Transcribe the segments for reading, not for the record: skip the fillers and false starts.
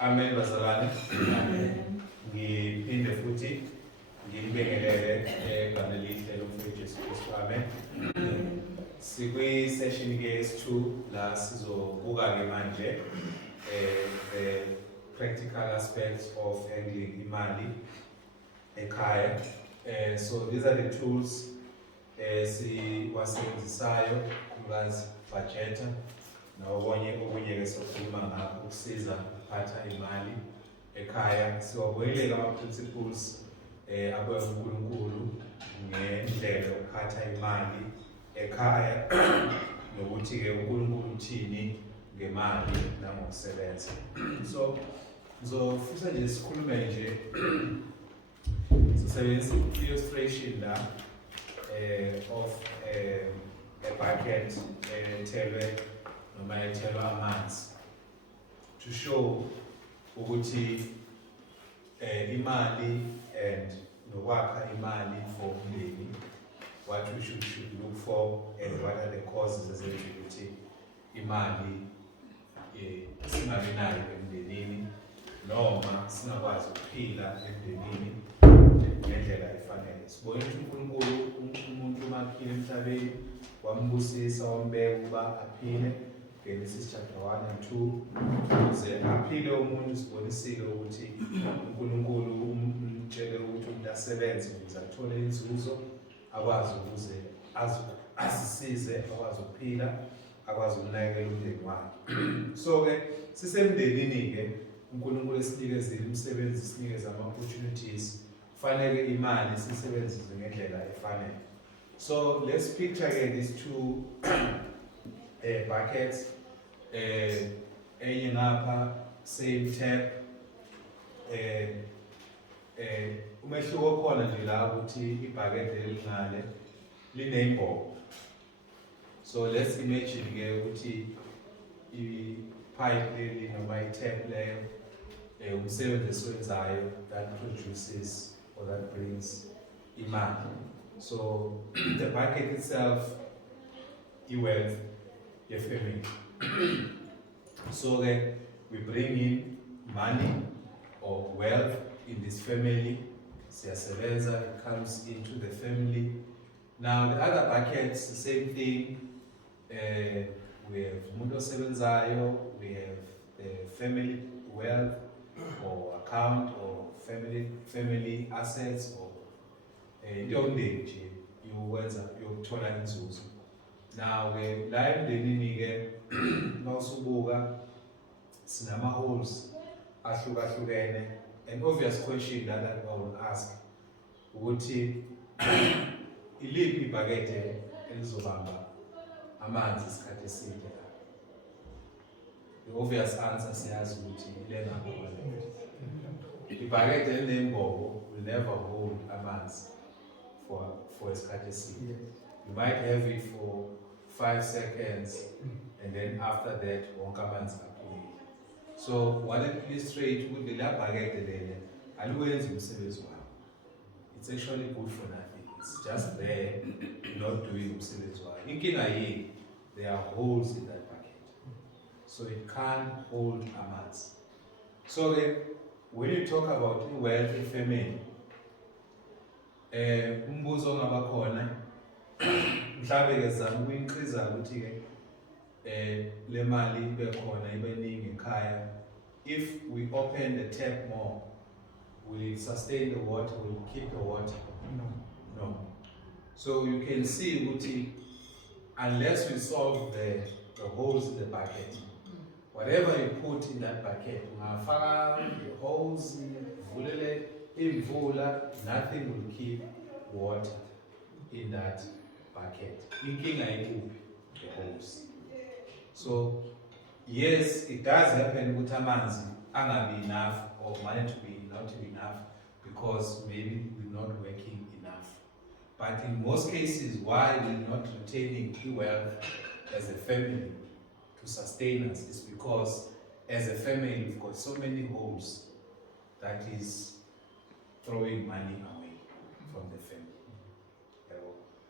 Amen bazalwane. Ngiphinde futhi ngibingelele egama elihle lomfowethu Jesu Kristu. Amen. Sikwi session ke S2 la sizobuka ke manje the practical aspects of handling imali ekhaya. So these are the tools siwasebenzisayo kukazi budgeter nokunye ke sokhuluma ngakho ukusiza ukuphatha imali ekhaya. Siwabuyele ama principles abayinkulunkulu ngendlela yokuphatha imali ekhaya nokuthi ke uNkulunkulu uthini ngemali nangokusebenza. So ngizofisa nje sikhulume nje sisebenzisa illustration la of a bucket ethelwe noma ethelwa amanzi to show ukuthi imali and nokwakha imali for umndeni, what we should look for and what are the causes ezenza ukuthi imali singabi nayo emndenini noma singakwazi ukuphila emndenini ngendlela efanele. Sibone ukuthi uNkulunkulu umuntu umaphile emhlabeni wambusisa wambeka ukuba aphile. Genesis chapter 1 and 2 ukuze aphile umuntu. Sibonisile ukuthi uNkulunkulu umtshele ukuthi umuntu asebenze ukuze athole inzuzo, akwazi ukuze azisize, akwazi ukuphila, akwazi ukunakekela umndeni wakhe. So ke sisemndenini ke uNkulunkulu esinikezile umsebenzi, sinikeze ama-opportunities, kufanele imali sisebenzise ngendlela efanele. So let's picture again these two buckets. Enye ngapha same tap. Umehluko khona nje la ukuthi ibhakethi elincane linembobo. So let's imagine ke ukuthi i-pipe leli noma i-tap leyo umsebenzi esiwenzayo that produces or that brings imali. So the bucket itself i-wealth your family. So that we bring in money or wealth in this family. Siyasebenza, it comes into the family. Now the other buckets, the same thing. We have umuntu osebenzayo, we have the family wealth or account or family assets or yomndeni nje yokuthola inzuzo. Now la emndenini ke mawusubuka sinama holes ahlukahlukene. An obvious question that I will ask ukuthi iliphi ibhakede elizobamba amanzi isikhathi eside? The obvious answer siyazi ukuthi ilena ngokwenza. Ibhakede elinembobo will never hold amanzi for isikhathi eside. You might have it for 5 seconds and then after that wonke amanzi aphumile. So what it illustrates ukuthi la bhakede lele aluwenzi umsebenzi wayo. It's actually good for nothing. It's just there not doing umsebenzi wayo. Inkinga yini? There are holes in that bucket. So it can't hold amanzi. So when you talk about wealth in family, umbuzo ongaba khona mhlawumbe ke zama ukuyinkriza ukuthi ke le mali ibe khona ibe ningi ekhaya. If we open the tap more, will it sustain the water? Will it keep the water? No. So you can see ukuthi unless we solve the holes in the bucket, whatever you put in that bucket, ungafaka the holes, vulele imvula, nothing will keep water in that bucket. Inkinga ikuphi? The holes. So yes, it does happen ukuthi amanzi angabi enough or might be not enough because maybe we're not working enough. But in most cases, why we're not retaining wealth as a family to sustain us is because as a family we've got so many holes that is throwing money away from the family.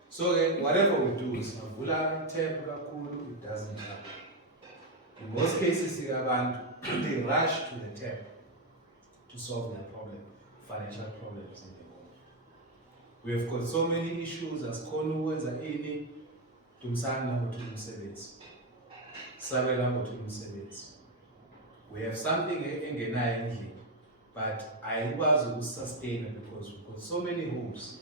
So whatever we do is navula tap kakhulu, it doesn't help. In most cases, they rush to the tap to solve their problem, financial problems in the home. We have got so many issues as Konuwenza ini, tumsana ngokuthi umsebenzi. Sabela ngokuthi umsebenzi. We have something engenayo endlini, but ayikwazi ukusustain it because we've got so many homes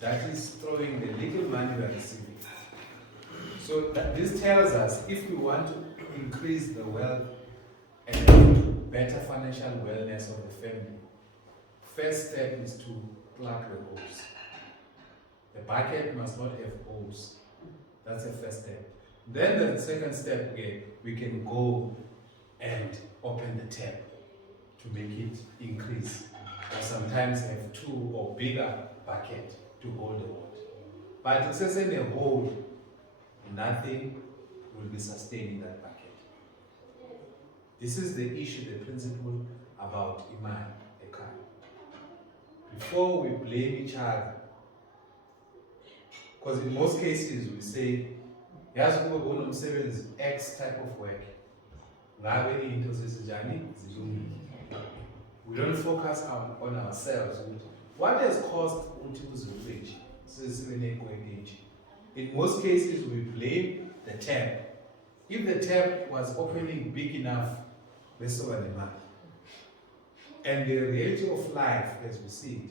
that is throwing the little money we are receiving. So this tells us if we want to increase the wealth and better financial wellness of the family, first step is to plug the holes. The bucket must not have holes. That's the first step. Then the second step, we can go and open the tap to make it increase. Or sometimes have two or bigger bucket to hold the water. But if it's in a hole, nothing will be sustained in that bucket. This is the issue, the principle about Iman Ekai. Before we blame each other, because in most cases we say, yes, we want to X type of work. We don't focus on ourselves. What has caused Untibu's village? In most cases, we blame the tap. If the tap was opening big enough, let's over the money. And the reality of life, as we see it,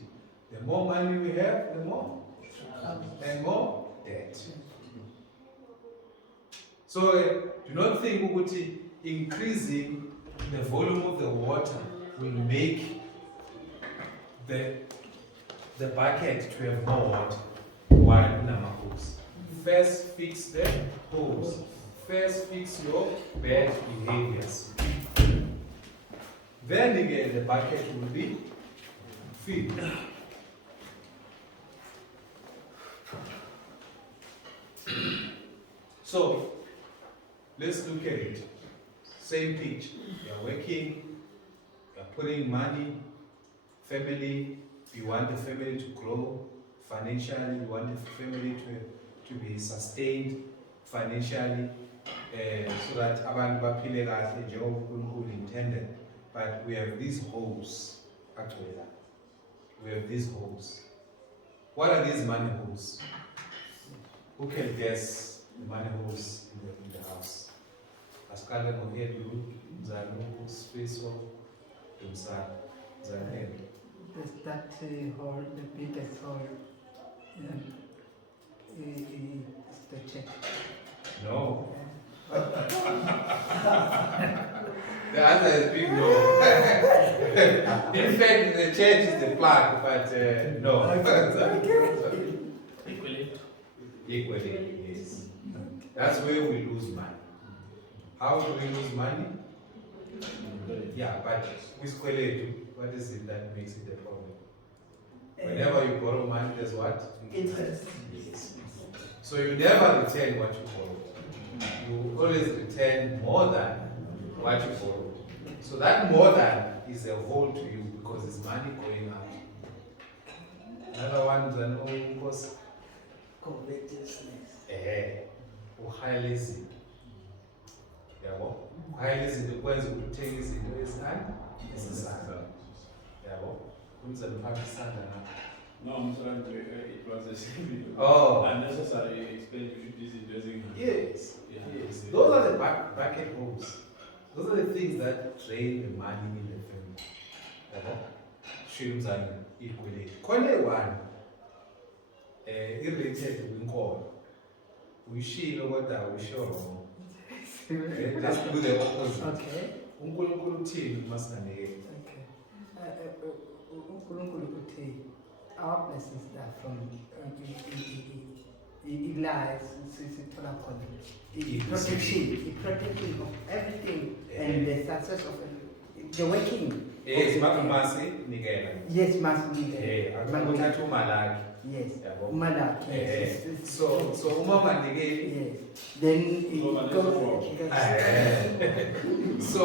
the more money we have, the more and more debt. So do not think Uguti increasing the volume of the water will make the bucket to have more water while in our hose. First fix the hose. First fix your bad behaviors. Then again the bucket will be filled. So let's look at it. Same picture. You're working, you're putting money, family, you want the family to grow financially, you want the family to be sustained financially, so that abantu baphile kahle njengoba uNkulunkulu intended. But we have these holes, actually. We have these holes. What are these money holes? Who can guess the money holes in the house? Askale ngohedu, Zanu, Space, Dumsa, Zanem. That hole, the biggest hole, is the check. No. The answer is big no. In fact, the church is the plug, but no. Equally, yes. That's where we lose money. How do we lose money? Yeah, but with Kweletu, what is it that makes it a problem? Whenever you borrow money, there's what? Interest. Yes. So you never return what you borrowed. You always return more than what you borrowed. So that more than is a hole to you because it's money going out. Another one is an old course. Covetousness. Uhighly yabo uhighly izinto kwenza ukuthenga izinto ezisana yabo kunza mphatha isandla na no mhlawumbe it was a simple unnecessary expenditure izinto ezingayo. Yes, yes, those are the bucket holes. Those are the things that drain the money in the family. Yabo shimzana equally khona one irritated kwinkomo uyishilo kodwa uyisho wrong. Let's do the opposite. Okay. uNkulunkulu uthini masinganeke? Okay. uNkulunkulu uthi our blessings are from lies sithola khona protection of everything and the success of the working. Yes, makumasi nikela. Yes, must be Akuthatha umalaki. yes, Yabo. Malak, yes. So uma unganikeli. Yes. Then it goes. So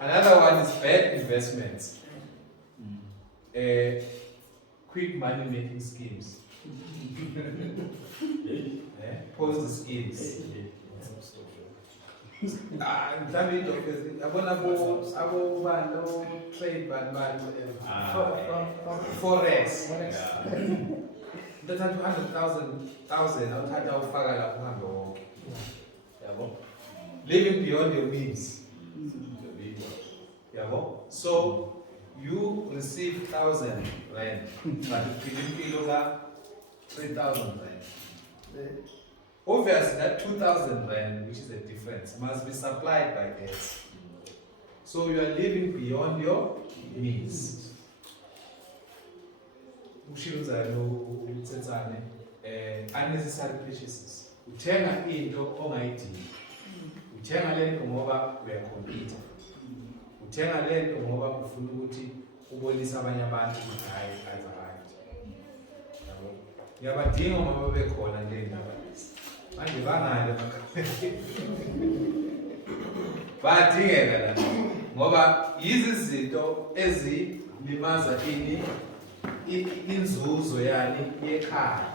another one is bad investments. Quick money making schemes. Post schemes. Mhlawumbe obviously yabona abo trade forex. Thatha 200,000 awuthatha ufaka lapho uhambe wonke. Yabo? Living beyond your means. Yabo? So you receive 1,000 rand, but you pay 3,000 rand. Obviously, that 2,000 rand, which is the difference, must be supplied by gas. So you are living beyond your means. Unnecessary purchases. Uthenga into ongayidingi. Uthenga lento ngoba uyacompete. Uthenga lento ngoba ufuna ukuthi ubonise abanye abantu ukuthi hayi I've arrived. Yabo. Ngiyabadinga uma babekhona nje indaba lezi. Manje bangale badingeka la ngoba yizi izinto ezilimaza inzuzo yani ekhaya.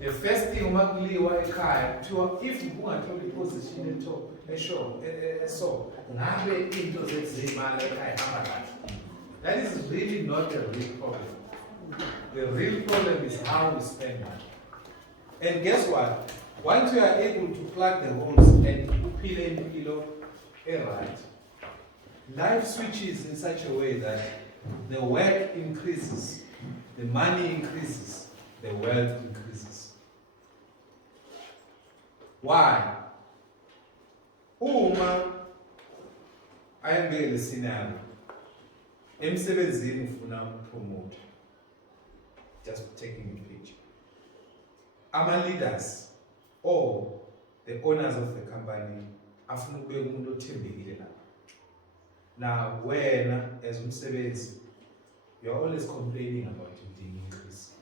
The first thing uma kuliwa ekhaya kuthiwa if ungatholi iposition so ngabe into zezimali ekhaya hamba kahle. That is really not a real problem. The real problem is how we spend money. And guess what? Once you are able to plug the holes and peel right, life switches in such a way that the work increases, the money increases, the wealth increases. Why? Uma ayengele scenario emsebenzini ufuna promote, just taking a picture. Our leaders or the owners of the company afuna ukubeka umuntu othembekile lapha. Now, when as umsebenzi, you are always complaining about the increase.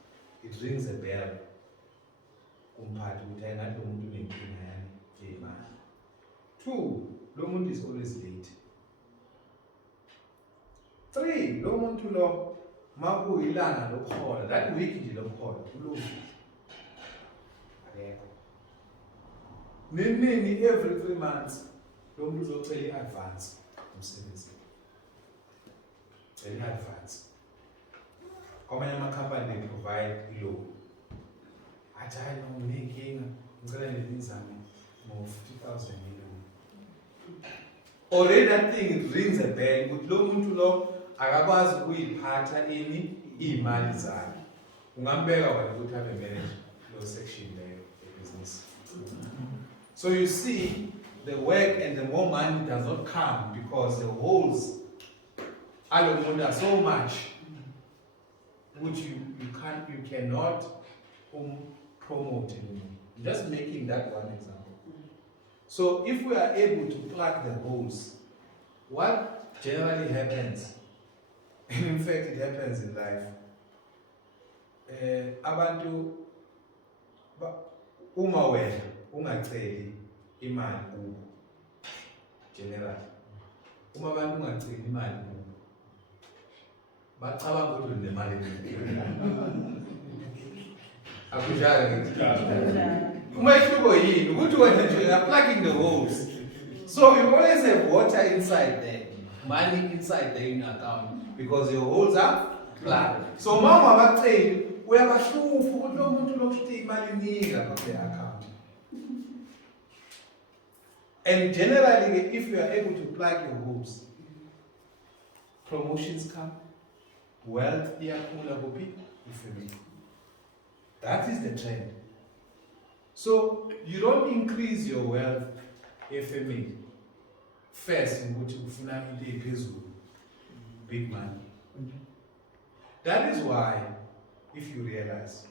It rings a bell. Umphathi ukuthi ayingathi umuntu unenkinga yani yemali. 2, lo muntu is always late. 3, lo muntu lo makuyilanga lokhola, that week nje lokhola kulungile. Akekho. Nini every 3 months lo muntu uzocela i-advance umsebenzi. Cela i-advance. Kwamanye amakhampani they provide loan. Athi hayi noma unenkinga, ngicela nizame ngo-50,000 loan. Already that thing rings a bell ukuthi lo muntu lo akakwazi ukuyiphatha imali zakhe. Ungambeka wena ukuthi abe manage lo section leyo business. So you see, the work and the more money does not come because the holes are so much which you cannot promote anymore. Just making that one example. So if we are able to plug the holes, what generally happens, and in fact it happens in life, abantu uma wena ungaceli imali kubo generally, uma abantu ungaceli imali kubo bacabanga ukuthi unemali akujala ngithi uma ihluko yini ukuthi wena nje you are plugging the holes, so you always have water inside there, money inside there in account because your holes are plugged. So mama baceli uyabahlufa ukuthi lo muntu lokuthi imali inika kule account. And generally, if you are able to plug your holes, promotions come, wealth that is the trend. So you don't increase your wealth FMA first in which you pays big money. That is why, if you realize,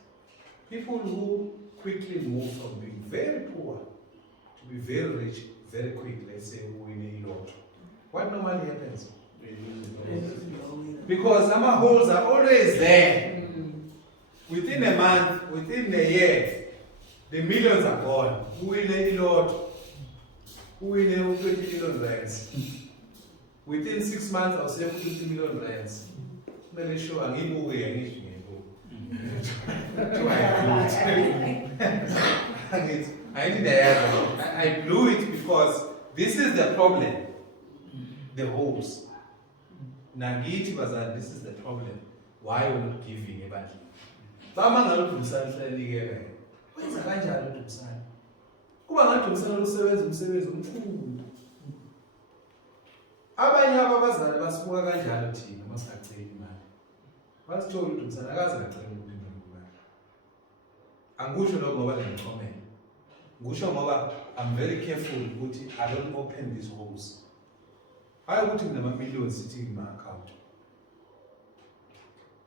people who quickly move from being very poor to be very rich very quick, let's say we win a lot, what normally happens? Because our holes are always there. Within a month, within a year, the millions are gone. We win a lot. We win 20 million rands. Within 6 months, I'll save 20 million rands. Very sure I'm going to I blew it because this is the problem. The holes. Nagiti bazan, this is the problem. Why we're not giving a battle? Bama ngaludumsana hlalike. Wenza kanjani udumsana? Kuba ngathi udumsana lusebenza umsebenzi omkhulu. Abanye abazali basibuka kanjalo thina masingaceli imali. Basithola udumsana akaze ngacela ukuphinda imali. Angisho lokho ngoba ngixhomela. Ngisho ngoba I'm very careful ukuthi I don't open these holes. I would think the millions sitting in my account.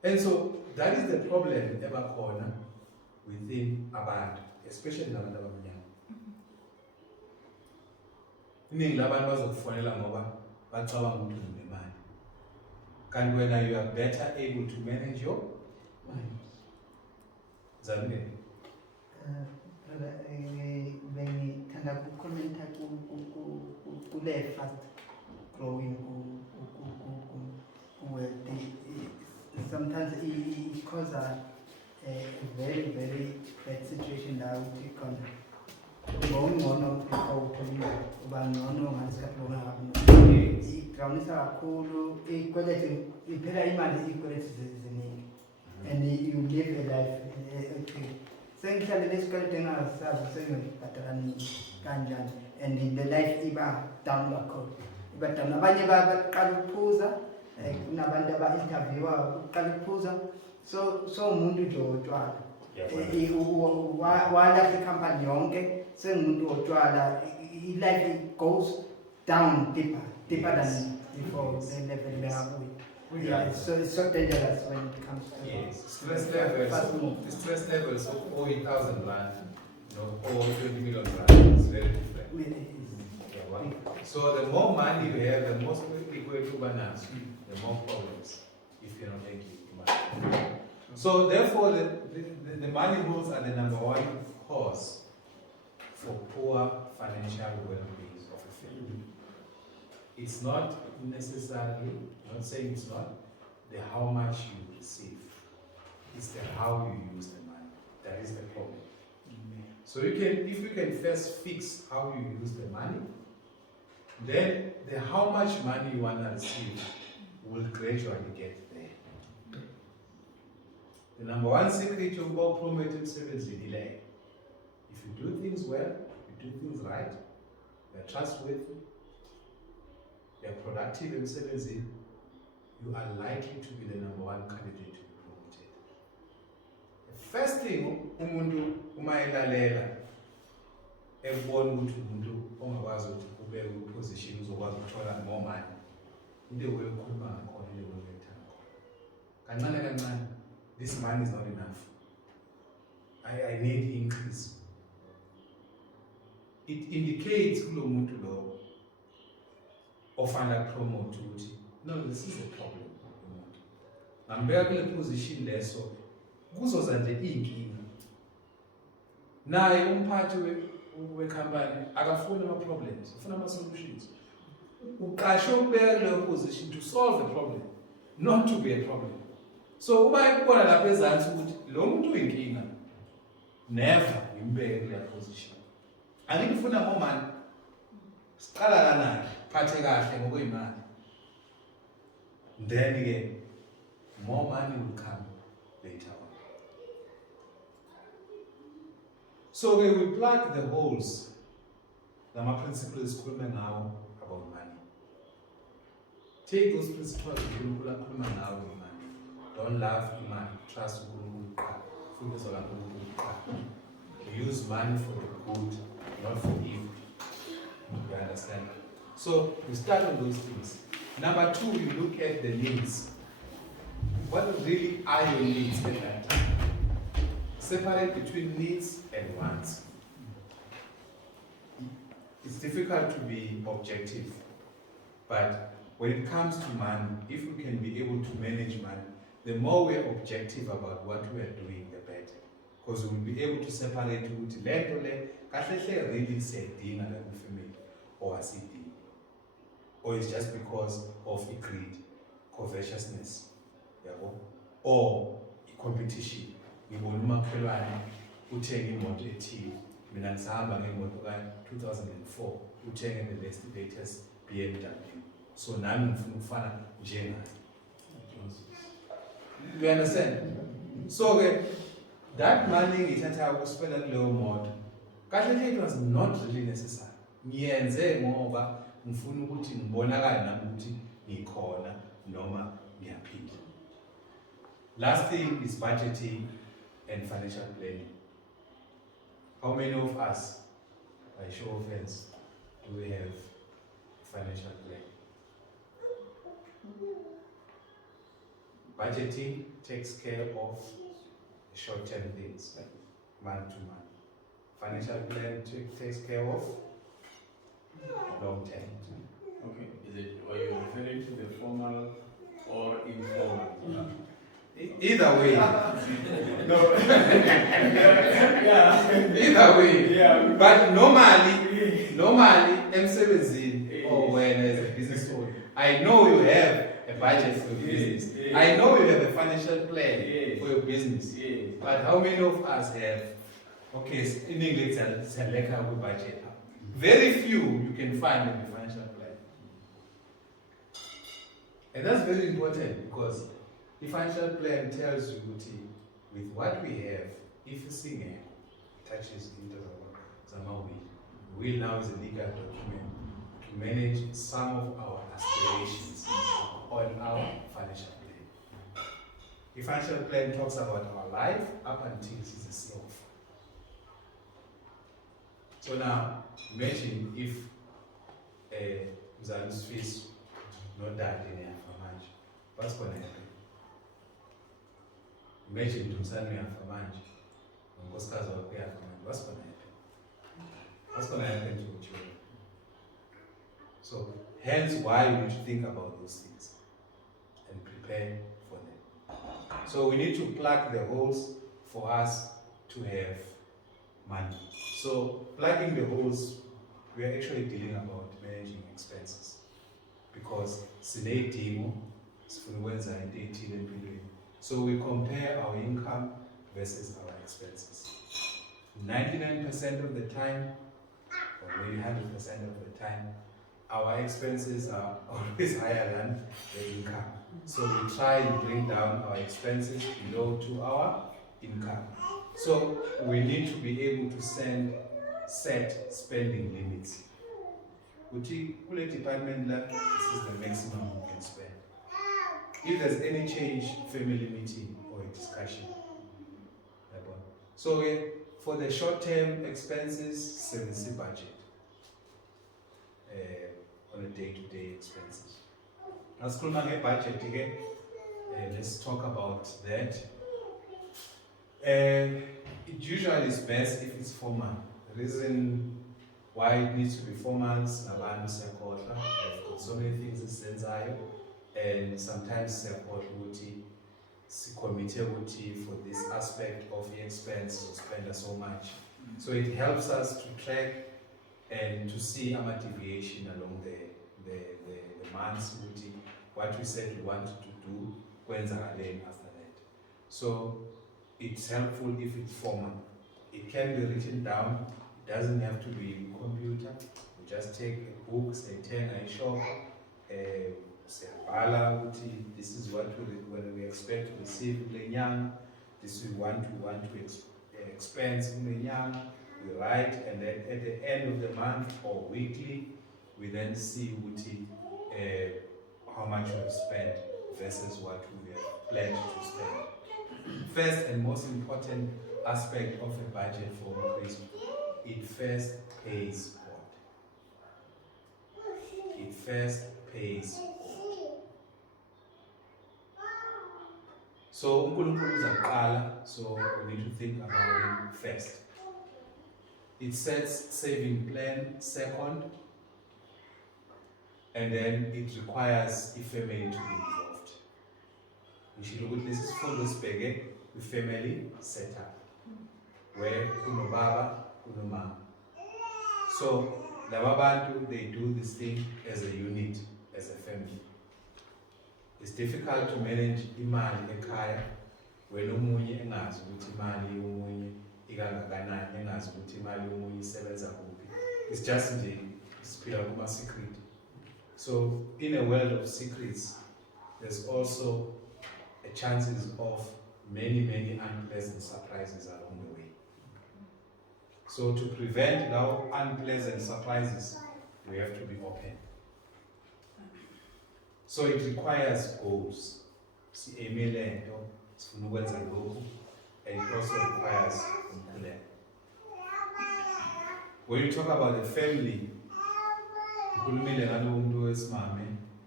And so that is the problem ever corner within a band, especially in abantu abamnyama. Iningi labantu bazokufonela ngoba bacabanga ukuthi unemali. Kanti wena you are better able to manage your money. Zanele. Bengithanda ukukhomenta kule fast growing sometimes it causes a very, very bad situation now. Going on before and you live a life. And in the life iba down but abanye baqala ukuphuza kunabantu aba-interviewa uqala ukuphuza so umuntu nje otshwala walahla ikhampani yonke sengumuntu otshwala i-life goes down deeper than before the level they are so it's so dangerous when it comes to stress levels of 40,000 rand, or 20 million rand is very different. So the more money you have, the more equal to balance, the more problems if you're not making money. So therefore, the money rules are the number one cause for poor financial well-being of a family. It's not necessarily, I'm not saying it's not, the how much you receive. It's the how you use the money. That is the problem. So if you can first fix how you use the money, then the how much money you want to receive will gradually get there. The number one secret of all promoted service is delay. If you do things well, you do things right, you're trustworthy, you're productive in service, you are likely to be the number one candidate to be promoted. The first thing umuntu umayilalela ekubona ukuthi umuntu ongakwazi ukuthi ube position uzokwazi ukuthola more money. Into weyokhuluma ngakhona into weyethanda khona. Kancane kancane, this money is not enough. I need increase. It indicates kulo muntu lo ofana promote ukuthi no, this is a problem. Ngambeka kule position leso kuzoza nje inkinga. Naye umphathi wekhampani akafuni ama problems, ufuna ama solutions. Uqashe ukubeka kule position to solve a problem, not to be a problem. So uma ikubona lapha ezansi ukuthi lo muntu uyinkinga, never ngimbeke kule position. Angikufuna more money. Siqala kanani? Phathe kahle ngokwemali. Then again, more money will come later on. So we will plug the holes. The principle is now about money. Take those principles now with money. Don't love money. Trust use money for the good, not for evil. You understand? So we start on those things. Number two, you look at the needs. What really are your needs at that time? Separate between needs and wants. It's difficult to be objective, but when it comes to money, if we can be able to manage money, the more we're objective about what we are doing, the better. Because we'll be able to separate ukuthi lento le kahle hle really siyayidinga la family or asidingi, or it's just because of greed, covetousness, yabo, or competition. Ngibona umakhelwane uthenga imoto ethile mina ngisahamba ngemoto ka-2004 uthenge the latest BMW, so nami ngifuna ukufana njengaye. You understand? So that money ngithatha ukusipela kuleyo moto kahle nje, it was not really necessary. Ngiyenze ngoba ngifuna ukuthi ngibonakale nami ukuthi ngikhona noma ngiyaphila. Last thing is budgeting and financial planning. How many of us, by show of hands, do we have financial plan? Budgeting takes care of short-term things like month to month. Financial plan takes care of long-term. Okay. Are you referring to the formal or informal? Either way. No. Yeah. Either way. Yeah. But normally, emsebenzini or when as a business owner, I know you have a budget for your business. Yes. I know you have a financial plan Yes. for your business. Yes. But how many of us have, okay, in English, select our budget? Very few you can find in the financial plan. And that's very important because the financial plan tells you with what we have, if you sing it, touches into the will now is a legal document to manage some of our aspirations on our financial plan. The financial plan talks about our life up until it is a self. So now, imagine if Mzali's face not died in here for much. What's going to happen? Imagine Mzali for much. What's going to happen? What's going to happen to your children? So, hence why we need to think about those things and prepare for them. So we need to plug the holes for us to have money. So plugging the holes, we are actually dealing about managing expenses because so we compare our income versus our expenses. 99% of the time, or maybe 100% of the time, our expenses are always higher than the income. So we try and bring down our expenses below to our income. So we need to be able to set spending limits. Kule department level, this is the maximum we can spend. If there's any change, family meeting or a discussion. So for the short-term expenses, 70 budget on a day-to-day expenses. Let's budget again. Let's talk about that. It usually is best if it's formal. The reason why it needs to be formal is I've got so many things in sensayo, and sometimes committee for this aspect of the expense to spend so much. So it helps us to track and to see a deviation along the months, what we said we wanted to do, after that. So it's helpful if it's formal. It can be written down. It doesn't have to be in computer. We just take a book, say 10 I shop, this is what we expect to receive in the young, this we want to expense in the young. We write, and then at the end of the month or weekly, we then see how much we've spent versus what we have planned to spend. First and most important aspect of a budget for increase, it first pays what? It first pays what? So so we need to think about it first. It sets saving plan second, and then it requires the family to be involved. We should look at this full spege with family setup, where kuno baba, kuno mama. So the babantu, they do this thing as a unit, as a family. It's difficult to manage imali ekhaya when omunye engazi ukuthi imali yomunye ikangakanani engazi ukuthi imali yomunye isebenza kuphi. It's just nje siphila kuma secret. So in a world of secrets, there's also a chances of many unpleasant surprises along the way. So to prevent now unpleasant surprises, we have to be open. So it requires goals. And it also requires umkhuleko. When you talk about the family,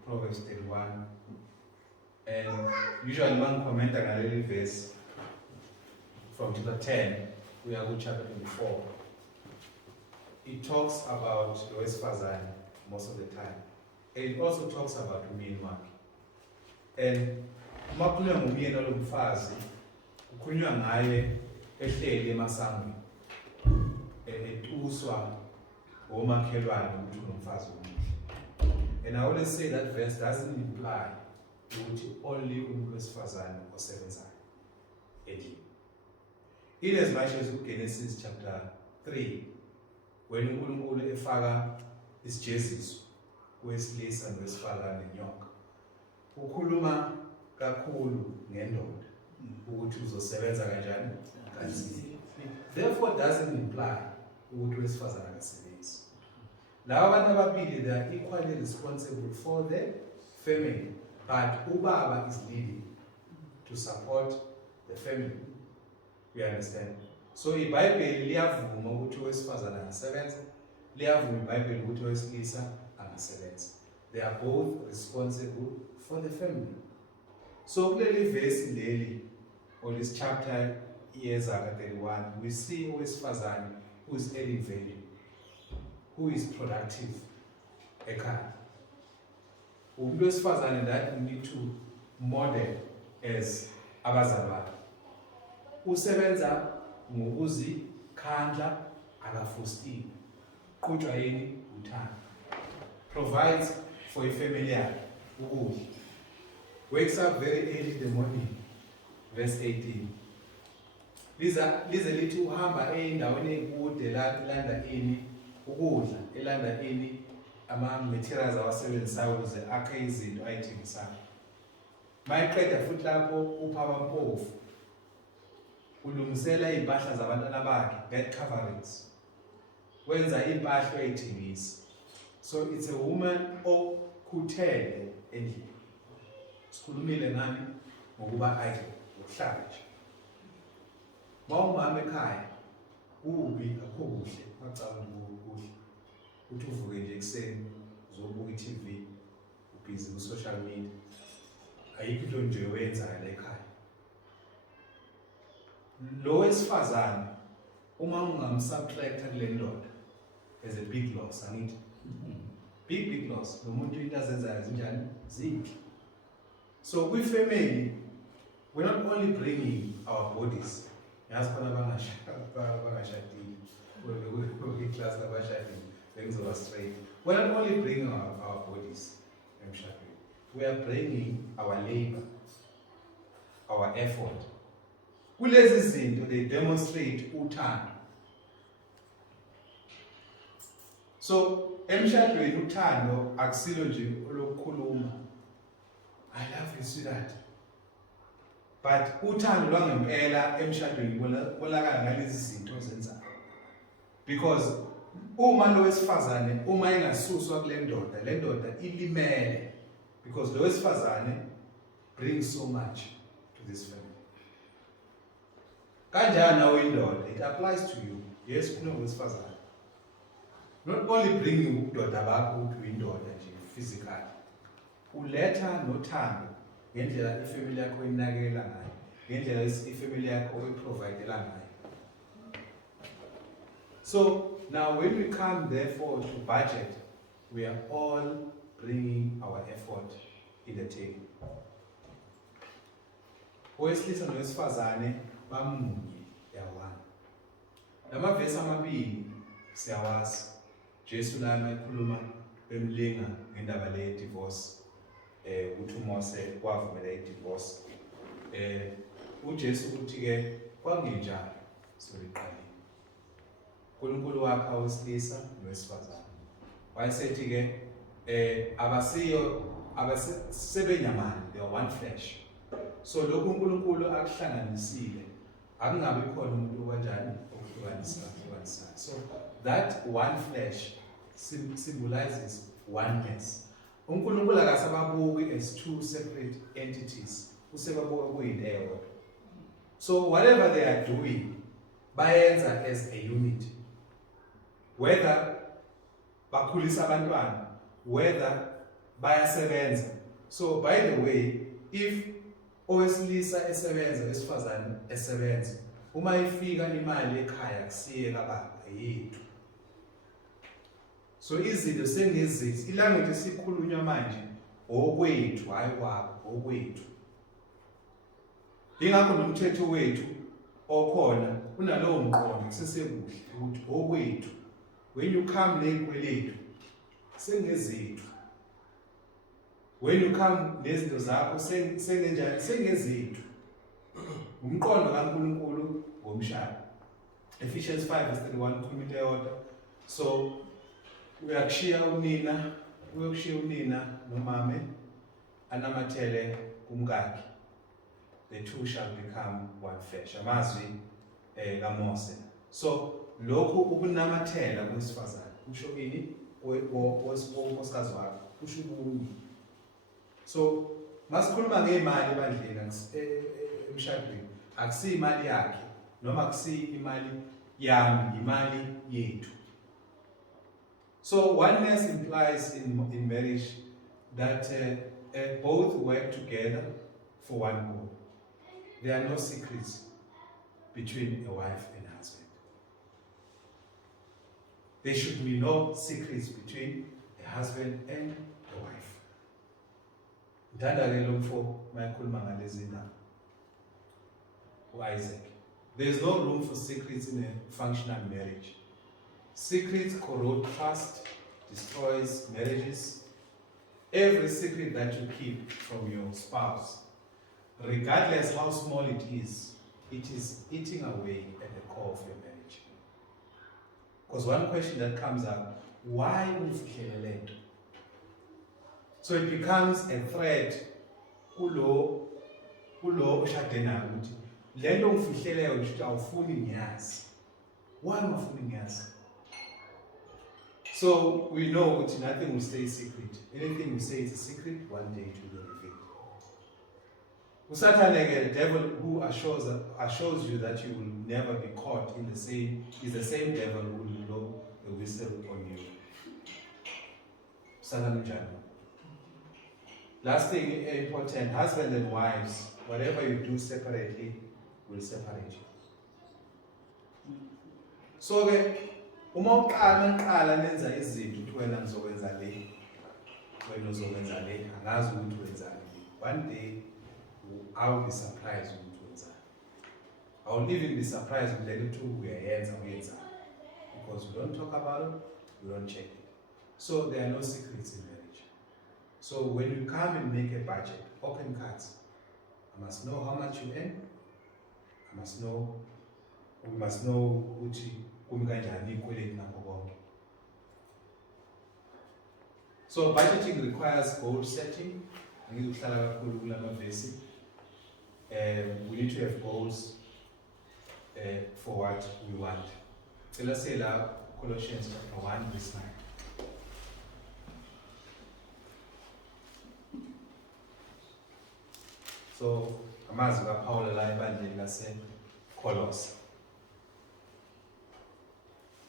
Proverbs 31, and usually one comment on a verse from chapter 10, we are in chapter 24. It talks about Lois Fazan most of the time. And it also talks about Umien Maki. And Makunya Umien Olumfazi, Kunya Ngaye, Ehlele Masangi, Etuswa, Oma Kelwan, Umfazi. And I always say that verse doesn't imply that only Lois Fazan or 7 Edi. In as much as Genesis chapter 3, when uNkulunkulu efaka isijeziso wesilisa nowesifazane nenyoka, ukhuluma kakhulu ngendoda ukuthi uzosebenza kanjani kanzima. Therefore doesn't imply ukuthi owesifazane akasebenzi. Laba abantu ababili, they are equally responsible for the family, but ubaba is leading to support the family. You understand? So iBhayibheli liyavuma ukuthi owesifazane angasebenza, liyavuma iBhayibheli ukuthi owesilisa angasebenza. They are both responsible for the family. So kuleli verse leli, or this chapter Isaiah 31, we see owesifazane who is adding value, who is productive ekhaya. Umuntu wesifazane that we need to model as abazali bakhe. Usebenza ngokuzikhandla akafostile, qhutshwa yini uthando, provides for a family yakhe ukudla, wakes up very early in the morning, verse 18. Lize lithi uhamba endaweni ekude landa ini ukudla, elanda ini ama-materials awasebenzisayo ukuze akhe izinto ayithengisayo. Mayiqeda futhi lapho upha abampofu, ulungisela impahla zabantwana bakhe, bed coverings, wenza impahla ayithengisa. So it's a woman okhuthele endlini. Sikhulumile ngani ngokuba ayi ukuhlala nje. Mawumama ekhaya kubi akho kuhle, macabanga kuhle. Uthi uvuke nje ekseni uzobuka iTV, ubhizi ku social media. Ayikho into nje oyenza la ekhaya. Lo wesifazane uma ungamsubtracta kule ndoda as a big loss, angithi big loss. Lo muntu into azenzayo zinjani zinhle. So we family, we're not only bringing our bodies, yazi khona bangashadile, we class labashadile bengizoba straight. We're not only bringing our bodies emshadweni, we are bringing our labor, our effort. Kulezi zinto they demonstrate uthando. So emshadweni uthando akusilo nje olokukhuluma, I love you sweetheart, but uthando lwangempela emshadweni bolakala ngalezi zinto zenzayo. Because uma lo wesifazane uma engasuswa kule ndoda, le ndoda ilimele, because lo wesifazane brings so much to this family. Kanjani nawe indoda, it applies to you. Yes, kuno wesifazane. Not only bringing ubudoda bakho ukuthi indoda nje physically, uletha nothando ngendlela ifamily yakho inakekela ngayo, ngendlela ifamily yakho iprovidela ngayo. So now when we come therefore to budget, we are all bringing our effort in the table. Owesilisa nowesifazane bamunye yawana. Lama verse amabili siyawazi. Jesu lana ekhuluma bemlinga ngendaba le divorce, uthi uMose kwavumela idivorce. uJesu uthi ke kwangenjalo so liqalile. uNkulunkulu wakha owesilisa nowesifazane. Wayesethi ke abasebenyamani, they are one flesh. So lokhu uNkulunkulu akuhlanganisile akungabi khona umuntu kanjani okuhlukanisa. So that one flesh symbolizes oneness. uNkulunkulu akasababuki as two separate entities, usebabuka kuyinto eyodwa. So whatever they are doing bayenza as a unit, whether bakhulisa abantwana, whether bayasebenza. So by the way, if owesilisa esebenza wesifazane esebenza, uma ifika imali ekhaya kusiye kababa yethu. So izinto sengezithi ilanguage esikhulunywa manje okwethu hayi kwakho, okwethu. Ingakho nomthetho wethu okhona unalowo mqondo kusesekuhle ukuthi okwethu. When you come nezikweletu sengezethu. When you come nezinto zakho sengenjani sengezethu. Umqondo kaNkulunkulu ngomshado. Ephesians 5:31 ukhuluma into eyodwa. So uyakushiya unina nomame anamathele kumkakhe. The two shall become one flesh. Amazwi kaMose. So lokhu ukunamathela kwesifazane kusho ini wosikazi wakho kusho ubunye. So masikhuluma ngeimali ebandleni emshadweni akusi imali yakhe noma akusi imali yami, imali yethu. So oneness implies in marriage that both work together for one goal. There are no secrets between a wife and a husband. There should be no secrets between a husband and a wife. Isaac. There is no room for secrets in a functional marriage. Secrets corrode trust, destroys marriages. Every secret that you keep from your spouse, regardless how small it is eating away at the core of your marriage. Because one question that comes up, why ufihlelelento? So it becomes a threat kulo oshade naye ukuthi lento ngifihleleyo nje awufuni ngiyazi. Why ungafuni ngiyazi? So we know that nothing will stay secret. Anything we say is a secret, one day it will be revealed. Satan, the devil who assures you that you will never be caught in the same, is the same devil who will blow the whistle on you. Satan. Last thing important, husbands and wives, whatever you do separately will separate you. So uma uqala nenza izinto uthi wena ngizokwenza le, wena uzokwenza le, angazi ukuthi wenzani. One day I will be surprised ukuthi wenzani. I will even be surprised with the little uyayenza. Because we don't talk about it, we don't check it. So there are no secrets in marriage. So when you come and make a budget, open cards. I must know how much you earn. We must know ukuthi kumkanjani ikweleti nakho konke. So budgeting requires goal setting. Angikuhlala kakhulu kulama vesi. We need to have goals for what we want. So let's say Colossians chapter 1 verse 9. So amazwi kaPaul la ebandleni laseColosse.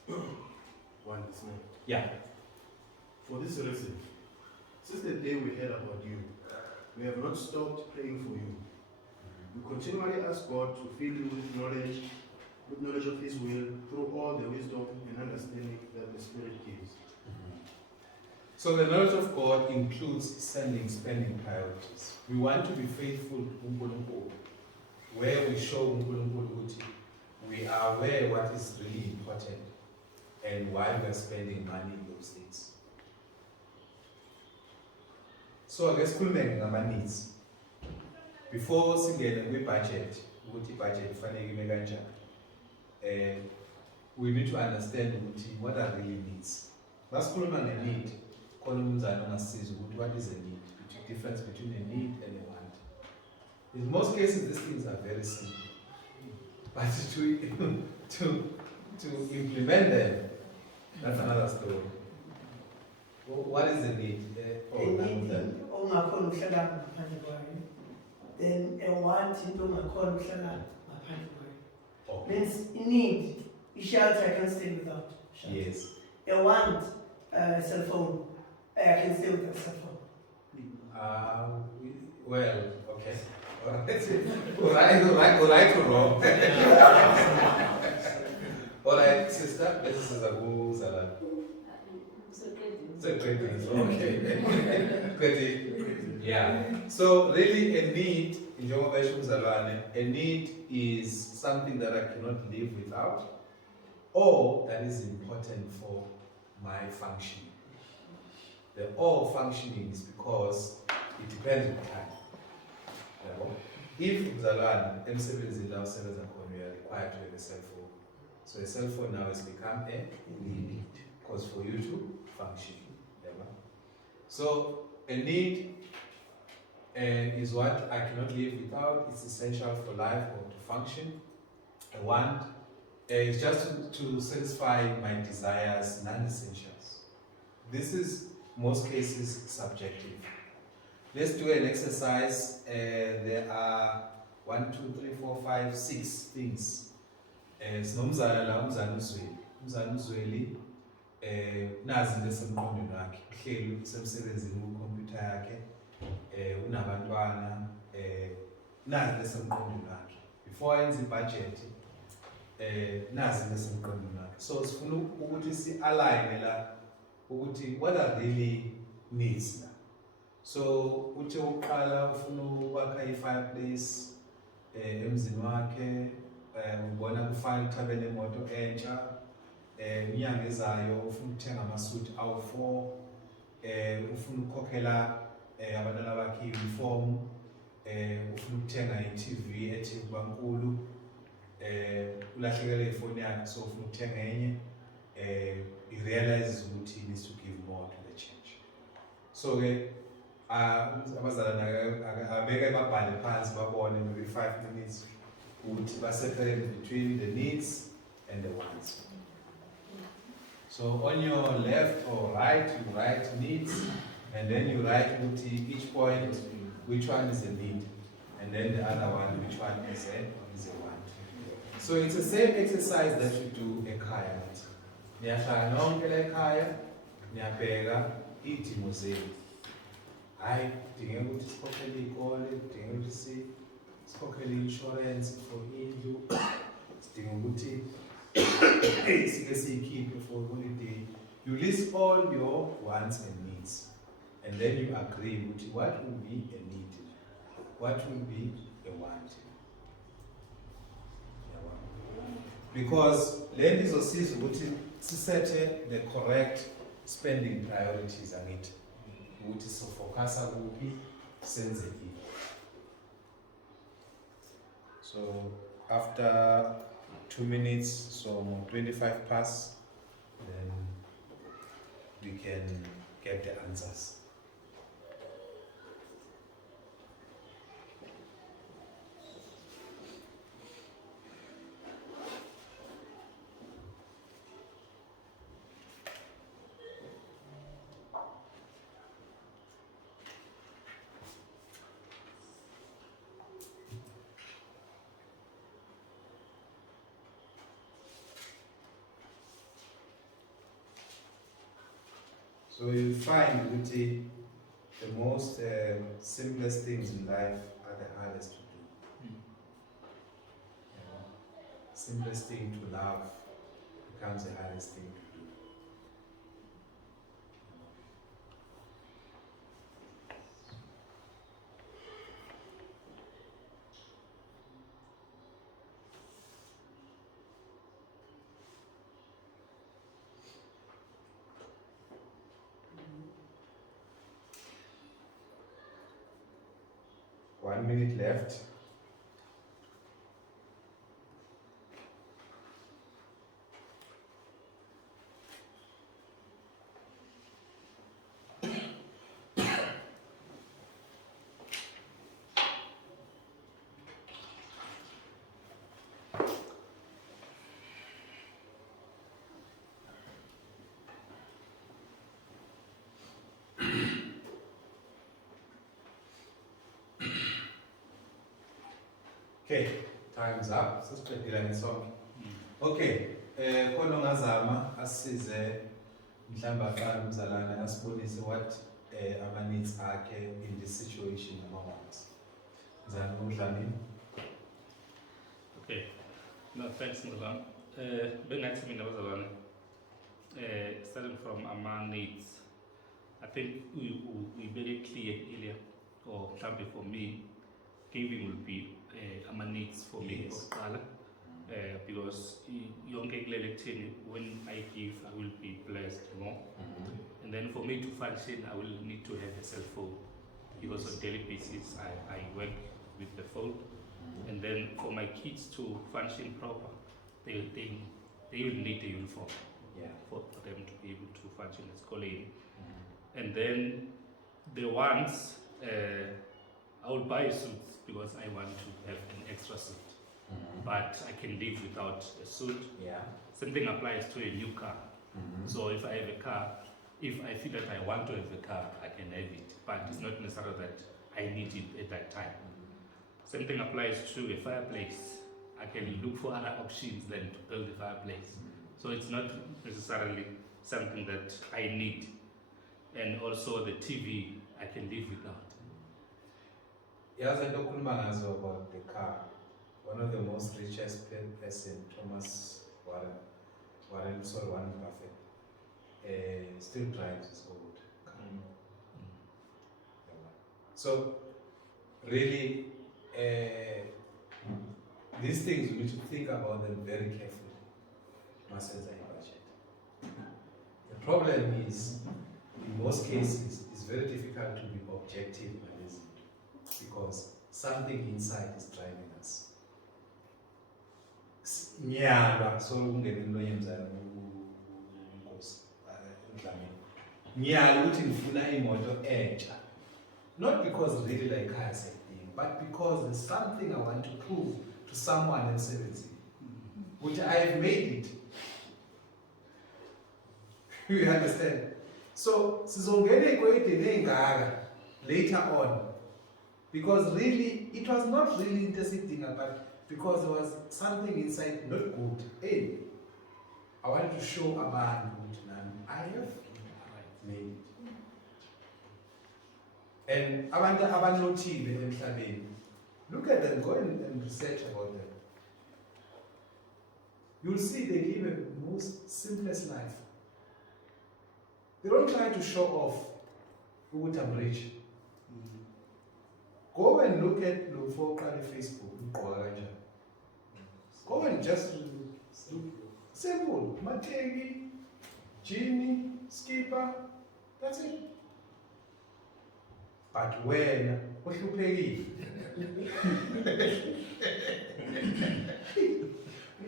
1 verse 9. Yeah. For this reason, since the day we heard about you, we have not stopped praying for you. We continually ask God to fill you with knowledge of His will through all the wisdom and understanding that the Spirit gives. So the knowledge of God includes spending priorities. We want to be faithful to uNkulunkulu, where we show uNkulunkulu ukuthi we are aware what is really important and why we are spending money in those things. So I guess khulume ngama needs. Before singene kwi budget, ukuthi budget fanele ime kanjani. we need to understand what are really needs. Masikhuluma nge-need, khona umzali ongasiza ukuthi what is a need, the difference between a need and a want. In most cases, these things are very simple, but to implement them, that's another story. What is the need? Ongakhona ukuhlala ngaphandle kwayo. Then a want into ongakhona ukuhlala ngaphandle kwayo. Means in need, a shelter I can stay without shelter. Yes. A want cell phone, I can stay without cell phone. Well, okay. Right or wrong? Alright, sister, this is a good salad. It's a great thing. Okay. Yeah. So really a need, a need is something that I cannot live without, or that is important for my functioning. The all functioning is because it depends on time. If Zalan emsebenzini la usebenza khona, we are required to have a cell phone. So a cell phone now has become a need, because for you to function. So a need is what I cannot live without. It's essential for life or to function. A want is just to satisfy my desires, non-essentials. This is most cases subjective. Let's do an exercise. There are 1, 2, 3, 4, 5, 6 things. Sinomzala la umzala uzweli. Umzala uzweli nazi into esemqondweni wakhe. Uhleli usemsebenzini kukhompyutha yakhe. Unabantwana nazi into esemqondweni wakhe. Before enze ibudget nazi into esemqondweni wakhe. So sifuna ukuthi si-align la ukuthi what are really needs na. So uthi uqala ufuna ukwakha i-fireplace emzini wakhe, ubona kufanele uthabe nemoto entsha, inyanga ezayo ufuna ukuthenga amasuit awu-4, ufuna ukukhokhela abantwana bakhe i-uniform, ufuna ukuthenga i-TV ethi bankulu, ulahlekelwe ifoni yakhe so ufuna ukuthenga enye, he realizes ukuthi he needs to give more to the church. So ke abazalwane abeke babhale phansi babone maybe 5 minutes ukuthi ba-separate between the needs and the wants. So on your left or right, you write needs, and then you write each point which one is a need, and then the other one which one is a want. So it's the same exercise that you do ekhaya. Niyahlala nonke la ekhaya, niyabheka iy'dingo zenu. Hayi, kudingeka ukuthi sikhokhele iy'kole, kudingeka ukuthi sikhokhele i-insurance for indlu, sidinga ukuthi sike siyikhiphe for holiday. You list all your wants and needs, and then you agree with what will be a need, what will be a want. Because land is also set the correct spending priorities on it. Which is focus on sense. So after 2 minutes, so 25 pass, then we can get the answers. So you find that the most simplest things in life are the hardest to do. Simplest thing to love becomes the hardest thing to do. One minute left. Okay, time's up. Sesiqedile ngesonke. Okay, khona ongazama asize mhlawumbe aqala umzalwane asibonise what ama-needs akhe in this situation ama-wants. Mzalwane uDlamini. Okay, no, thanks, Mzalwane. Bengathi mina bazalwane, starting from our needs, I think we very clear earlier, or mhlawumbe for me, giving will be our needs for me, Yes. because yonke kulele kuthini, when I give, I will be blessed, you know. And then for me to function, I will need to have a cell phone, because on daily basis, I work with the phone. And then for my kids to function proper, they will need a uniform for them to be able to function at school. And then the ones, I will buy suits because I want to have an extra suit. But I can live without a suit. Same thing applies to a new car. So if I have a car, if I feel that I want to have a car, I can have it. But it's not necessarily that I need it at that time. Same thing applies to a fireplace. I can look for other options than to build a fireplace. So it's not necessarily something that I need. And also the TV, I can live without. Yazi into okhuluma ngazo about the car. One of the most richest person, Warren Buffett, still drives his old car. So really, these things we need to think about them very carefully. Masenza budget. The problem is, in most cases, it's very difficult to be objective because something inside is driving us. Nyalwa so ungena into yemzana uNkosi uDlamini. Nyalwa ukuthi ngifuna imoto entsha. Not because really like cars thing, but because there's something I want to prove to someone in 70, which I have made it. You understand? So sizongena ekwedeni engaka later on, because really it was not really interesting, but because there was something inside not good. Hey, I wanted to show a man I have made it. And abantu abanothile emhlabeni, look at them, go and research about them. You'll see they live a most simplest life. They don't try to show off who I'm rich. Go and look at Facebook. Go and just look. Simple. Mategi, Jimmy, Skipper, that's it. But when uhluphekile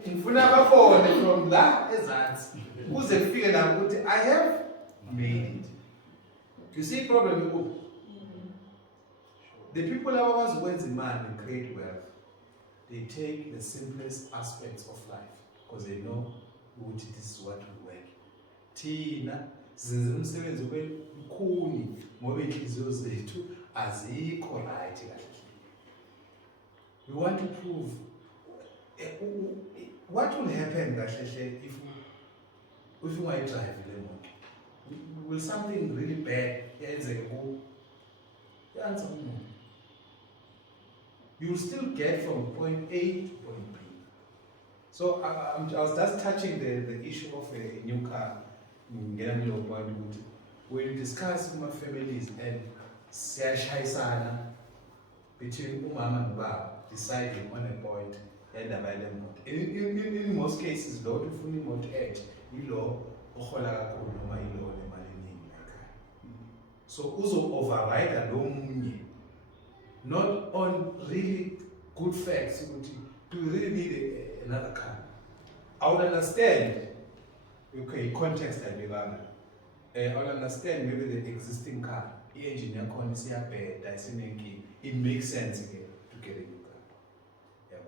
ngifuna abafone from la ezansi kuze kufike la ukuthi I have made it. You see problem ikuphi? The people abakwazi ukwenza imali and create wealth, they take the simplest aspects of life because they know ukuthi this is what will work. Thina sizenza umsebenzi obukhuni ngoba inhliziyo zethu azikho right kahle. We want to prove what will happen kahle if you want to drive le moto. Will something really bad yenzeke ku? Answer no. You will still get from point A to point B. So I was just touching the issue of a new car. When you discuss with my families and siyashayisana between umama nobaba deciding on a point endaba yale moto. In most cases, lo ufuna imoto entsha yilo ohola kakhulu noma yilo nemali eningi ekhaya. So uzo override lo munye, not on really good facts. Do you really need another car? I would understand. Okay, context I would understand maybe the existing car, the engine yakhona isiyabheda isinenkinga. It makes sense again to get a new car. Yeah,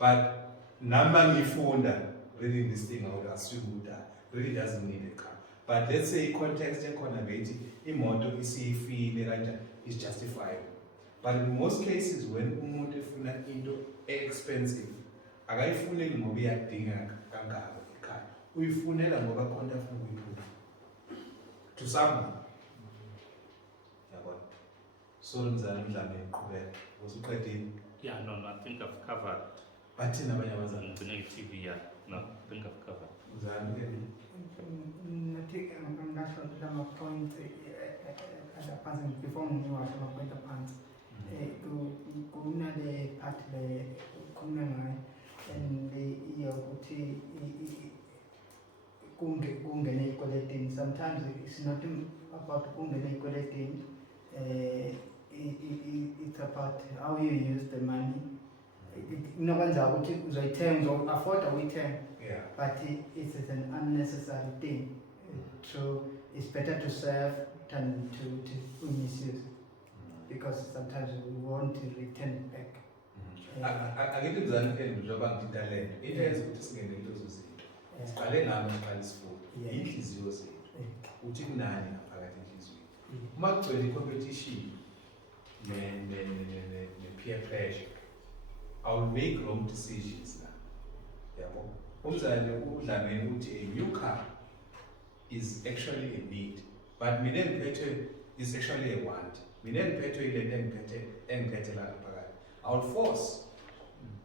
but namba ngifunda reading this thing, I would assume that really doesn't need a car. But let's say context yakhona bethi imoto isiyifile kanjani is justifiable. But in most cases, when umuntu efuna into expensive, akayifuneli ngoba iyadinga kangako ekhaya. Uyifunela ngoba khona afuna ukuyiphuma. To someone. Yabona. So mzali mdlame iqhubeka. Usuqedile. Yeah, no, I think I've covered. Bathina abanye abazali. I'm doing TV, yeah. No, I think I've covered. Mzali ke. I'm not sure that my point at the person before me was my point of answer. Kuna the part the kuna and the kuti kungene collecting. Sometimes it's not about kungene collecting. It's about how you use the money. No one's out to terms of afford a return, but it's an unnecessary thing. So it's better to serve than to misuse, because sometimes we want to return it back. Angithi mzali mfethu njengoba ngidalele into ukuthi singene into zozinto. Siqale ngami siqale sifundo. Inhliziyo zethu. Uthi kunani ngaphakathi enhliziyweni. Uma kugcwele competition ne peer pressure, I will make wrong decisions now. Yabo. Umzali udlameni uthi a new car is actually a need, but mina ngiphethe is actually a want. Mina ngiphethe ile engiphethe la phakathi. I will force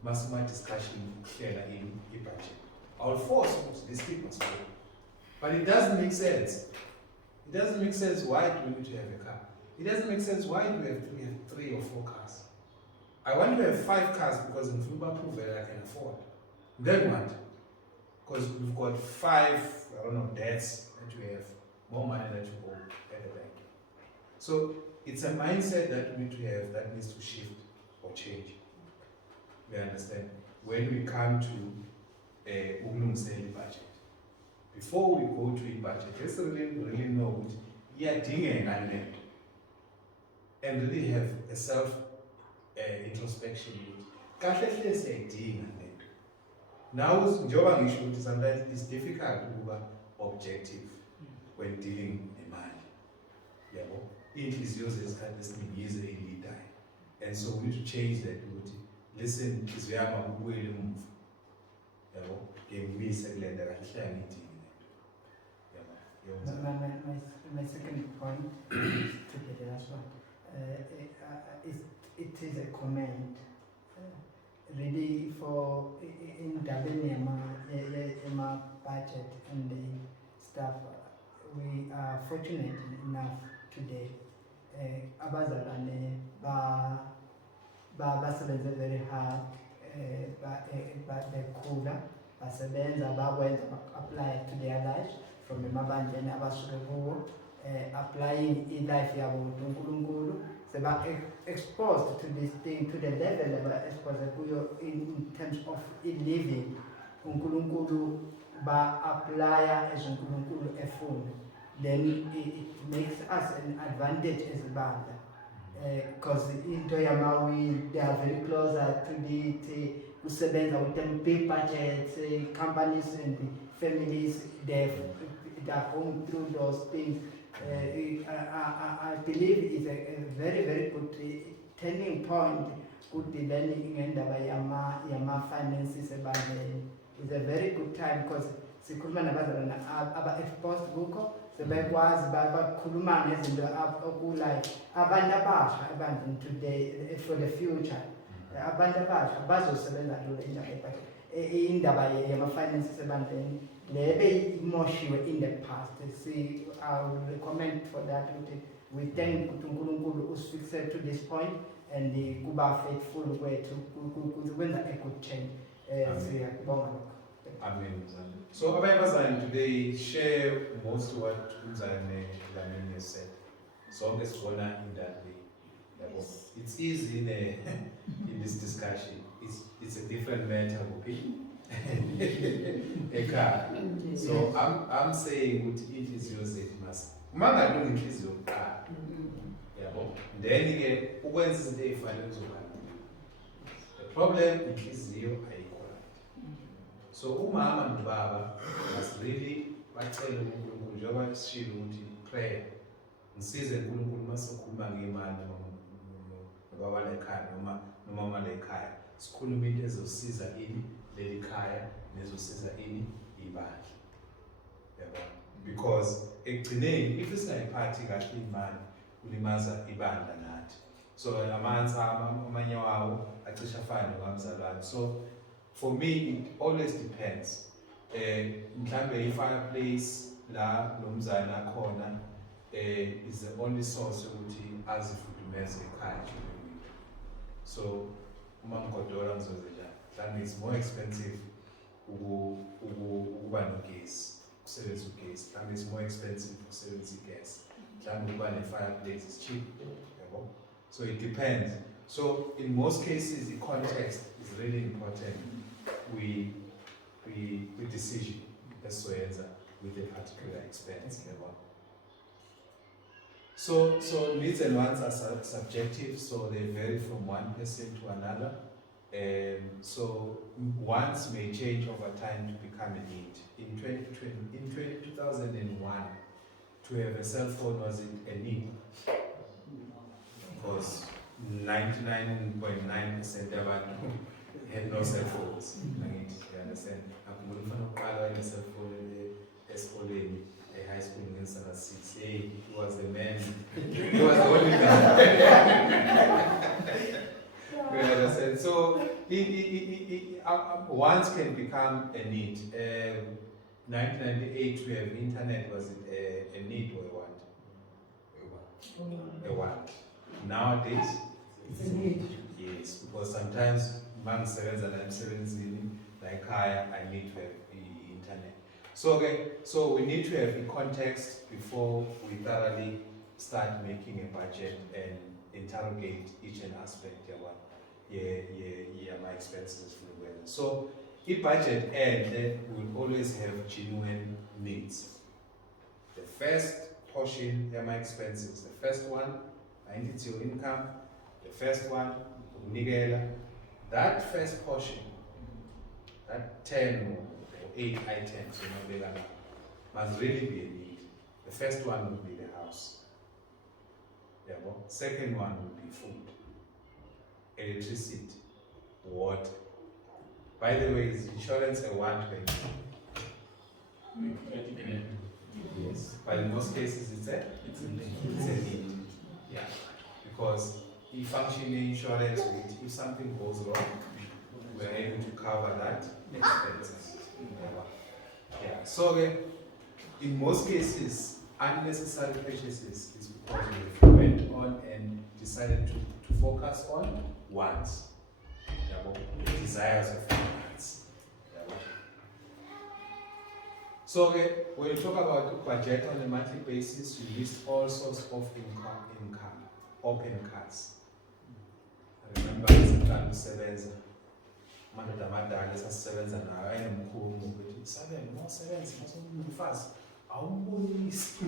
masima discussion ukuhlela budget. I will force this thing must go. But it doesn't make sense. It doesn't make sense why do we need to have a car. It doesn't make sense why do we have 3 or 4 cars. I want to have 5 cars because in Fuba Proven I can afford. Then what? Because we've got 5, I don't know, debts that we have, more money that you owe at the bank. So it's a mindset that we need to have that needs to shift or change. We understand? When we come to a budget, before we go to a budget, let's really know what and really have a self introspection. Now, sometimes it's difficult to be objective when dealing with money. It is used as easy in time. And so we need to change that. Listen, it's very move. My second point is to the last one. It is a comment. Really for in my budget and the stuff, we are fortunate enough today. Abazalwane basebenze very hard, but the cooler basebenza bakwenza apply to their lives from emabandleni abasuke kuwo, applying i-life yabo uNkulunkulu. So exposed to this thing to the level of exposure in terms of living. Unkulunkulu ba apply as unkulunkulu efuna. Then it makes us an advantage as a band. Because into Yamawi they are very closer to the kusebenza with them big budgets, companies and families they are going through those things. I believe it's a very, very good turning point. Good learning in the finances about it's a very good time because sikhuluma nabazalwana aba-exposed kukho sebekwazi bakhuluma ngezinto oku-life abantu abasha ebandleni today for the future. Abantu abasha bazosebenza lula indaba yama-finances ebandleni lebe imoshiwe in the past. See, I will recommend for that. We thank uNkulunkulu usifikise to this point and kuba faithful kwethu kwenza a good change. Siyabonga. Amen. So abanye today share most of what Mzane Lamini has said. So let's go in that way. Yes. It's easy in this discussion. It's a different matter of opinion. A car. So I'm saying what it is yours it must. Manga don't increase your car. Then again, ukwenza izinto ezifanele uzokhala. The problem inhliziyo ayikho. So umama nobaba must really bacele uNkulunkulu njengoba sishilo ukuthi prayer. Ngisize uNkulunkulu masokhuluma ngemali baba lekhaya noma mama lekhaya sikhuluma into ezosiza ini leli khaya nezosiza ini ibandla yabo because ekugcineni if singayiphathi kahle imali kulimaza ibandla nathi so amanye wawo acisha afana nokamzalwane so for me it always depends mhlambe i-fireplace la nomzana akhona is the only source ukuthi azifudumeze ekhaya so uma ngigodola ngizoze njani mhlambe it's more expensive ukuba nogesi ukusebenzisa ugesi mhlambe it's more expensive ukusebenzisa igesi mhlambe ukuba ne-fireplace is cheap yabo so it depends so in most cases the context is really important we decision esizoyenza with a particular expense yabo so needs and wants are subjective so they vary from one person to another so wants may change over time to become a need in 2001 to have a cell phone wasn't a need because 99.9% abantu had no cell phones. You understand? I'm going to a cell phone in high school in Sana 6. Hey, he was the man. He was the only man. You understand? So, wants can become a need. 1998, we have internet. Was it a need or a want? A want. Nowadays, It's a need. Yes, because sometimes Mang sevens and I'm sevens like I need to have the internet. So so we need to have the context before we thoroughly start making a budget and interrogate each and aspect of what my expenses for the weather. So if budget and will always have genuine needs. The first portion are my expenses. The first one, I need your income. The first one, that first portion, that 10 or 8 items, must really be a need. The first one would be the house. Second one would be food, electricity, water. By the way, is insurance a one-way? Yes, but in most cases it's a need. Yeah, because if functioning insurance, if something goes wrong, we're able to cover that expenses. Yeah. So in most cases, unnecessary purchases is because we went on and decided to focus on wants, the desires of wants. So when you talk about budget on a monthly basis, you list all sorts of income, open cards. I remember isikhathi usebenza amadoda amadala esasisebenza nayo ayenomkhulu ukuthi Sabeni mosebenza mosomfazi awumbonisi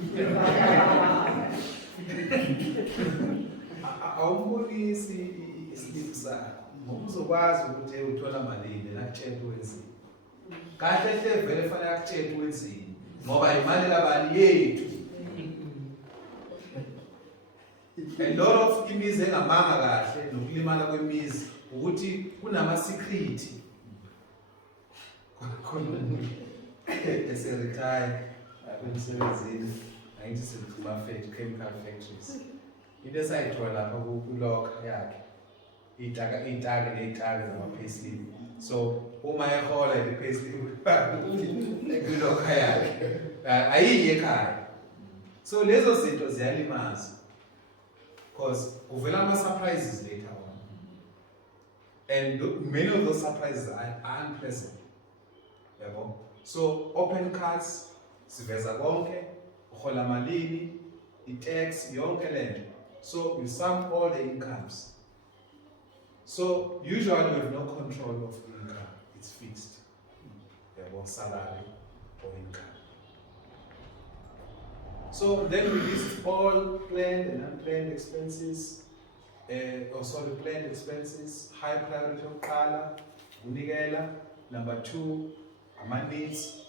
awumbonisi isiliphu sakho ngoba uzokwazi ukuthi uthola malini nakutshela wenzini kahle hle vele fanele akutshela wenzini ngoba imali labani yethu. A lot of imizi engamanga kahle nokulimala kwemizi ukuthi kunama secret ese-retire emsebenzini angithi sekuma chemical factories into esayithola lapha kulokha yakhe iy'taki zama-payslip so uma ehola i-payslip kulokha yakhe ayiyi ekhaya so lezo zinto ziyalimaza because kuvela ama-surprises later on and many of those surprises are unpleasant. So open cards siveza konke uhola malini i-tax yonke lento so you sum all the incomes so usually we have no control of income, it's fixed, salary or income. So then we list all planned and unplanned expenses, planned expenses, high priority of color, unikela. Number 2, ama needs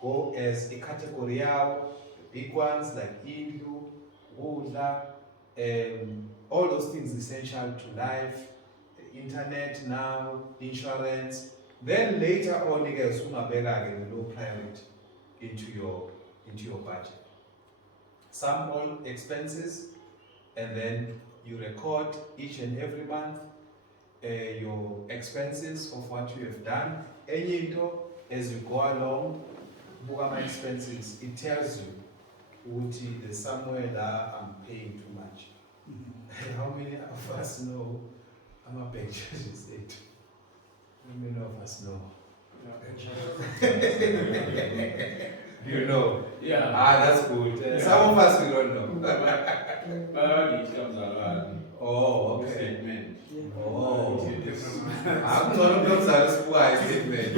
go as a category out, the big ones like indlu, udla, All those things essential to life, internet now, insurance. Then later on, you get low priority into your budget. Some all expenses, and then you record each and every month your expenses of what you have done. As you go along, book my expenses. It tells you there's somewhere that I'm paying too much. How many of us know I'm a bank charges it? How many of us know? You know? Yeah. That's good. Yeah. Some of us we don't know. It comes around. Oh, okay. Statement. Oh. Different. I'm not going to spoil statement.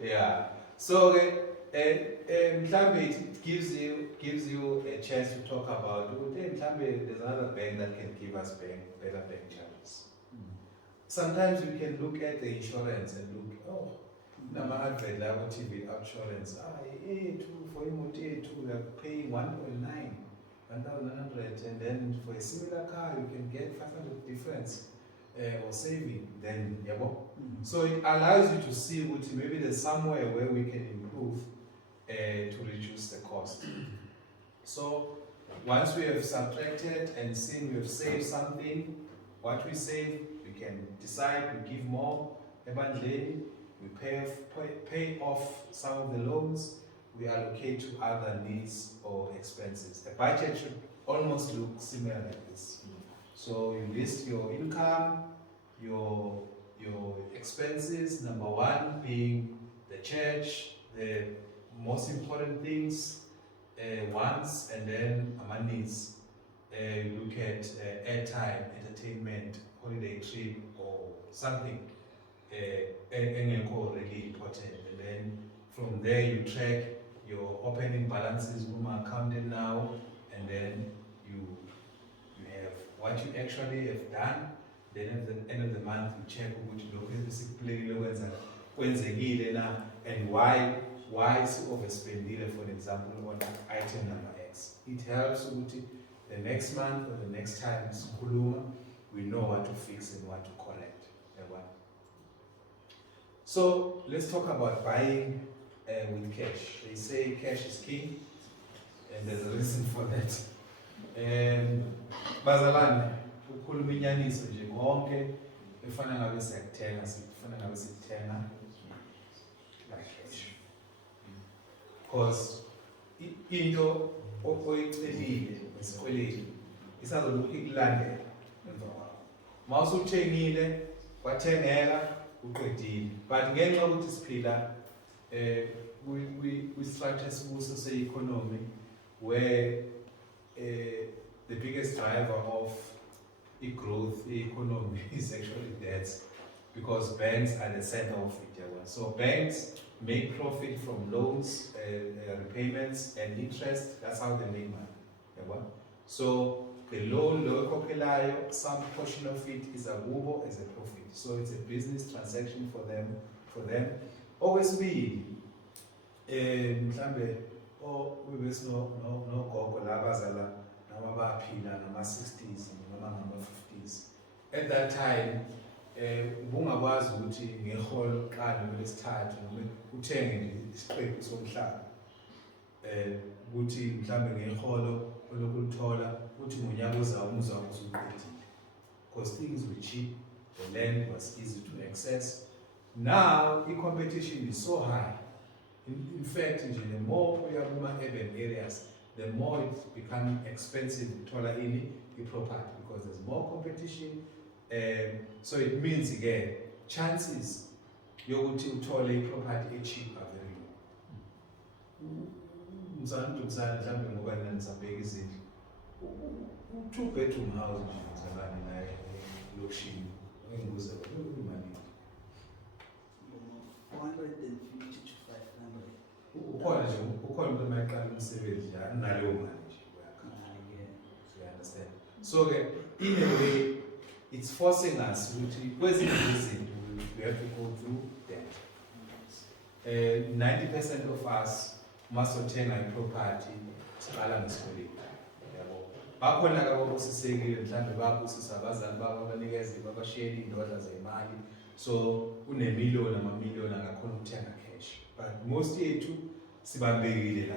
Yeah. So, it gives you a chance to talk about. There's another bank that can give us better bank charges. Sometimes we can look at the insurance and look, Namahadved level TV insurance. For him, we are paying 1.9, 1,900, and then for a similar car, you can get 500 difference or saving. Then, so it allows you to see what maybe there's somewhere where we can improve to reduce the cost. So once we have subtracted and seen we have saved something, what we save, we can decide we give more. We pay off some of the loans, we allocate to other needs or expenses. A budget should almost look similar like this. So you list your income, your expenses, number one being the church, the most important things, wants, and then our needs. You look at airtime, entertainment, holiday trip, or something really important. And then from there you track your opening balances, accounted now, and then you have what you actually have done. Then at the end of the month you check and why is overspending, for example, on item number X. It helps the next month or the next time we know what to fix and what to correct. So let's talk about buying with cash. They say cash is king, and there's a reason for that. Bazalwane, ukhuluma inyaniso nje konke efana ngabe siyakuthenga, sifana ngabe sikuthenga like cash. Because into oyicelile esikweleti isazolokhu ikulandela emva kwakho. Uma usuthengile wathengeka uqedile, but ngenxa yokuthi siphila we structure sibuso se-economy where the biggest driver of growth economy is actually debt, because banks are the center of it. So banks make profit from loans, repayments, and interest. That's how they make money. So the loan, some portion of it is a goobo as a profit. So it's a business transaction for them. Always be mhlambe no gogo labazala nabaphila nama-60s noma ngama-50s. At that time ubungakwazi ukuthi ngeholo qala lesithathu noma uthenge nje isiqephu somhlaba ukuthi mhlambe ngeholo olokulithola uthi ngonyaka ozayo umzamo usuqedile, because things were cheap, the land was easy to access. Now the competition is so high. In fact, the more we are in urban areas, the more it's becoming expensive to tola any property, because there's more competition. So it means again, chances you're going to tola a property cheap are very low. Mzantu mzantu mhlambe ngoba nanizabheka izindlu. 2-bedroom house mzalwane naye lokishini engibuza imali 450 to 500. ukhona umuntu mayaqala umsebenzi nje analeyo mali nje uyakhaya. You understand? So in a way it's forcing us ukuthi kwezinye izinto we have to go through that. 90% of us must obtain a property siqala ngesikweletu. yabo. Bakhona ke abokusisekile mhlambe babusisa abazali babo banikeze babashiyela indodla zemali. So unemiliyoni amamiliyoni angakhona ukuthenga cash. But most yethu sibambekile la.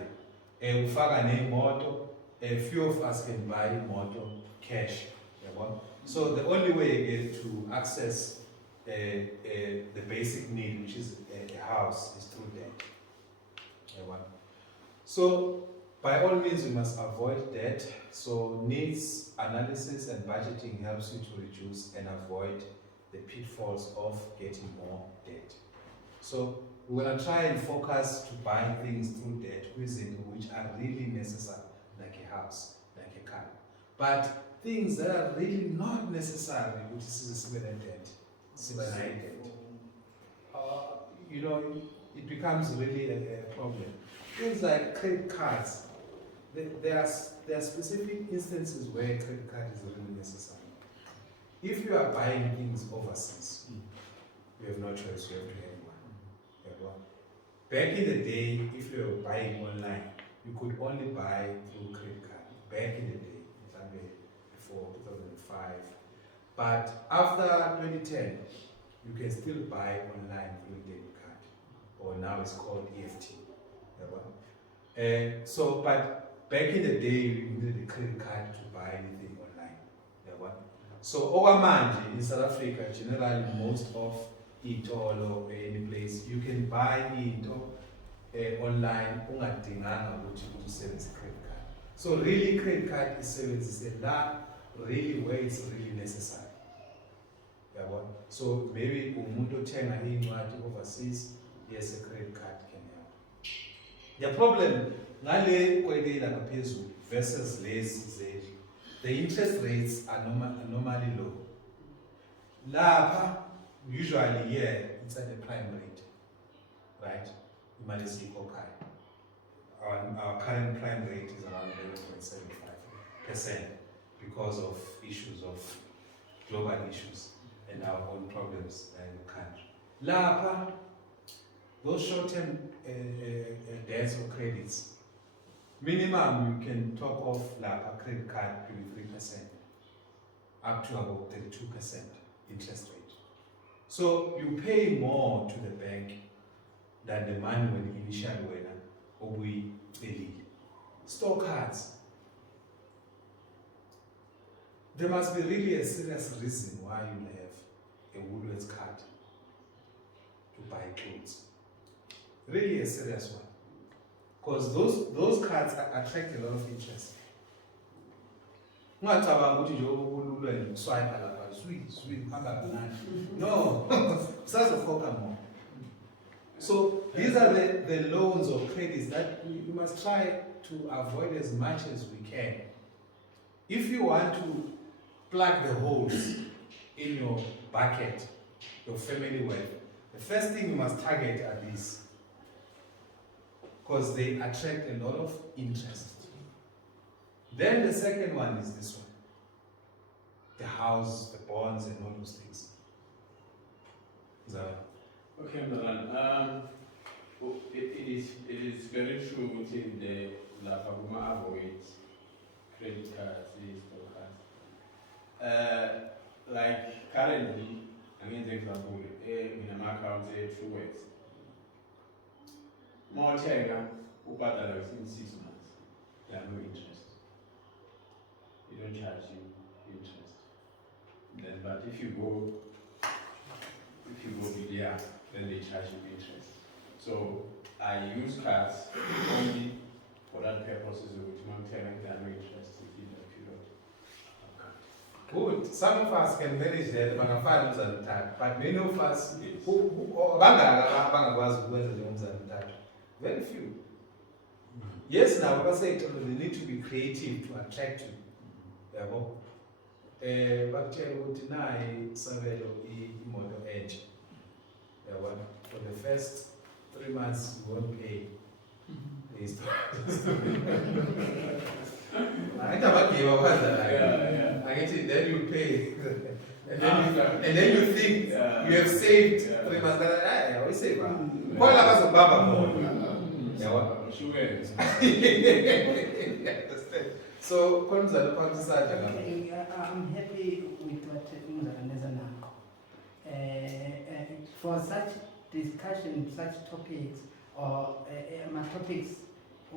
Ufaka nemoto, a few of us can buy moto cash. Yabo. So the only way to access the basic need, which is a house, is through debt. Yabo. So by all means, we must avoid debt. So needs analysis and budgeting helps you to reduce and avoid the pitfalls of getting more debt. So we're going to try and focus to buy things through debt which are really necessary, like a house, like a car. But things that are really not necessary, which is a similar debt, you know, it becomes really a problem. Things like credit cards, there are specific instances where a credit card is really necessary. If you are buying things overseas, you have no choice, you have to have one. Back in the day, if you were buying online, you could only buy through credit card. Back in the day, before 2005. But after 2010, you can still buy online through debit card, or now it's called EFT. But back in the day, you needed a credit card to buy anything online. So okwamanje in South Africa, generally most of itolo or any place, you can buy into online ungadinganga ukuthi usebenzise credit card. So really credit card is sebenzise la really where it's really necessary. So maybe umuntu othenga incwadi overseas, yes, a credit card can help. The problem ngale kwelela ngaphezulu versus lezi the interest rates are normally low. Lapha, usually here, it's at the prime rate, right? Our current prime rate is around 11.75% because of issues of global issues and our own problems in the country. Lapha, those short-term debts or credits, minimum you can talk of Lapha credit card 23%, up to about 32% interest rate. So you pay more to the bank than the money when you initially went or we lead. Store cards. There must be really a serious reason why you have a Woolworths card to buy clothes. Really a serious one. Because those cards attract a lot of interest. No, more. So these are the loans or credits that we must try to avoid as much as we can. If you want to plug the holes in your bucket, your family wealth, the first thing you must target are these, because they attract a lot of interest. Then the second one is this one. The house, the bonds, and all those things. Okay, Maran. It is very true within the Lapaguma avoid credit cards, like currently, I mean, the example, in a account, 2 weeks. More China, Upadala within 6 months, there are no interest. They don't charge you interest. Then, but if you go there, then they charge you interest. So I use cards only for that purposes which there are no interest within that period. Good. Some of us can manage that, but many of us very few. Yes, now I say they need to be creative to attract you. For the first 3 months you won't pay. Then you pay. And then you think you have saved 3 months. I always say, So, Konzalo Pakistan, Okay, I'm happy with what Umzala for such discussion, such topics, or my topics, I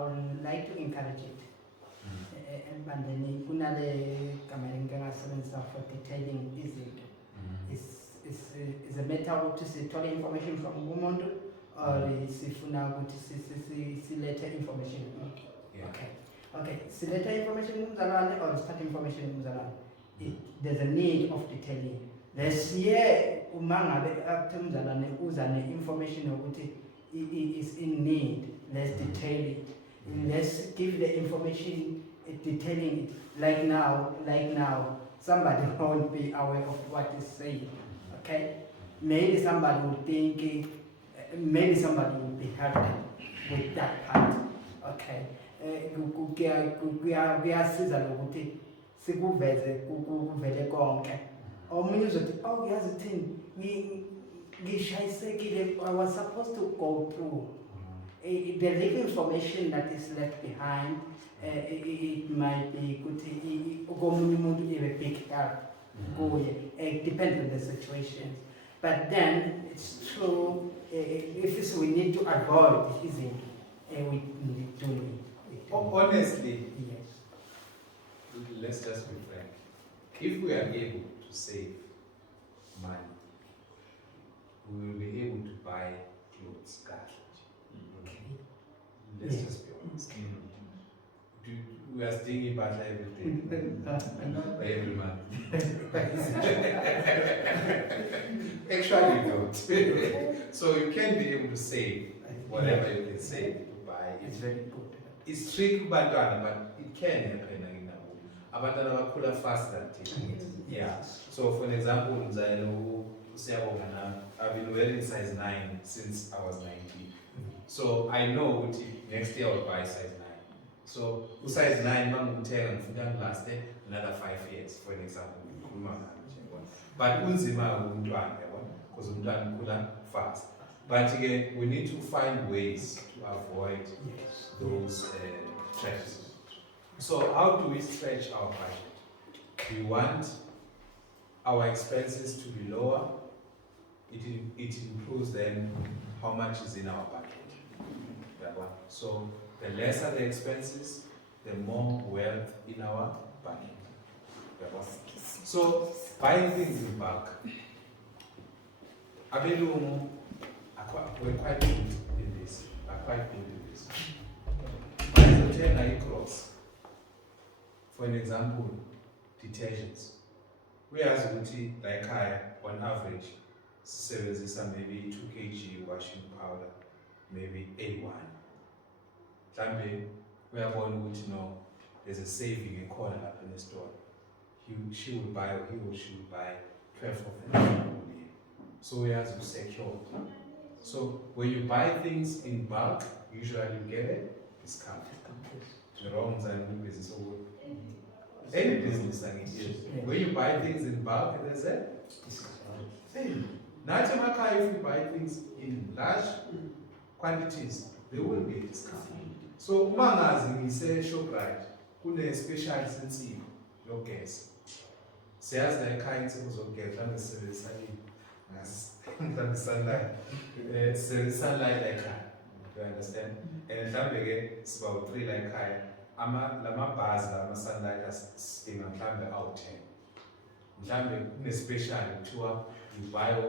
would like to encourage it. And then kunale kamaringa for detailing is a matter of to see information from Umondu or sifuna to letter information. Okay. Letter information Muzalane or start information Muzalane. There's a need of detailing. There's here umanga up to Muzalane uzane information of is in need. Let's detail it. Let's give the information detailing it. Like now, somebody won't be aware of what is saying. Okay? Maybe somebody will think, maybe somebody will be hurt with that part. Okay? Kuyasiza lokuthi sikuveze kuvele konke. Omunye uzothi yazi thini ngishayisekile, I was supposed to go through. The little information that is left behind, it might be good. A big help. It depends on the situation. But then it's true. If we need to avoid isn't we need to do it. Honestly, yes. Let's just be frank. If we are able to save money, we will be able to buy clothes, gadgets. Okay. Let's just be honest. We are stinging about everything. Every month. Actually, you don't. So you can be able to save whatever you can save to buy. It's very good. It's tricky, but it can happen. Abantwana bakhula faster than yeah. So for an example, I've been wearing size 9 since I was 19. So I know next year I'll buy size 9. So size 9 mangumthenga last another 5 years, for an example. But unzima because umntwana ukhula fast. But again, we need to find ways to avoid those stretches. So how do we stretch our budget? We want our expenses to be lower. It improves then how much is in our budget. That one. So the lesser the expenses, the more wealth in our budget. That one. So buying things in bulk. Abelungu we're quite good in this. Buying the 10 cross. For an example, detergents. Whereas like on average, maybe 2 kg washing powder, maybe A1. We are going to there's a saving in corner up in the store. She will buy, or he or she will buy 12 of them. So we have to secure. So when you buy things in bulk, usually you get a discount. The wrong time business over. Any business like it is. When you buy things in bulk, there's a discount. Not if you buy things in large quantities, there will be a discount. So mangazi we say ShopRite, kune special sensitive your guess. Says the kinds of get sunlight like that. You understand? And it's about 3 like high. Lama bars lama sunlight as sting and climb out 10. In a special tour, you buy 2,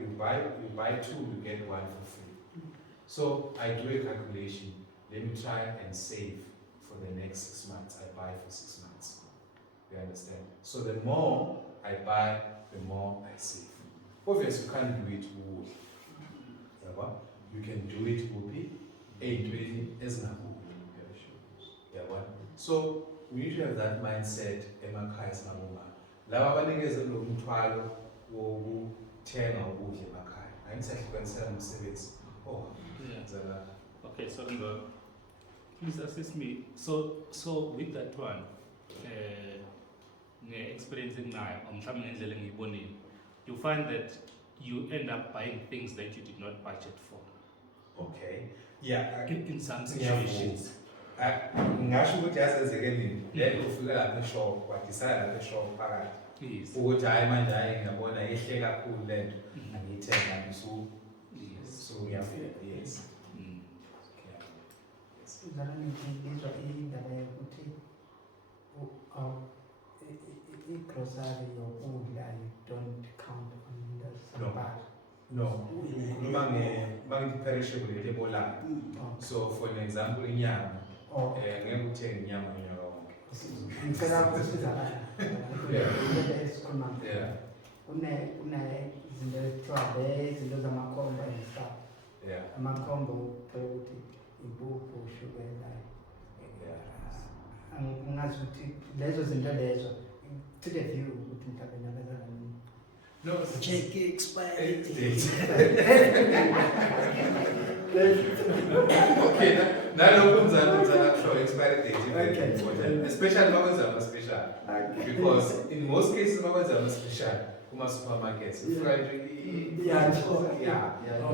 you get 1 for free. So I do a calculation. Let me try and save for the next 6 months. I buy for 6 months. You understand? So the more I buy, the more I save. Obviously, you can't do it wool. You can do it wool. 820 is not wool. So we need to have that mindset. Emakhaya sinaboma. Laba banikeze lo mthwalo wokuthenga ukudla emakhaya. Ayisahlukanisela umsebenzi. Okay, so please assist me. So with that one, experiencing now, you find that you end up buying things that you did not budget for. Okay. Yeah. In some situations. ngingasho ukuthi yasenzeke nini le ufika lapha eshop wadecide lapha eshop phakathi Yes. ukuthi hayi manje hayi ngiyabona yehle kakhulu lento angiyithenga nje Yes. so ngiyafika yes Mm. Uzalwane ngizwa indaba yokuthi i-grocery yokudla you don't count on the supply. no ngikhuluma ngithi perishable lebolayo so for an example inyama ngeke uthenge inyama unyaka wonke Ngicela ukusizakala. Esikhuluma yeah izinto ekuthiwa izinto zamakhombo and stuff. yeah Amakhombo uthola ukuthi impuphu, ushukela. Angazi ukuthi lezo zinto lezo to the view ukuthi mhlawumbe nabezana nini. no Check expiry date. Date. Okay, nalokho ngizana kusho expiry date Okay. especially makwenza ama-special because in most cases makwenza ama-special kuma-supermarkets Yeah.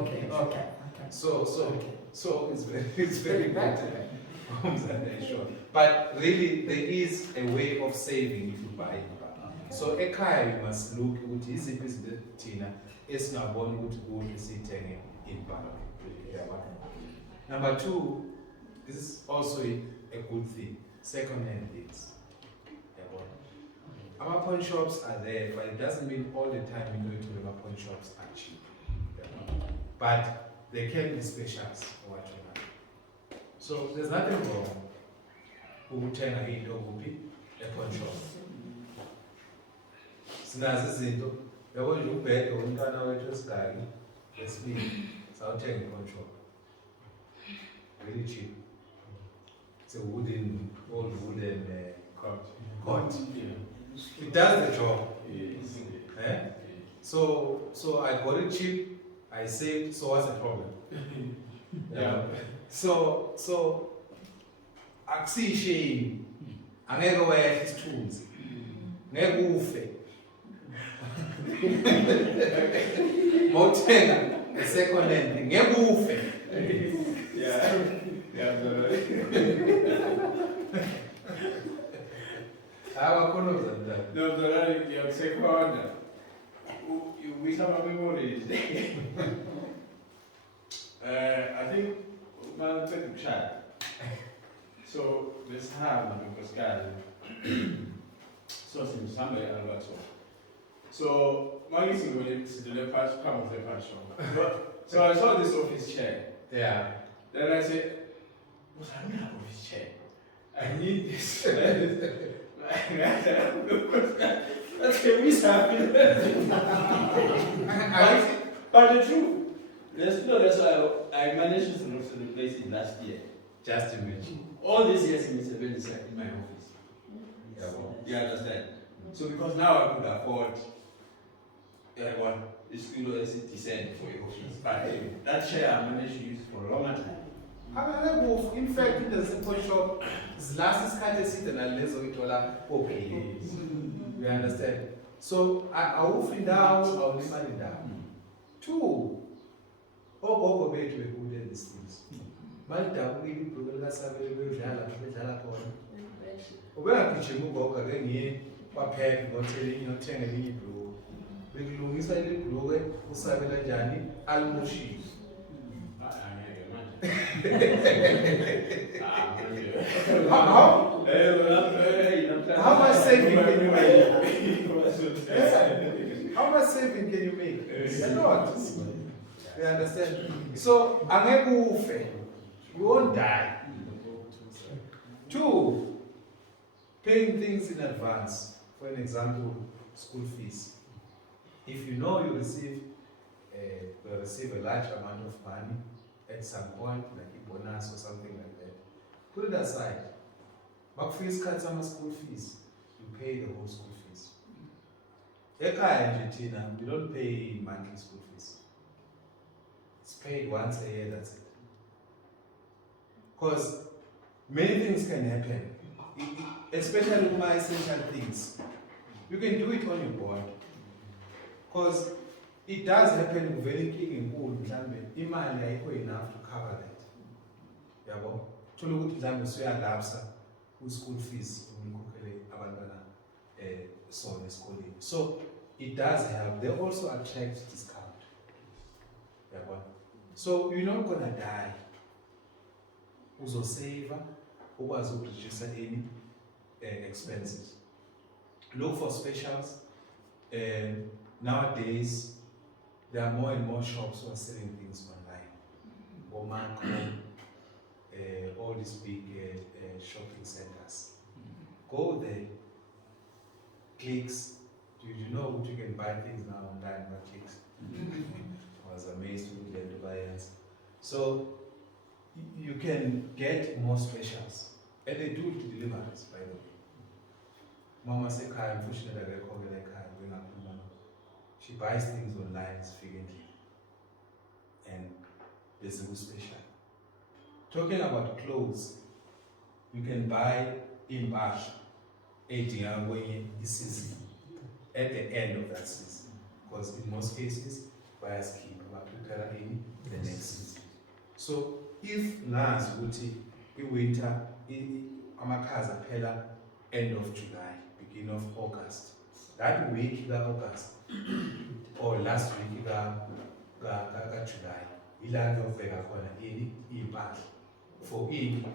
Okay. so it's very important sure but really there is a way of saving if you buy it so ekhaya you must look ukuthi iziphi izinto thina esingabona ukuthi kuhle siyithenge in bulk. Number two, this is also a good thing, second-hand things. Our pawn shops are there, but it doesn't mean all the time we go to our pawn shops are cheap. But they can be specials for what you have. So there's nothing wrong with a pawn shop. Sinazi izinto yabo nje ubhede umntwana wethu esigaki lesibili sawuthenga i-pawn shop really cheap. It's a wooden cot. It does the job. Yes. Eh? So I got it cheap, I saved, so what's the problem? Yeah. So akusiyi shame angeke wehle isithunzi ngeke ufe mawuthenga second hand ngeke ufe Yeah. awakhona uzandala No, you're second. We have a memories. I think my second child. So this ham because guys. So since somebody else. So my listening when it's the part of the passion. So I saw this office chair. yeah Then I said, what's another office chair? I need this. That's the reason. But the truth, that's why I managed to replace it last year. just imagine All these years in in my office. yeah, well, You understand? So because now I could afford one, it's decent for your office. But that chair I managed to use for a longer time. in fact in the simple shop zilasa isikhathi eside nalezo ithola okay you understand so awufi ndawo awulimali ndawo two ogogo bethu bekude these things malidabukile ibhuku likasabele bedlala khona ubengagijima ugogo ake ngiye kwaphepha ngothelinye othenga elinye ibhuku bekulungiswa ile bhuku usabela njani alimoshile How much saving can you make? How much saving can you make? A lot. You understand? So, angeke ufe. You won't die. Two, paying things in advance. For an example, school fees. If you know you receive a large amount of money at some point, like a bonus or something like that, put it aside. But fees cut some school fees. You pay the whole school fees. Eka in Argentina, we don't pay monthly school fees. It's paid once a year, that's it. Because many things can happen, especially with my essential things. You can do it on your board. Because it does happen with very king in pool, imali ayikho enough to cover that. Yabo. thola ukuthi mhlawumbe usuyalapsa ku-school fees ukukhokhele abantwana sona esikoleni. So it does help. They also attract discount. Yabona? So you're not gonna die. Uzosave, ukwazi ukureduce any expenses. Look for specials. Nowadays, there are more and more shops who are selling things online. Omanco, all these big shopping centers. Go there, clicks. Do you know what you can buy things now online by clicks? I was amazed with the buyers. So you can get more specials. And they do deliveries, by the way. Mama said, unfortunately, she buys things online frequently. And there's a good special. Talking about clothes, you can buy in March, 18 season at the end of that season. Because in most cases, buyers keep about in the next season. So if Nas Wuti, in winter, Amakaza Pella, end of July, beginning of August, that week August, or last week July, ilan of Vega in back for winter.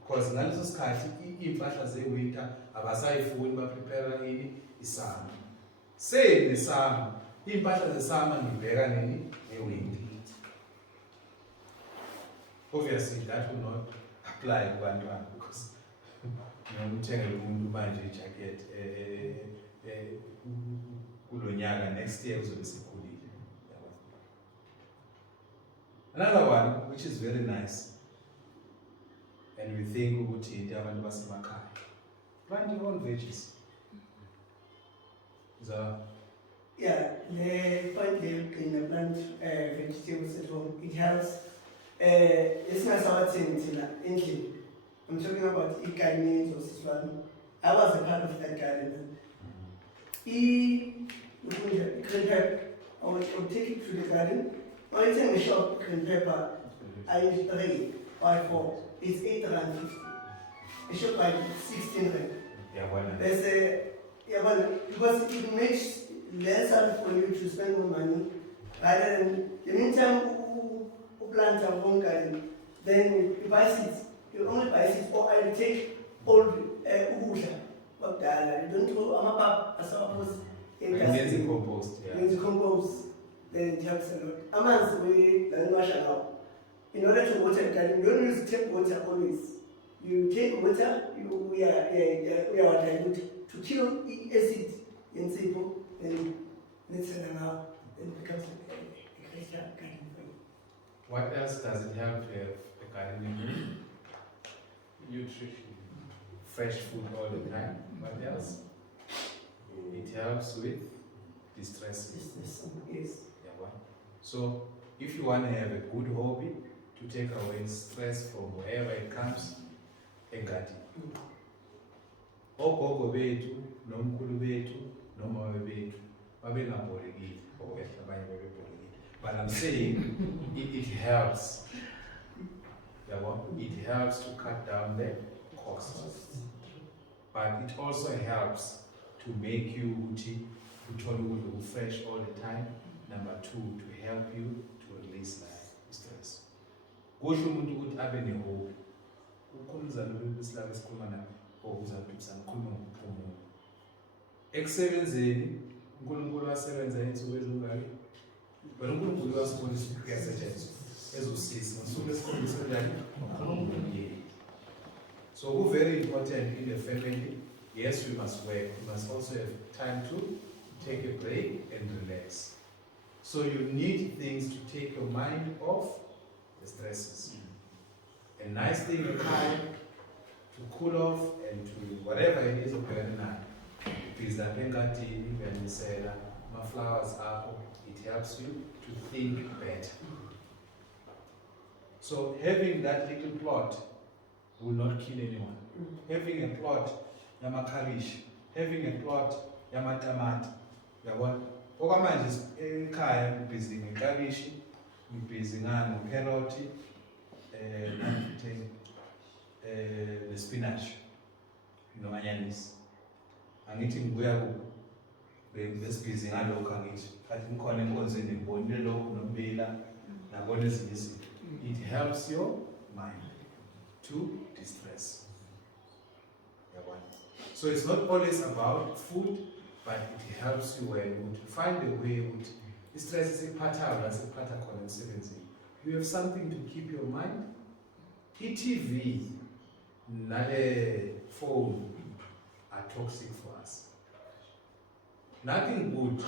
Because ngaleso sikhathi impahla ze-winter abasayifuni baprepare isummer. Same nesummer, impahla zesummer ngibheka ne-winter. Obviously that will not apply kubantwana because uthengele umuntu manje ijacket kulo nyaka next year uzobe sekhulile. Another one which is very nice, and we think ukuthi into abantu basemakhaya, plant your own veggies. Yeah, the point in the plant vegetables at home, it helps. It's not something in I'm talking about e-gardening or this one. I was a part of that garden. Green pepper, I would take it to the garden. When it's in the shop, green pepper, I use 3 or 4. It's 8 rand 50. The shop like 16 rand. There's a because it makes less hard for you to spend more money rather than the meantime you plant a home garden, then you buy seeds. You only buy seeds, or I take old ukudla bakudala. You don't throw amapap as suppose in the compost. When you compost, then it helps a lot. Amanzi we wash now. In order to water the garden, you don't use tap water always. You take water, we are dilute to kill acid in simple, and let's send them out, and it becomes a great garden for you. What else does it help to have a gardening? Nutrition. Fresh food all the time. What else? It helps with distress. Yes. Yeah, what? So if you want to have a good hobby to take away stress from wherever it comes, a garden. Ogogo bethu, nomkhulu bethu, nomama bethu, babengabhorekile, abanye babebhorekile. But I'm saying it helps. It helps to cut down the costs. But it also helps to make you fresh all the time. Number 2, to help you to release stress. Kusho umuntu ukuthi abe nehobby. Ukhona umzali besilabe esikhuluma naye, uzaphuza ngikhuluma ngokuphumula. Ekusebenzeni uNkulunkulu wasebenza insuku ezingaki? Wena uNkulunkulu wasibonisa ukuyasetshenziswa ezosisi ngosuku lesikhombisa njani? So very important in the family. Yes, we must work. We must also have time to take a break and relax. So you need things to take your mind off the stresses. A nice thing in time to cool off and to whatever it is going on. If my flowers apple, it helps you to think better. So having that little plot will not kill anyone. Having a plot, yamakarish, having a plot, yamatamat, yabona. Okwamanje ekhaya ngibhizi ngekarishi, ngibhizi ngano carrot, spinach, onions. Angithi ngibuya besibhizi ngalokho angithi kanti ngikhona enkonzweni ngibonile lokho nombila nabona ezinye izinto. It helps your mind to distress. So it's not always about food, but it helps you when you find a way which stress is a pattern, as a pattern you have something to keep your mind. TV, nale phone are toxic for us. Nothing good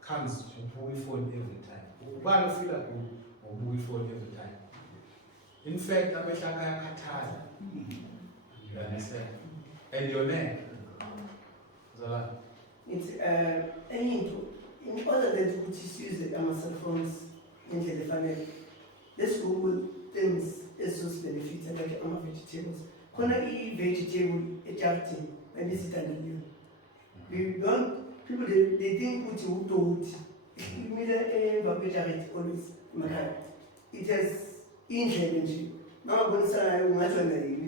comes from mobile phone every time. Ubani feel good or mobile phone every time. In fact, amehla ayakhathala. You understand? And your name. Zola. It's in order that we use our cell phones in the family. Let's Google things as those benefits like our vegetables. When I eat vegetable, it's healthy, and this is you. We don't, people they think what you do. You mean vegetarian always. It has inherently. Now I'm going to say I'm not going to eat it.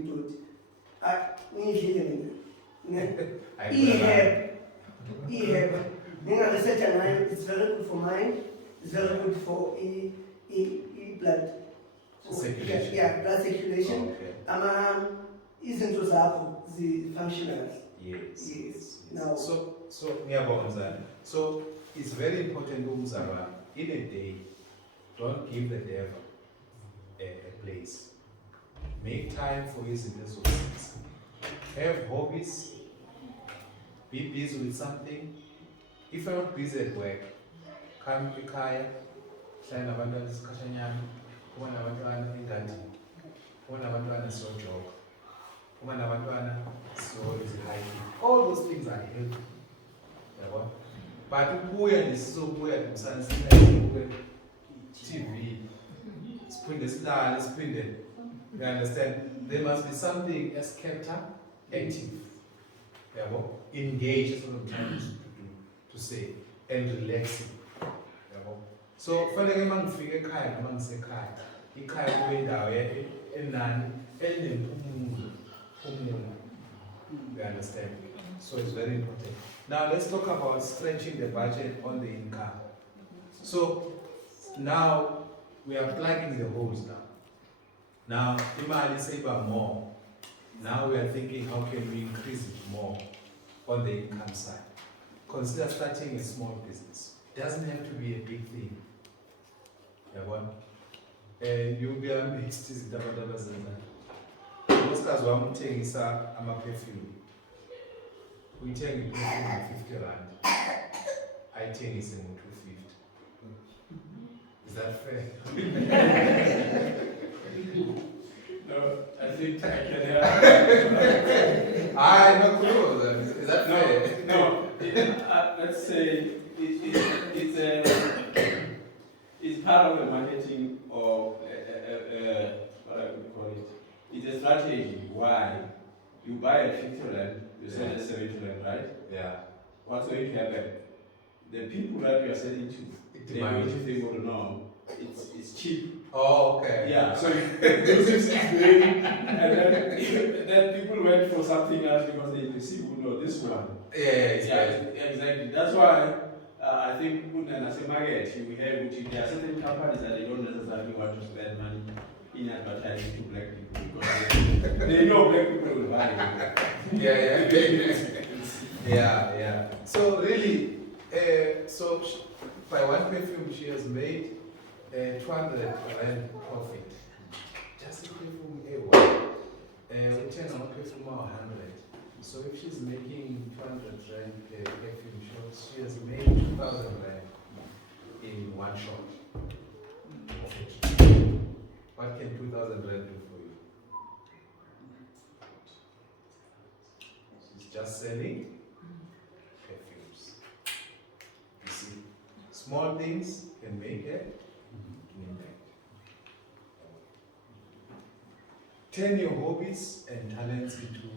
It's very good for mind, it's very good for blood Circulation. Yeah, blood circulation. Okay. Izinto zakho zi-functional. Yes. Now, So it's very important umzala in a day, don't give the devil a place. Make time for his interests. Have hobbies. Be busy with something. If you're not busy at work, come to Kaya, hlala nabantwana isikhashanyana, kuba nabantwana engadini, kuba nabantwana siyojog, kuba nabantwana hiking. All those things are healthy. But ubuya nesizobuya nomsana TV, siphinde silale, siphinde. You understand? There must be something as kept up, active. Engage is what I'm trying to say, and relaxing. So, fanele mangifika ekhaya noma ngisekhaya, ikhaya kube indawo enani enempumulo. You understand? So it's very important. Now let's talk about stretching the budget on the income. So now we are plugging the holes now. Now, imali save more. Now we are thinking, how can we increase it more on the income side? Consider starting a small business. It doesn't have to be a big thing. And you'll be amazed. Oscars wami uthengisa ama-perfume. Uyithenga i-perfume ngo-50 rand. Ayithengise ngo-250. Is that fair? No, I think I can help. I'm not close. Is that fair? No. Let's say it's part of the marketing or what I would call it. It's a strategy. Why? You buy at 50 rand, you sell at 70 rand, right? Yeah. What's going to happen? The people that you are selling to, they're going to think, oh no, it's cheap. Oh, okay. Yeah, so this is big, and then people went for something else because they see, oh no, this one. Exactly. That's why I think as a market, there are certain companies that they don't necessarily want to spend money in advertising to black people because they know black people will buy it. Yeah. So really, so by one perfume she has made 200 rand profit. Just a perfume, we turn on perfume 100. So if she's making 200 rand perfume shots, she has made 2,000 rand in one shot. What can 2,000 rand do for you? She's just selling perfumes. You see, small things can make an impact. Turn your hobbies and talents into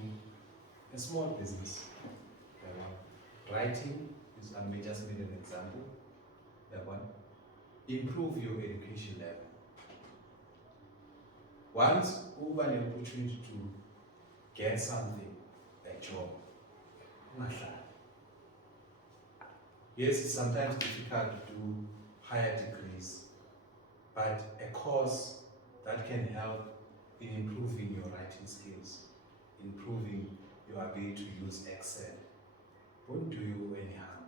a small business. Writing is, I may just made an example. That one. Improve your education level. Once you have an opportunity get something, a job. Ungahlali. Yes, it's sometimes difficult to do higher degrees, but a course that can help in improving your writing skills, improving your ability to use Excel, won't do you any harm.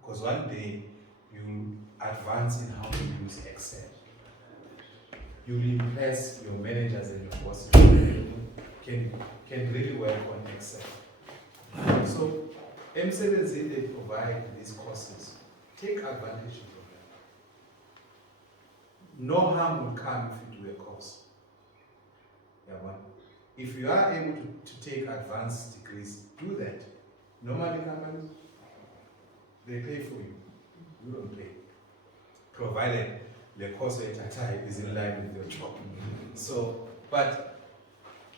Because one day you advance in how to use Excel. You will impress your managers and your bosses who can really work on Excel. So M7Z, they provide these courses. Take advantage of them. No harm will come if you do a course. Yeah, one. If you are able to take advanced degrees, do that. Normally companies, they pay for you. You don't pay. Provided the course at a time is in line with your job. So, but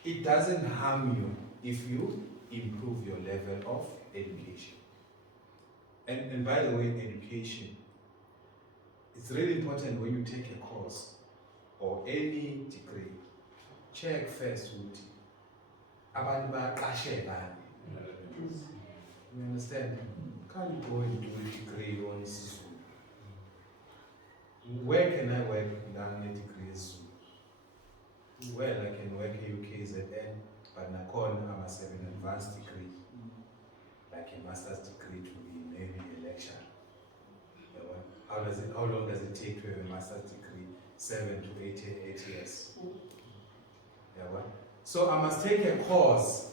it doesn't harm you if you improve your level of education. And by the way, education, it's really important when you take a course or any degree, check first ukuthi abantu baqashe bani. You understand? Can't go and do a degree on Zulu. Where can I work without a degree in Zulu? Well, I can work at UKZN, but Nakon, I must have an advanced degree, like a master's degree to be maybe a lecturer. How long does it take to have a master's degree? 7 to 8 years. Yeah, what? So I must take a course,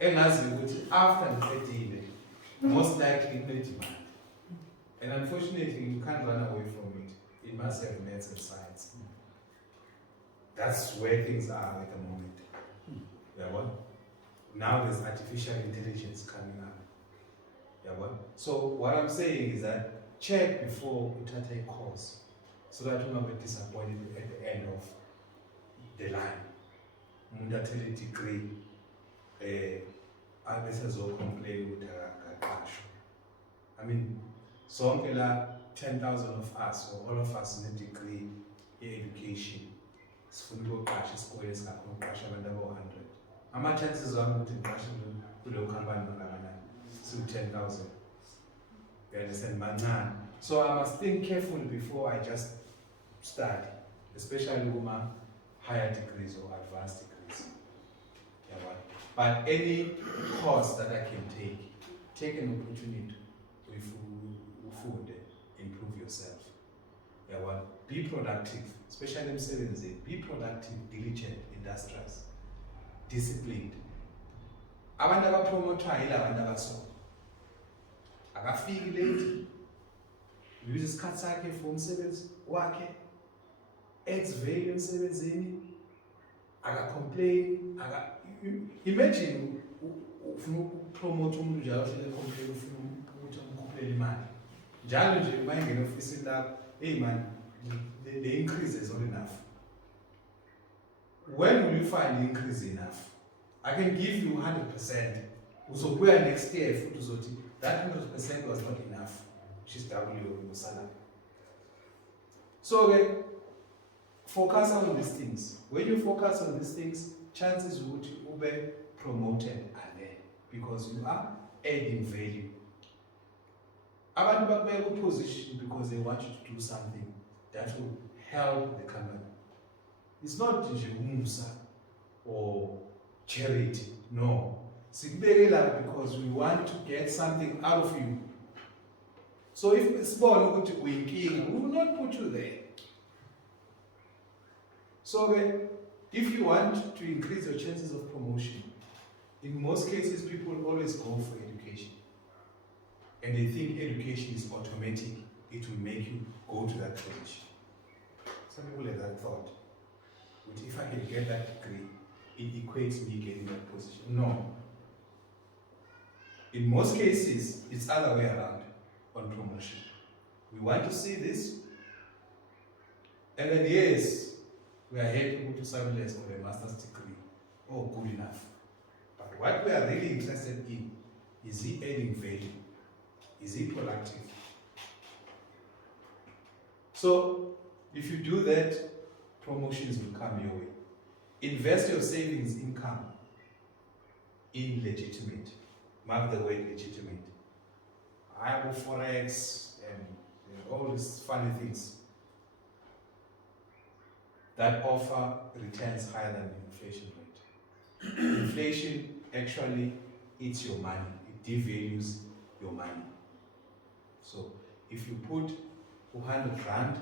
and as you would, after the 30, most likely in demand. And unfortunately, you can't run away from it. It must have maths and science. That's where things are at the moment. Yeah, what? Now there's artificial intelligence coming up. Yeah, what? So what I'm saying is that check before you take a course, so that you will not be disappointed at the end of the line. Munda tell a degree, I will complain with cash. I mean, so 10,000 of us, or all of us in a degree in education, sifuna cash school is going to cash abantu abo 100. How much chances are going to cash kulo company so 10,000? You understand, man? So I must think carefully before I just study, especially with my higher degrees or advanced degrees. Yeah, but any course that I can take an opportunity with food, improve yourself. Yeah, be productive, especially in 7Z. Be productive, diligent, industrious, disciplined. Abantu abapromotwa yila abantu abaso. Akafiki late. Use isikhathi sakhe for umsebenzi wakhe. Adds value emsebenzini. Complain. Imagine ufuna ukupromote umuntu njalo uhlele complain ufuna ukuthi umkhuphele imali. Njalo nje mayengena office lapho, hey man, the increase is not enough. When will you find the increase enough? I can give you 100%. So where next year that 100% was not enough, which is double your salary. So focus on these things. When you focus on these things, chances would you be promoted are there because you are adding value. Abantu bakubeka position because they want you to do something that will help the company. It's not umusa or charity. No. Sikubekela because we want to get something out of you. So if it's born ukuthi uyinkinga, we will not put you there. So if you want to increase your chances of promotion, in most cases people always go for education. And they think education is automatic. It will make you go to that college. Some people have that thought. But if I can get that degree, it equates me getting that position. No. In most cases, it's the other way around on promotion. We want to see this, and then yes, we are here to go to some less for a master's degree. Oh, good enough. But what we are really interested in, is he adding value? Is he productive? So, if you do that, promotions will come your way. Invest your savings income illegitimate. Mark the word legitimate. I go forex and all these funny things that offer returns higher than the inflation rate. Inflation actually eats your money. It devalues your money. So if you put 100 rand,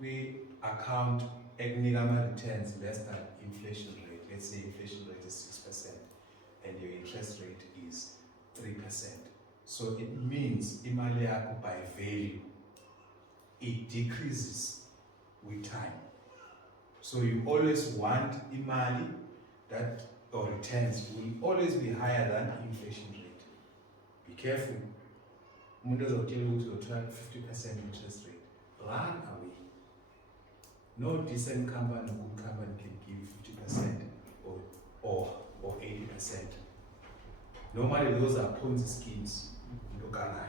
we account economic returns less than inflation rate. Let's say inflation rate is 6% and your interest rate is 3%. So it means imali yakho by value, it decreases with time. So you always want imali that or returns will always be higher than inflation rate. Be careful. Umuntu ozotshela ukuthi uzothola 50% interest rate. Run away. No decent company, good company can give you 50% or 80%. Normally those are Ponzi schemes. Look at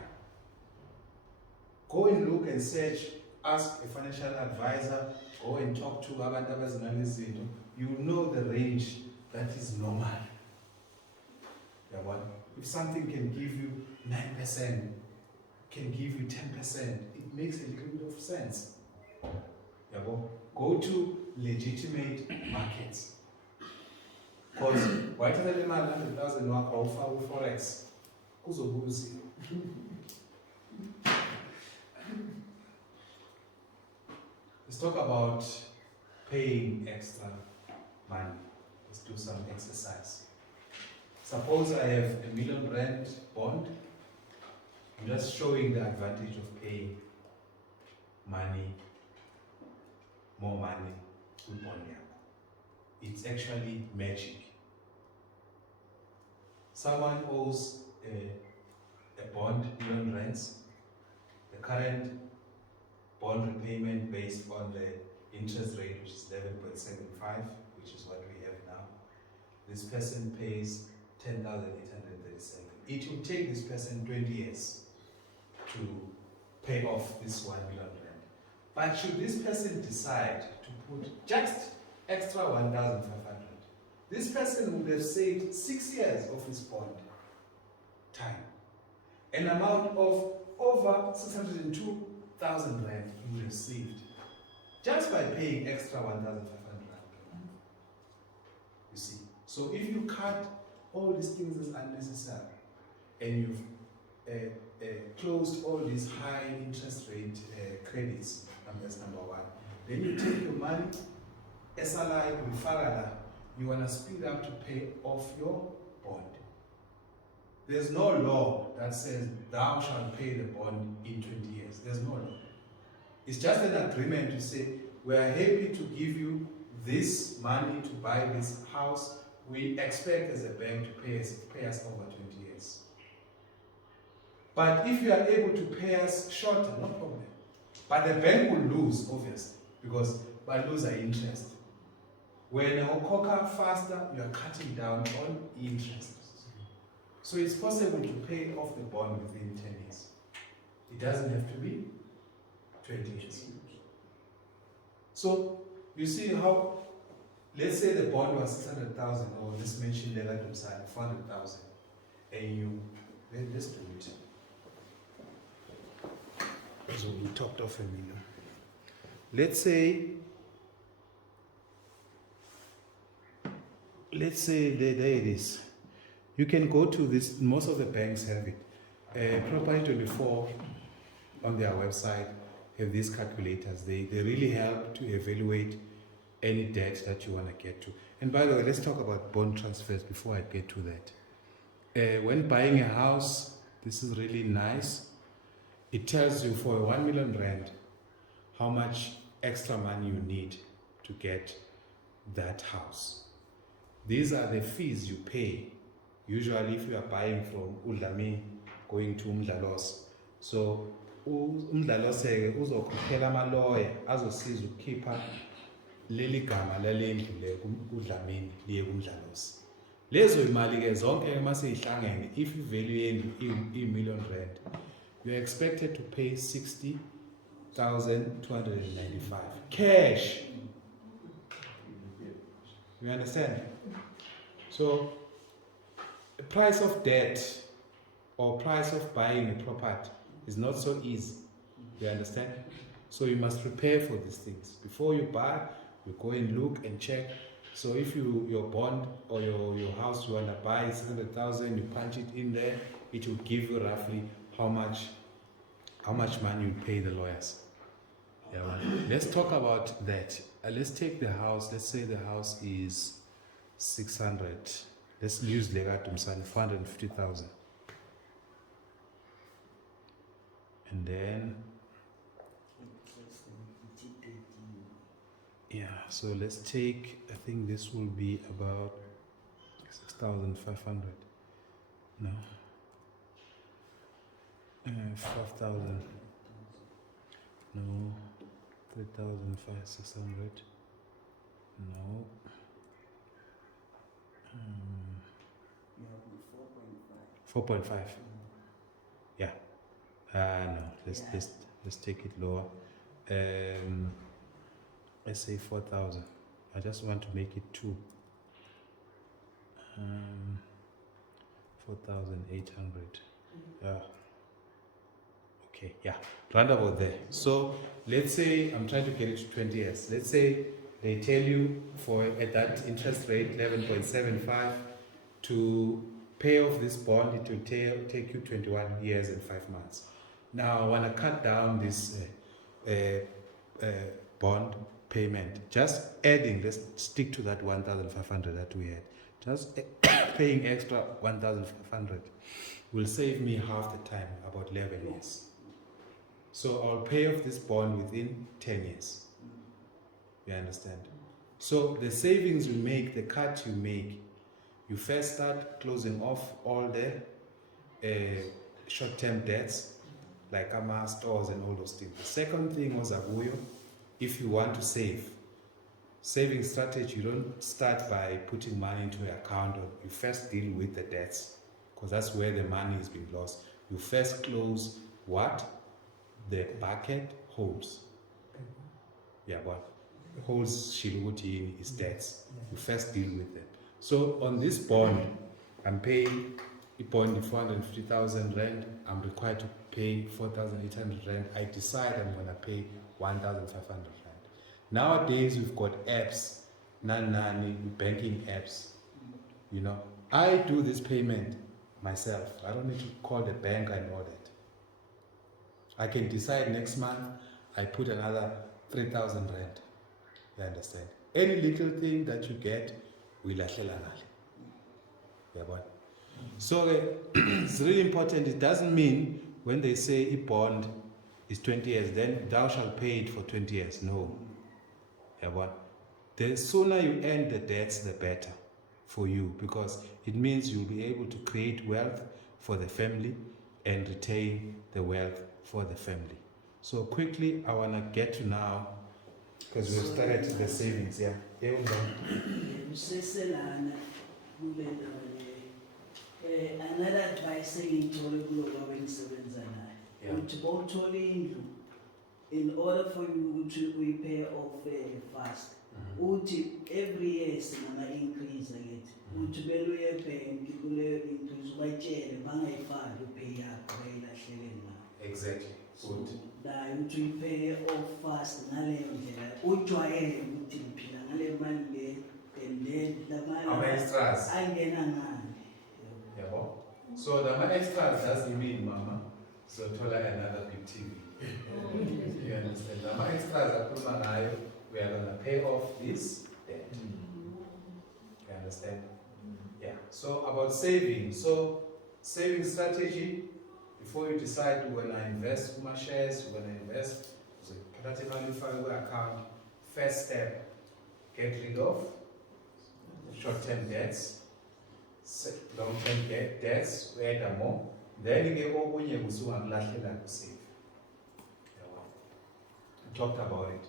go and look and search, ask a financial advisor, go and talk to abantu abazinalezinto. You know the range that is normal. If something can give you 9%, can give you 10%, it makes a little bit of sense. Go to legitimate markets. Because why tell them 100,000 offer forex? Let's talk about paying extra money. Let's do some exercise. Suppose I have a R1 million bond. I'm just showing the advantage of paying money, more money with bond. It's actually magic. Someone owes a bond R1 million. The current bond repayment based on the interest rate, which is 11.75, which is what we have now. This person pays 10,837. It will take this person 20 years to pay off this R1 million. But should this person decide to put just extra 1,500, this person would have saved 6 years of his bond time. An amount of over 602,000 rand he would have saved just by paying extra 1,500 rand. You see, so if you cut all these things as unnecessary and you've closed all these high interest rate credits, that's number one. Then you take your money, SLI with Farada, you want to speed up to pay off your bond. There's no law that says thou shalt pay the bond in 20 years. There's no law. It's just an agreement to say we are happy to give you this money to buy this house. We expect as a bank to pay us over 20 years. But if you are able to pay us shorter, no problem. But the bank will lose, obviously, because by loser interest. When you coca faster, you are cutting down on interest. So it's possible to pay off the bond within 10 years. It doesn't have to be 20 years. So you see how, let's say the bond was 600,000, or let's mention the item side 400,000, and you, let's do it. So we topped off $1 million. Let's say there it is. You can go to this, most of the banks have it. Property 24 on their website have these calculators. They really help to evaluate any debt that you want to get to. And by the way, let's talk about bond transfers before I get to that. When buying a house, this is really nice. It tells you for R1 million how much extra money you need to get that house. These are the fees you pay. Usually if you are buying from Udlami going to Umdlalos. So Umdlalos uzokhokhela ama-lawyer azosiza ukukhipha leli gama lalendlu le uDlamini liye kuMdlalos. Lezo imali ke zonke mase ihlangene, if value yendlu i-R1 million, you are expected to pay 60,295 cash. You understand? So the price of debt or price of buying a property is not so easy. You understand? So you must prepare for these things. Before you buy, you go and look and check. So if your bond or your house you want to buy 600,000, you punch it in there, it will give you roughly how much money you pay the lawyers. Yeah, well, let's talk about that. Let's take the house. Let's say the house is 600. Let's use Legatum San 450,000. And then, yeah, so let's take, I think this will be about 6,500. No. 5,000. No. 3,600. No. 4.5. Yeah. No. Let's take it lower. Let's say 4,000. I just want to make it 2. 4,800. Okay, yeah, round about there. So let's say I'm trying to get it to 20 years. Let's say they tell you for at that interest rate 11.75 to pay off this bond, it will take you 21 years and 5 months. Now I want to cut down this bond payment. Just adding, let's stick to that 1,500 that we had. Just paying extra 1,500 will save me half the time, about 11 years. So I'll pay off this bond within 10 years. You understand? So the savings you make, the cut you make, you first start closing off all the short-term debts, like stores and all those things. The second thing was if you want to save. Saving strategy, you don't start by putting money into an account. You first deal with the debts, because that's where the money is being lost. You first close what? The bucket holds. Yeah, but holds Shiluguti is debts. You first deal with them. So on this bond, I'm paying a bond 450,000 rand. I'm required to pay 4,800 rand. I decide I'm gonna pay 1,500 rand. Nowadays we've got apps, Nani banking apps. You know, I do this payment myself. I don't need to call the bank and all that. I can decide next month I put another 3,000 rand. You understand? Any little thing that you get, will lahlelanale. Yeah, but so it's really important. It doesn't mean when they say a bond is 20 years, then thou shalt pay it for 20 years. No. Yeah, but the sooner you end the debts, the better for you, because it means you'll be able to create wealth for the family and retain the wealth for the family. So quickly, I want to get to now, because we've started the savings. Yeah. Another advice saying to in order for you to repay off fast, every year sinama increase it. Utibelwe bank increase wajele bangayifaki pay yakho bayilahlelela. Exactly. Good. La you pay off fast ngaleyo ndlela ujwayele ukuthi uphila ngale mali le and then la mali extras angena ngani. Yabo. So the extras doesn't mean mama. So tola another big TV. You understand? The extras we are gonna pay off this debt. You understand? Yeah. So about saving. So saving strategy, before you decide you wanna invest in my shares, you wanna invest, so account, first step, get rid of short-term debts, long-term debts, where the more, then you get all when you save. We talked about it.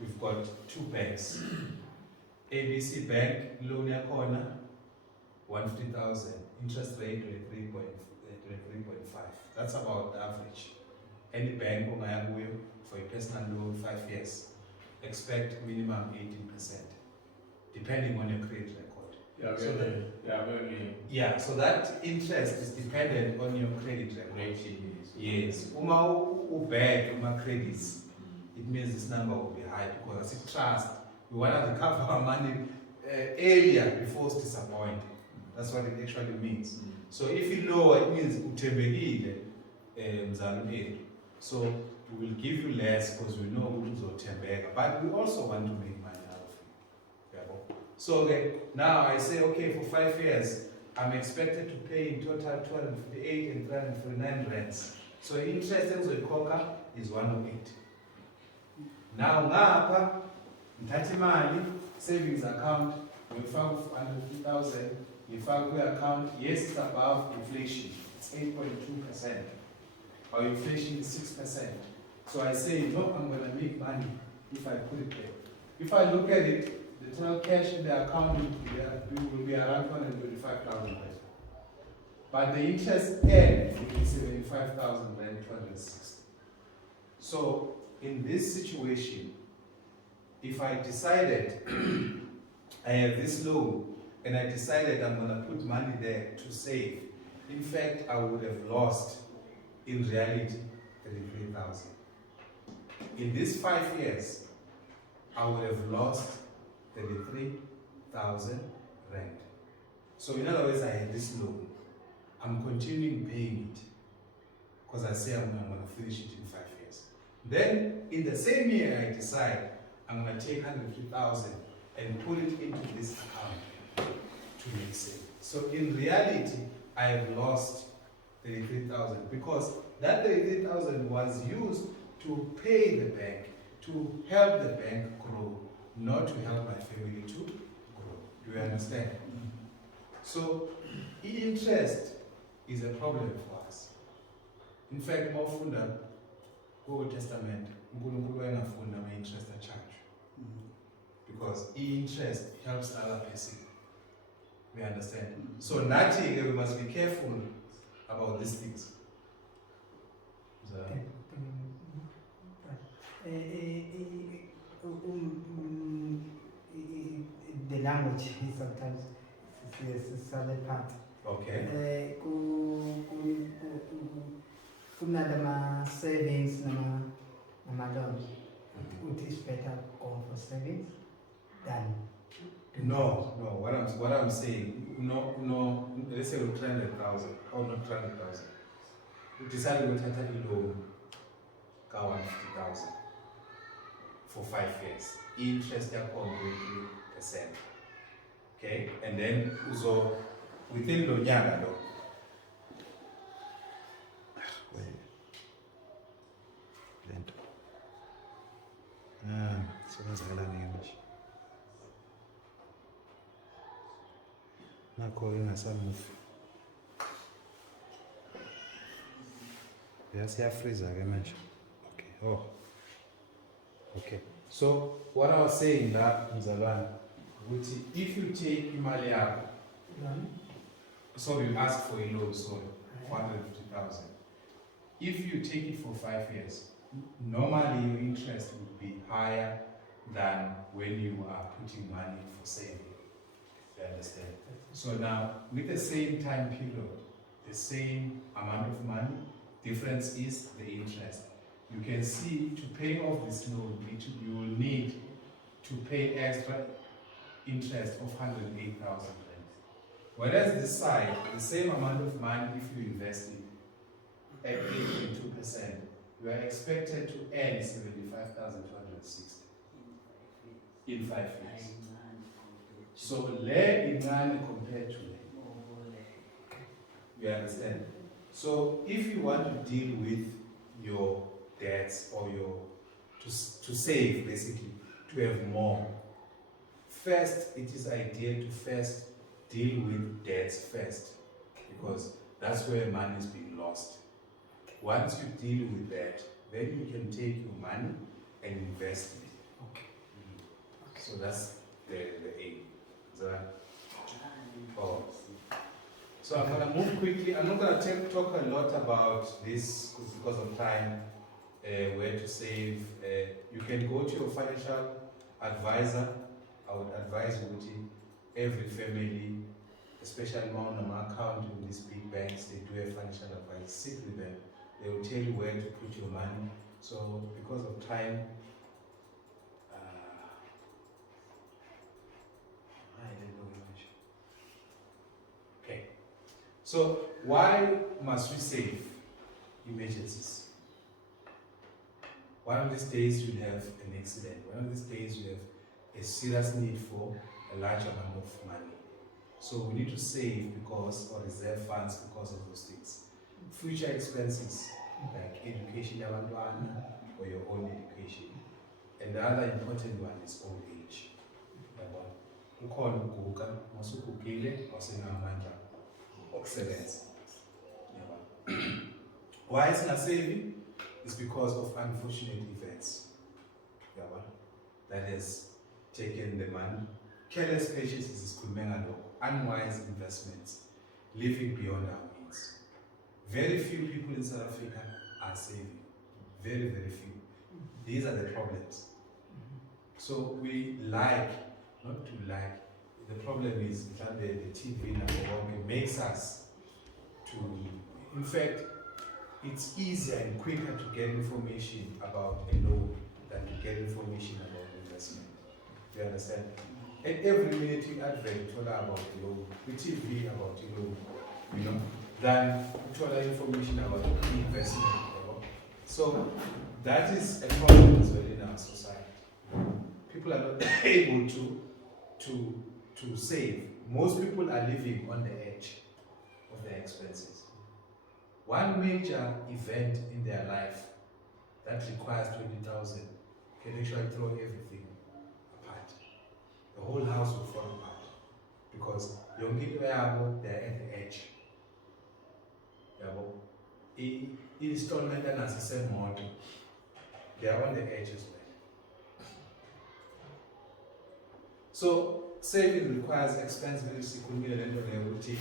We've got 2 banks. ABC Bank, loan corner, 150,000, interest rate 23.5. That's about the average. Any bank for a personal loan 5 years, expect minimum 18%, depending on your credit record. Yeah, So very, yeah, very Yeah, so that interest is dependent on your credit record. rating is. Yes, bad uma credits, it means this number will be high because as a trust, we want to recover our money earlier before it's disappointed. That's what it actually means. So if you lower, it means uthembekile mzali ethu. So we will give you less because we know uzothembeka, but we also want to make money out of it. So okay, now I say okay, for 5 years I'm expected to pay in total 258 and 349 rents. So interest engizoyikhokha is 108. Now ngapha ngithatha imali savings account ngifaka 150,000 ngifaka kwi-account. Yes, it's above inflation, it's 8.2%. Our inflation is 6%. So I say no, I'm going to make money if I put it there. If I look at it, the total cash in the account will be around 225,000. But the interest earned will be 75,260. So in this situation, if I decided I have this loan and I decided I'm going to put money there to save, in fact, I would have lost in reality 33,000. In these 5 years, I would have lost 33,000 rand. So in other words, I had this loan. I'm continuing paying it because I say I'm going to finish it in 5 years. Then in the same year, I decide I'm going to take 150,000 and put it into this account to make savings. So in reality, I have lost 33,000 because that 33,000 was used to pay the bank, to help the bank grow, not to help my family to grow. Do you understand? So interest is a problem for us. In fact, more funda Old Testament, interest charge. Because interest helps other person. We understand. So naturally, we must be careful about these things. So, the language sometimes is a solid part. okay. Kuna savings nama loan. It is better going for savings than No. What I'm saying, no. Let's say 300,000 or not 300,000. We decided we take a loan, 150,000 for 5 years. Interest yakho 20%. Okay, and then so within lo nyaka lo. Nakho ingasamuvi. Yasiyafreeza ke manje. Okay. Oh. Okay. So what I was saying that mzalwane, if you take imali yakho, so you ask for a loan, so 450,000. If you take it for 5 years, normally your interest would be higher than when you are putting money for saving. You understand? So now, with the same time period, the same amount of money, difference is the interest. You can see to pay off this loan, you will need to pay extra interest of 108,000. Whereas this side, the same amount of money, if you invest it at 8.2%, you are expected to earn 75,260 in 5 years. So less in money compared to less. You understand? So if you want to deal with your debts or to save basically, to have more, first it is ideal to first deal with debts first, because that's where money is being lost. Once you deal with that, then you can take your money and invest it. Okay. So that's the aim. So I'm gonna move quickly. I'm not gonna talk a lot about this because of time. Where to save. You can go to your financial advisor. I would advise you every family, especially on my account in these big banks, they do a financial advice. Sit with them. They will tell you where to put your money. So because of time, I didn't know much. Okay. So why must we save emergencies? One of these days you'll have an accident. One of these days you have a serious need for a large amount of money. So we need to save because, or reserve funds because of those things. Future expenses like education or your own education. And the other important one is old age. Ukhona ukuguga, masugugile wasenamandla okusebenza. Why it's not saving? It's because of unfortunate events that has taken the money. Careless purchases is unwise investments, living beyond our means. Very few people in South Africa are saving. Very, very few. These are the problems. So we like, not to like, the problem is that the TV number one makes us to, in fact, it's easier and quicker to get information about a loan than to get information about investment. Do you understand? At every minute you advert about the loan, the TV about the loan, you know, than to other information about investment. So that is a problem as well in our society. People are not able to save. Most people are living on the edge of their expenses. One major event in their life that requires 20,000 can actually throw everything apart. The whole house will fall apart because young people they're at the edge. Installment and as the same model, they are on the edge as well. So saving requires expense visibility.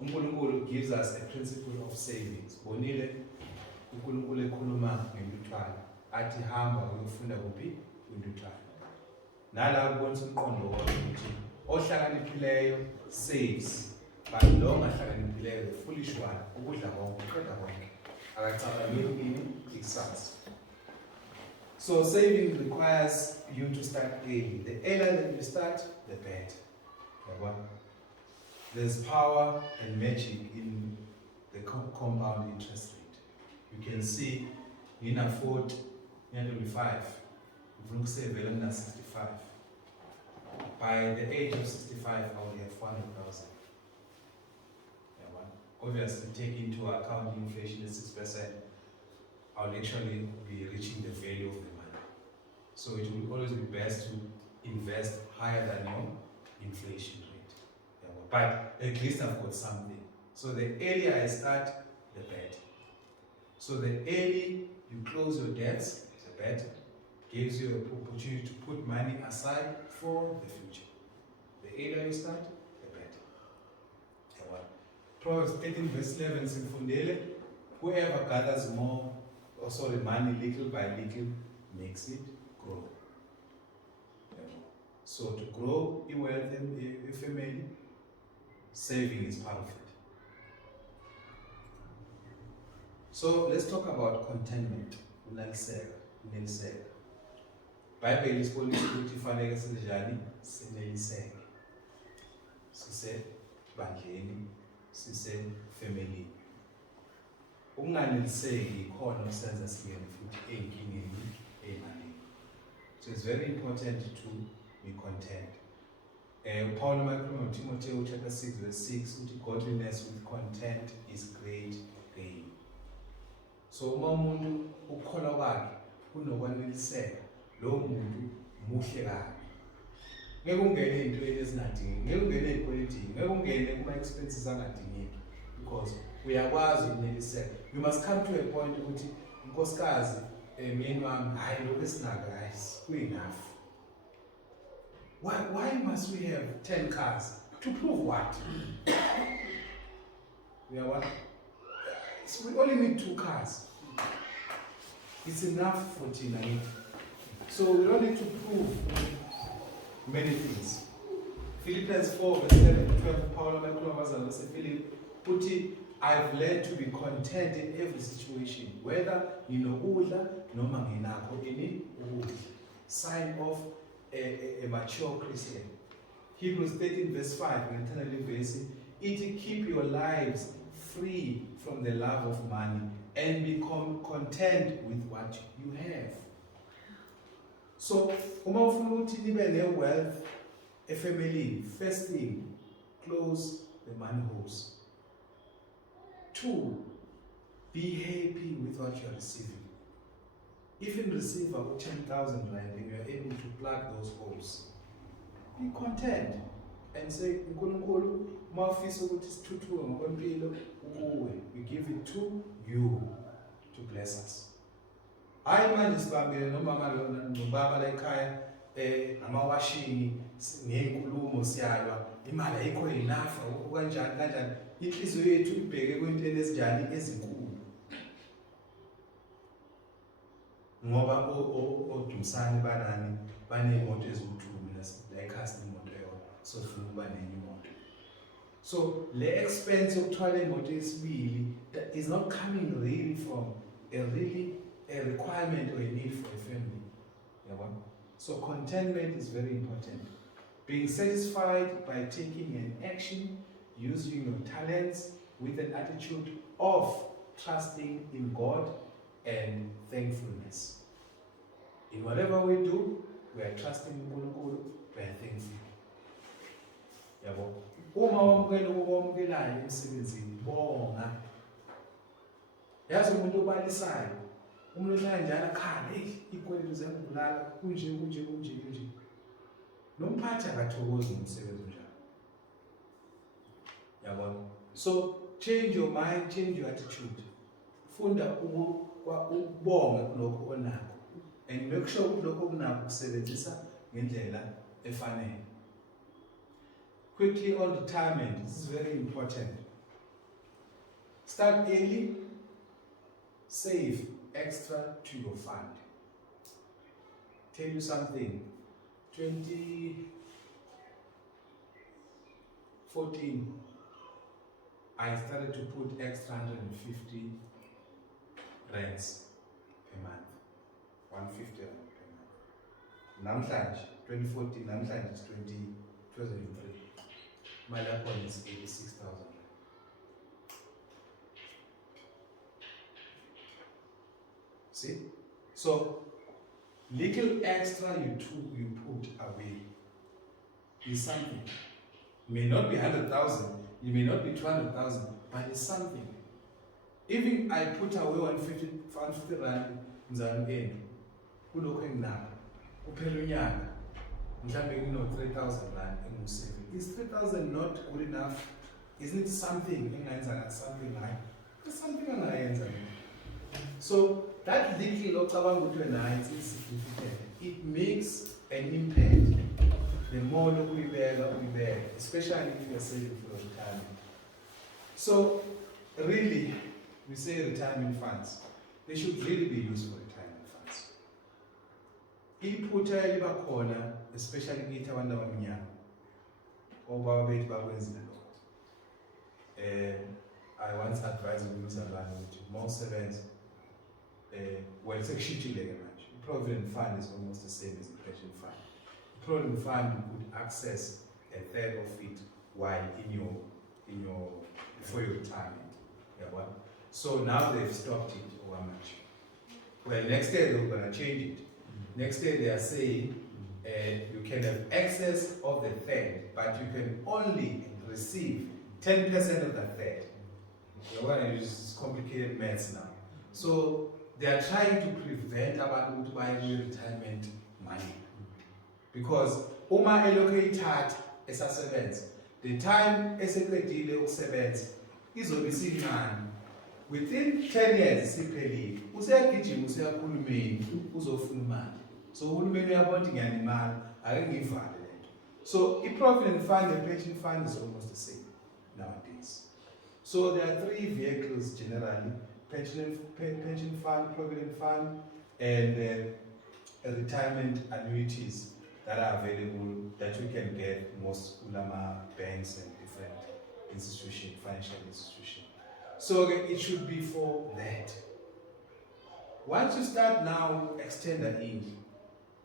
uNkulunkulu gives us a principle of savings. Bonile uNkulunkulu ekhuluma ngemithwalo athi hamba uyofunda kuphi kwimithwalo. Nala kubonisa umqondo wokuthi ohlakaniphileyo saves, but lo ongahlakaniphileyo the foolish one ukudla konke uqeda konke akacabangeli ini ikusasa. So saving requires you to start early. The earlier that you start, the better. There's power and magic in the compound interest rate. You can see in a 4, 5, you save 65. By the age of 65, I will have 400,000. Obviously, take into account inflation at 6%, I'll actually be reaching the value of the money. So it will always be best to invest higher than your inflation rate. But at least I've got something. So the earlier I start, the better. So the early you close your debts, the better. Gives you an opportunity to put money aside for the future. The earlier you start, the better. Proverbs 18 verse 11 says, whoever gathers more, money little by little, makes it grow. So to grow your wealth in a family, saving is part of it. So let's talk about contentment. Bible is calling ukuthi fanele sinjani sineliseke. Sise bandleni, sise family. Ukunganeliseki ikhona okusenza singene futhi enkingeni emalini. So it's very important to be content. Paul in Timothy chapter 6 verse 6, godliness with content is great gain. So uma umuntu ukholwa kwakhe kunokwaneliseka, lo muntu muhle kabi. Ngeke ungene ezintweni ezingadingi, ngeke ungene epolitiki, ngeke ungene kuma expenses angadingeki because uyakwazi ukuneliseka. You must come to a point ukuthi inkosikazi mina wami hayi lokho esinaka hayi enough. Why must we have 10 cars? To prove what? We are what? So we only need 2 cars. It's enough for tonight. So we don't need to prove many things. Philippians 4 verse 11 to 12, Paul Makulavaza said, Philip, put it, I've learned to be content in every situation, whether you know Ula, no Manginako, any sign of a mature Christian. Hebrews 13 verse 5, eternally verse, it keep your lives free from the love of money and become content with what you have. So, uma ufuna ukuthi nibe ne-wealth, a family, first thing, close the money holes. 2, be happy with what you are receiving. If you receive about 10,000 rand and you are able to plug those holes, be content and say, uNkulunkulu, mafisa ukuthi sithuthuke ngokwempilo kuwe. We give it to you to bless us. Hayi manje sibambele nomama nobaba la ekhaya amawashini ngenkulumo siyalwa imali ayikho enough kanjani inhliziyo yethu ibheke kwintweni ezinjani ezinkulu ngoba oDumsani banani banemoto eziwuthumi la ekhaya imoto eyodwa so ufuna ukuba nenye imoto. So le expense yokuthwala imoto yesibili that is not coming really from a requirement or a need for a family. So contentment is very important. Being satisfied by taking an action, using your talents with an attitude of trusting in God and thankfulness. In whatever we do, we are trusting in God, we are thankful. Uma wamukelayo emsebenzini bonga. Yazi umuntu obalisayo. Umuntu njalo akhala, ikwelelo ziyangibulala, kunje. Nomphathi akathokozi ngomsebenzi njalo. Yabona? So change your mind, change your attitude. Funda ukubonga kulokho onakho. And make sure ukuthi lokho okunakho kusebenzisa ngendlela efanele. Quickly on retirement, this is very important. Start early, save extra to your fund. Tell you something, 2014, I started to put extra 150 rands per month. 150 rand per month. Namhlanje, 2014, namhlanje is 2003. My last one is 86,000. See? So, little extra you put away is something. It may not be 100,000, it may not be 200,000, but it's something. Even I put away 150 rand in the end, kulokho enginakho, kuphela unyaka, mhlambe kuno 3,000 rand engusaving. Is 3,000 not good enough? Isn't it something engayenza something like? It's something engayenza. So that little ocabanga ukuthi wena is insignificant. It makes an impact. The more uyibeka, especially if you are saving for retirement. So really, we say retirement funds. They should really be used for retirement funds. Iphutha elibakhona, especially kithi abantu abamnyama. Obaba bethu bakwenzile lokho. I once advised umzalwane ukuthi mawusebenza well sekushintshile-ke manje. I-provident fund is almost the same as the pension fund. The provident fund you could access a third of it while for your retirement. Yeah, so now they've stopped it, or how much? Well, next year they're going to change it. Next year they are saying you can have excess of the third, but you can only receive 10% of the third. You're going to use complicated maths now. So they are trying to prevent abantu to buy retirement money. Because uma allocate esasebenza, the time eseqedile ukusebenza izobe isincane. Within 10 years siphelile, useyagijima useyakhulumeni uzofuna imali. So uhulumeni uyabona ukuthi ngiyani imali, ake ngivale lento. So i-provident fund and pension fund is almost the same nowadays. So there are 3 vehicles generally: pension fund, provident fund, and retirement annuities that are available that we can get most ulama banks and different institutions, financial institutions. So it should be for that. Once you start now extend the age,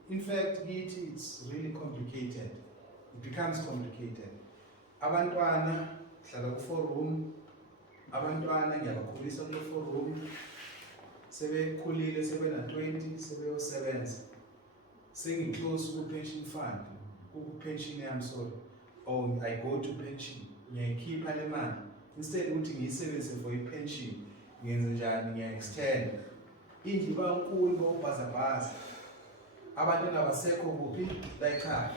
in fact it's really complicated. It becomes complicated. Abantwana hlala ku-4 room, abantwana ngiyabakhulisa kule-4 room, sebekhulile sebena-20, sebeyosebenza. Sengi-close ku-pension fund, ku-pension yami sorry, or I go to pension, ngiyayikhipha le mali. Instead ukuthi ngiyisebenzise for i-pension, ngiyenze njani, ngiya-extend. Indlu iba nkulu bawubhazabhaza. Abantwana basekho kuphi? La ekhaya.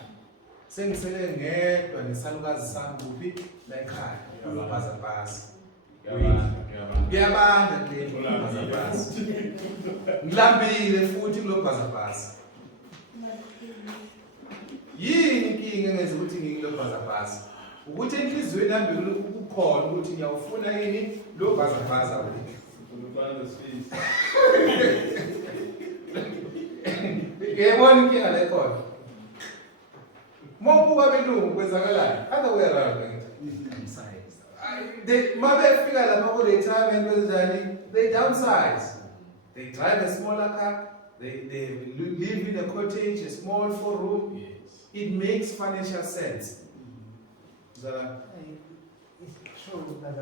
Sengisele ngedwa nesalukazi sami kuphi? La ekhaya. Bawubhazabhaza. Ngiyabanda kule ndlu bawubhazabhaza. Ngilambile futhi kulo bhazabhaza. Yini inkinga engenza ukuthi ngikulo bhazabhaza? Ukuthi enhliziyweni yami kukhona ukuthi ngiyawufuna yini lo bhazabhaza wethu. Ngiyabona inkinga la ikhona. Mobuka belungu kwenzakalayo. Other way around. Mabefika lapha ku-retirement kwenzani, they downsize. They drive a smaller car. They live in a cottage, a small 4 room. Yes. It makes financial sense. Zara? It's true that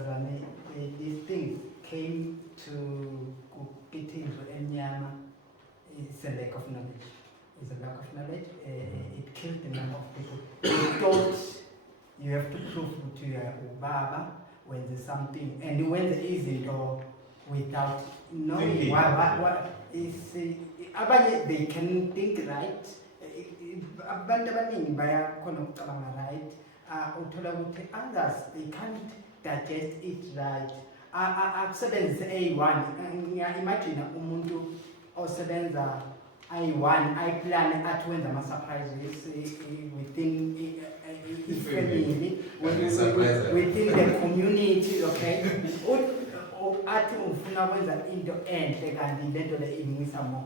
this thing came to get into Enyama. It's a lack of knowledge. It's a lack of knowledge. It killed the number of people. They thought you have to prove to your Baba when there's something, and when there isn't, or without knowing what is. They can think right. Abantu abaningi bayakhona ukucabanga right. Uthola ukuthi others they can't digest it right. Akusebenzise A1. Imagine umuntu osebenza I1, I plan at when the surprises within the family, within the community, okay? Athi ufuna kwenza into enhle kanti lento le imisa more.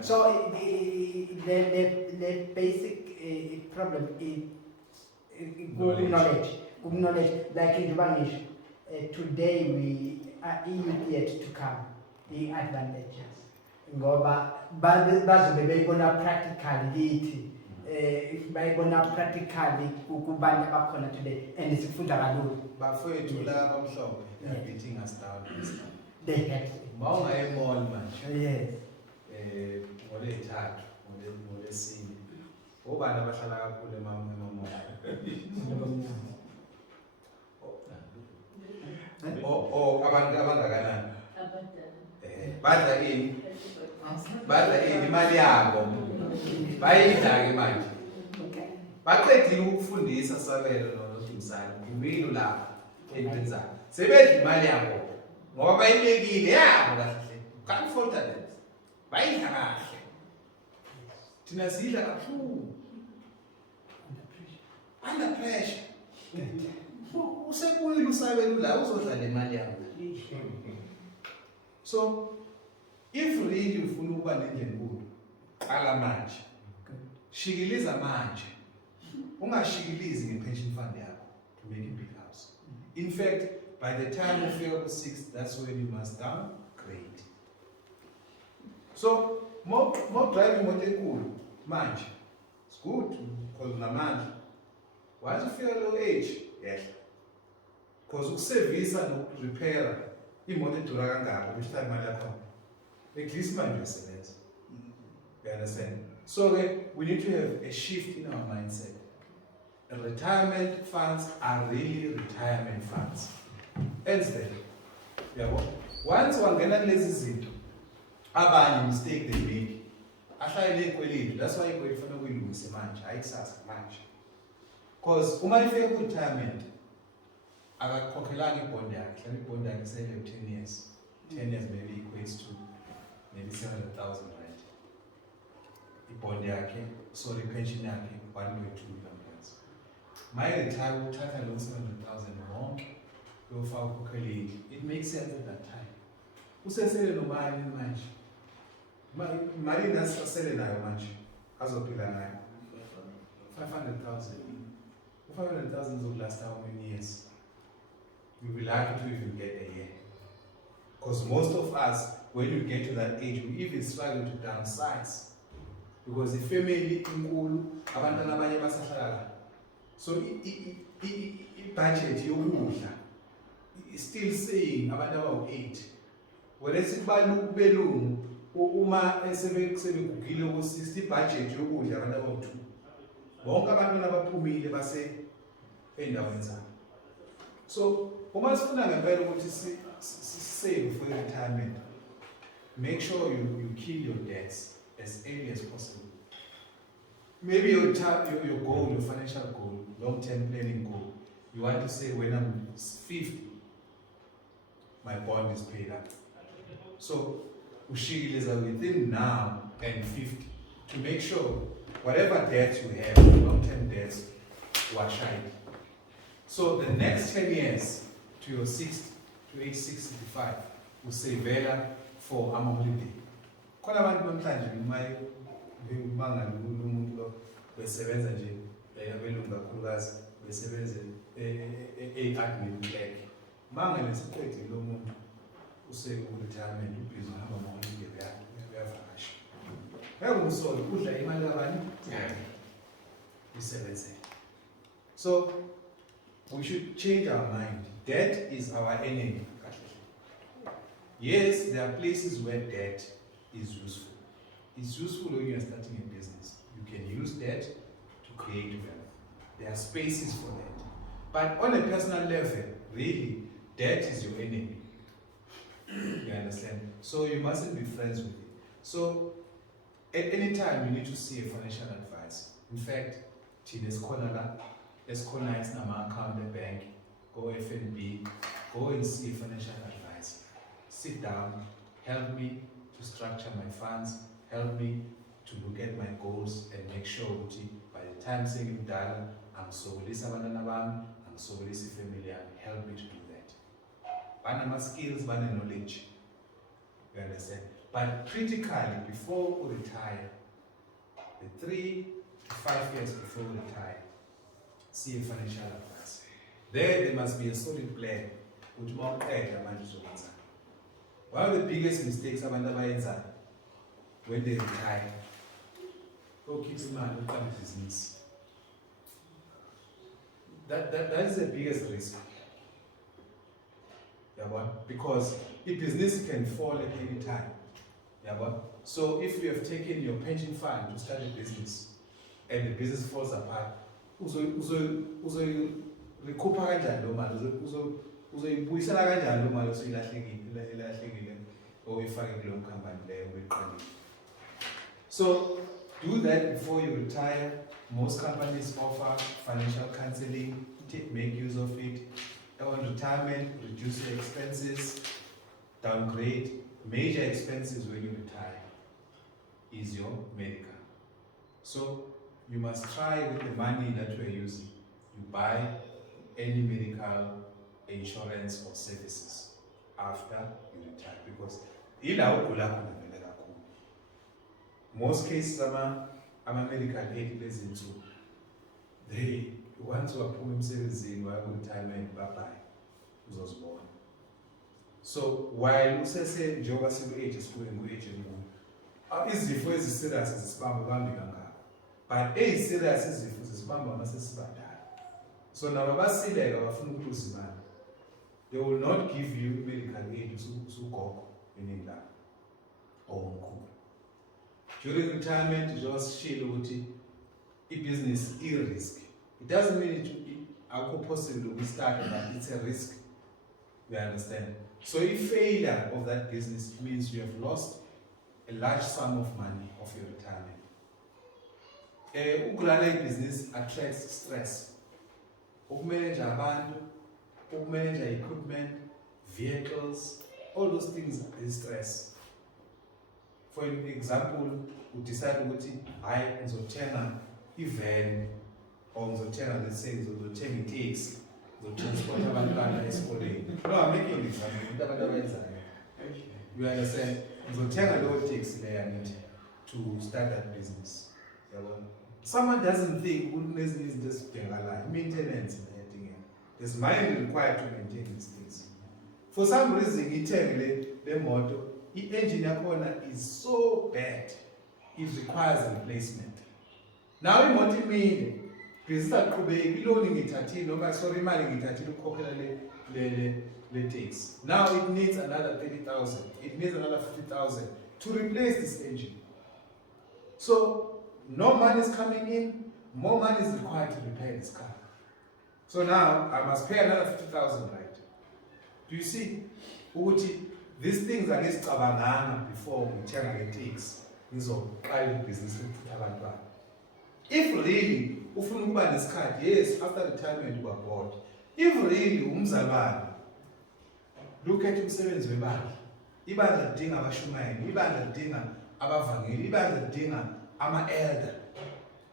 So the basic problem is knowledge. Like in Japanese, today we are yet to come the advantages. Ngoba bazobe beyibona practically bayibona practically kubantu abakhona today and sifunda kalula. Bafowethu laba mhlophe, they are beating us down. They have. Mawungayibona manje. Yes. Ngolwethathu, ngolwesine. Obani abahlala kakhulu emamoya. Abantu abangakanani? Badla ini? Badla ini imali yabo. Bayidla ke manje. Baqedile ukufundisa Sabelo noDumisani. Ngumilo lapha endlini zabo. Sebedla imali yabo. Ngoba bayibekile yabo kahle. Can't fault that. Bayidla kahle. Thina sidla kakhulu. Under pressure. Usebuyile uSabelo la uzodla le mali yabo. So if really ufuna ukuba nendlela enkulu, qala manje. Shikiliza manje. Ungashikilizi ngepension fund yakho to make a big house. In fact, by the time you figure out 6, that's when you must downgrade. So more driving motor enkulu manje. It's good because namanje. Once you feel low age, yes. Because ukusevisa nokurepair imoto edura kangaka which time mali yakho. At least manje uyasebenza. You understand? So we need to have a shift in our mindset. Retirement funds are really retirement funds. Instead, once wangena kulezi zinto, abanye mistake they make. Ahlale ikweleti, that's why ikweleti fanele kuyilungise manje, hayi kusasa manje. Because uma ifika ku retirement, akakhokhelanga ibond yakhe, mhlawumbe ibond yakhe sele 10 years. 10 years maybe equates to maybe 700,000 rand. Ibond yakhe, sorry, pension yakhe 1.2 million rands. My retire uthatha lo 700,000 wonke yofaka ukukheleki. It makes sense at that time. Usesele nomali manje. Mali nasasele nayo manje. Azophila nayo. 500,000. 500,000 will last how many years? You'll be lucky to even get a year. Because most of us, when we get to that age, we even struggle to downsize. Because the family inkulu, abantwana abanye basahlala. So budget yokudla is still saying abantu abawu-8. Whereas belungu uma sebegugile ku-60 budget yokudla abantu abawu-2. Bonke abantwana abaphumile base endaweni zabo. So uma sifuna ngempela ukuthi save for retirement, make sure you kill your debts as early as possible. Maybe your goal, your financial goal, long-term planning goal, you want to say when I'm 50, my bond is paid up. So ushikiliza within now and 50 to make sure whatever debts you have, long-term debts, wash out. So the next 10 years to your 60 to age 65 will say better for a holiday. Khona abantu namhlanje ngimanga umuntu lo besebenza nje abelungu kakhulukazi besebenza admin bank. Manga lesiqedi lo muntu retirement ubhizi uhamba maholiday uyavakasha. Ngeke udla imali kabani? Isebenzele. So we should change our mind. Debt is our enemy. Yes, there are places where debt is useful. It's useful when you are starting a business. You can use debt to create wealth. There are spaces for that. But on a personal level, really, debt is your enemy. You understand? So you mustn't be friends with it. So at any time, you need to see a financial advisor. In fact, let's colonize my account at bank, go FNB, go and see a financial advisor. Sit down, help me to structure my funds, help me to look at my goals and make sure that by the time saying done, I'm so release I'm so release family, help me to do that. Banama skills, banana knowledge. You understand? But critically, before we retire, the 3 to 5 years before we retire, see a financial advisor. There must be a solid plan which more one of the biggest mistakes when they retire, go keep the man who comes business. That is the biggest risk. Yeah, because the business can fall at any time. Yeah, so if you have taken your pension fund to start a business and the business falls apart, recover kanjani lo mali, uzoyibuyisela kanjani lo mali osuyilahlekile oyifake kulo company leyo oyiqalile. So do that before you retire. Most companies offer financial counseling. Make use of it. On retirement, reduce your expenses, downgrade. Major expenses when you retire is your medical. So you must try with the money that you are using. You buy any medical insurance or services after you retire, because most cases medical aid into they once you are putting emsebenzini retirement bye-bye uzozibona. So while usese njengoba siku-age esikhule ngu-age engubo izifo ezi-serious zisibamba kangaka, but ezi-serious izifo zisibamba uma sesibadala. So nabo abasileka bafuna ukuluza imali, they will not give you medical aid usugogo iningi labo or umkhulu. During retirement, just share ukuthi i-business i-risk. It doesn't mean it possible we start, but it's a risk. You understand? So if failure of that business means you have lost a large sum of money of your retirement. Ukulala business attracts stress. Manage abantu, manage equipment, vehicles, all those things is stress. For example, you decide I ngizothenga i-van or ngizothenga, let's say ngizothenga i-taxi, ngizotransport abantwana esikoleni. No, I'm making an example. You understand? Ngizothenga leyo taxi leyo I need to start that business. someone doesn't think maintenance. There's money required to maintain these things. For some reason, the motor, the engine is so bad, it requires replacement. Now, in multi-million, now it needs another 30,000, it needs another 50,000 to replace this engine. So, no money is coming in, more money is required to repair this car. So now, I must pay another 50,000, right? Do you see? Uti, these things are just before we turn our takes. These are private business. If really, ufuna this card, yes, after retirement you are bored. If really, look at umsebenzi webandla. Ibandla lidinga abashumayeli, ibandla lidinga abavangeli, ibandla lidinga ama-elder.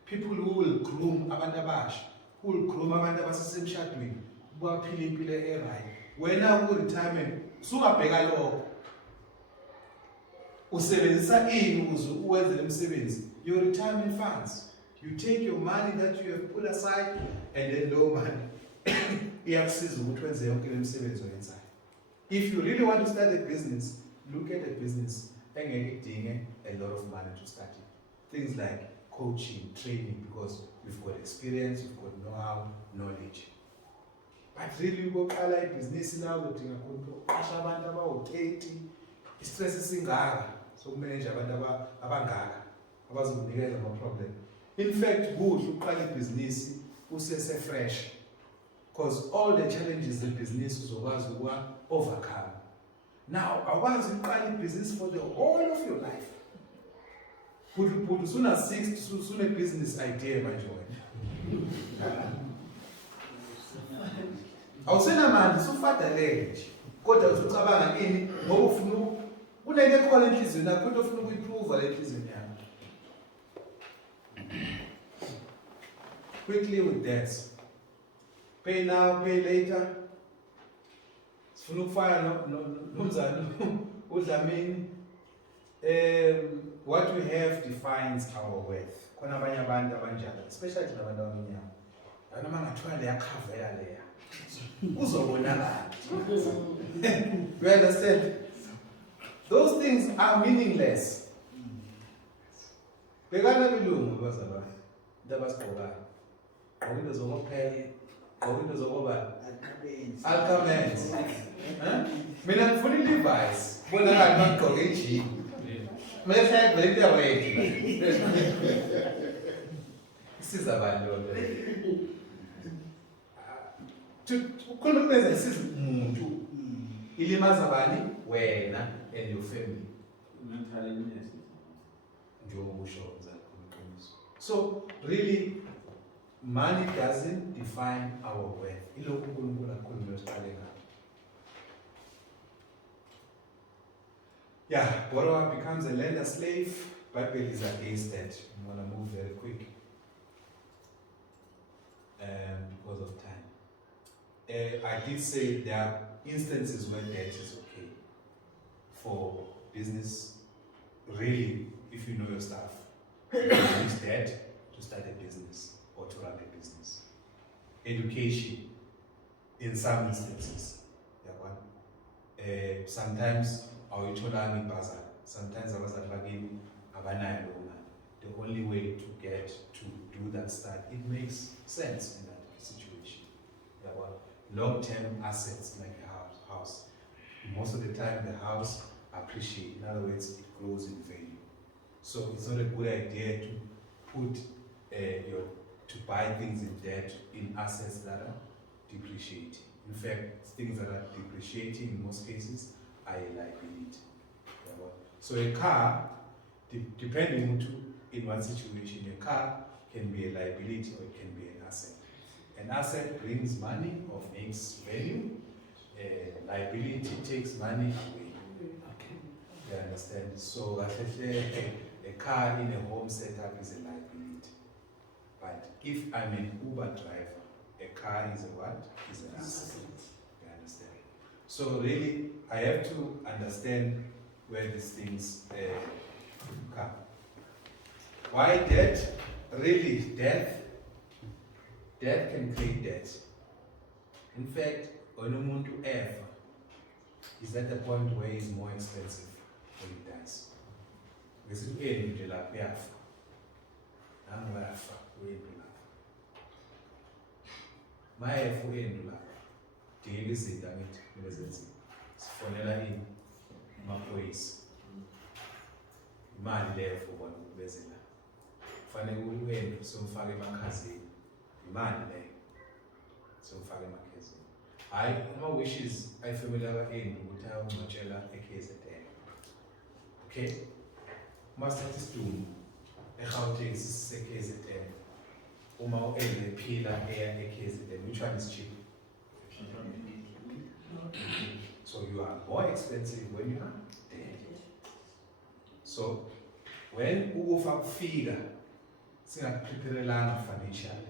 People who will groom abantu abasha, who will groom abantu abasesemshadweni, baphila impilo e-right. Wena ku-retirement, sungabheka lokho. Usebenzisa ini ukuze uwenze le msebenzi? Your retirement funds. You take your money that you have put aside, and then no money. Iyakusiza ukuthi wenze yonke le msebenzi oyenzayo. If you really want to start a business, look at a business engeke idinge a lot of money to start it. Things like coaching, training, because you've got experience, you've got know-how, knowledge. But really, you go a business now, udinga ukuqasha abantu abawu-30, i-stress isingaka, so manage abantu abangaka abazokunikeza ama-problem. In fact, kuhle uqala ibhizinisi usese-fresh, because all the challenges the business uzokwazi overcome. Now, awukwazi uqala ibhizinisi for the whole of your life. But sooner 6 sooner business idea manje wena. Awusenamandla usufadalele nje. Kodwa usucabanga ini ngoba ufuna kunento ekhona enhliziyweni yakho into ofuna ukuyiprove le enhliziyweni yakho. Quickly with that. Pay now, pay later. Sifuna ukufaya nomzana uDlamini. What we have defines our worth. Khona abanye abantu abanjalo, especially labantu abamnyama. Abantu abangathwala leya cover leya. Uzobonakala. You understand? Those things are meaningless. Bekana bilungu bazalwane. Ndabasiqokayo. Qokile zokuphela. Qokile zokuba alkamenzi. Mina ngifuna i-device. Bonakala maqoke ijini. Mina hlaya vele away. Isiza abantu lo. Kukhona ukwenza isiza umuntu. Ilimaza bani? Wena and your family. So really, money doesn't define our worth. Yeah, borrower becomes a lender slave. Bible is against that. I'm gonna move very quick because of time. I did say there are instances where debt is okay for business. Really, if you know your stuff, you use debt to start a business or to run a business. Education, in some instances, sometimes sometimes the only way to get to do that start, it makes sense in that situation. Long-term assets like a house. Most of the time the house appreciates, in other words, it grows in value. So it's not a good idea to put to buy things in debt in assets that are depreciating. In fact, things that are depreciating in most cases are a liability. So a car, depending on in one situation, a car can be a liability or it can be an asset. An asset brings money or makes value. A liability takes money away. Okay. You understand? So a car in a home setup is a liability. But if I'm an Uber driver, a car is a what? Is an asset. You understand? So really, I have to understand where these things come. Why debt? really, death can create debt. In fact, when umuntu ever is at the point where it's more expensive when he dies. Because it end nje lapho uyafa. Nami wayafa, uyendu lapho. Mayefa uyendu lapho. Dinga izinto angithi kulezenzinto. Sifonela ini amaphoyisa. Imali leyo for bona ukubezela. Kufanele uyendu somfake emakhazini. Imali leyo somfake emakhazini. Hayi ama-wishes ayifamily aka-end ukuthi ayongcwatshela e-KZN. Okay? Uma sithatha isidumbu eGauteng sise-KZN, uma u-end ephila eya e-KZN, which one is cheap? So you are more expensive when you are dead. So when ukufa kufika singakupreparelanga financially,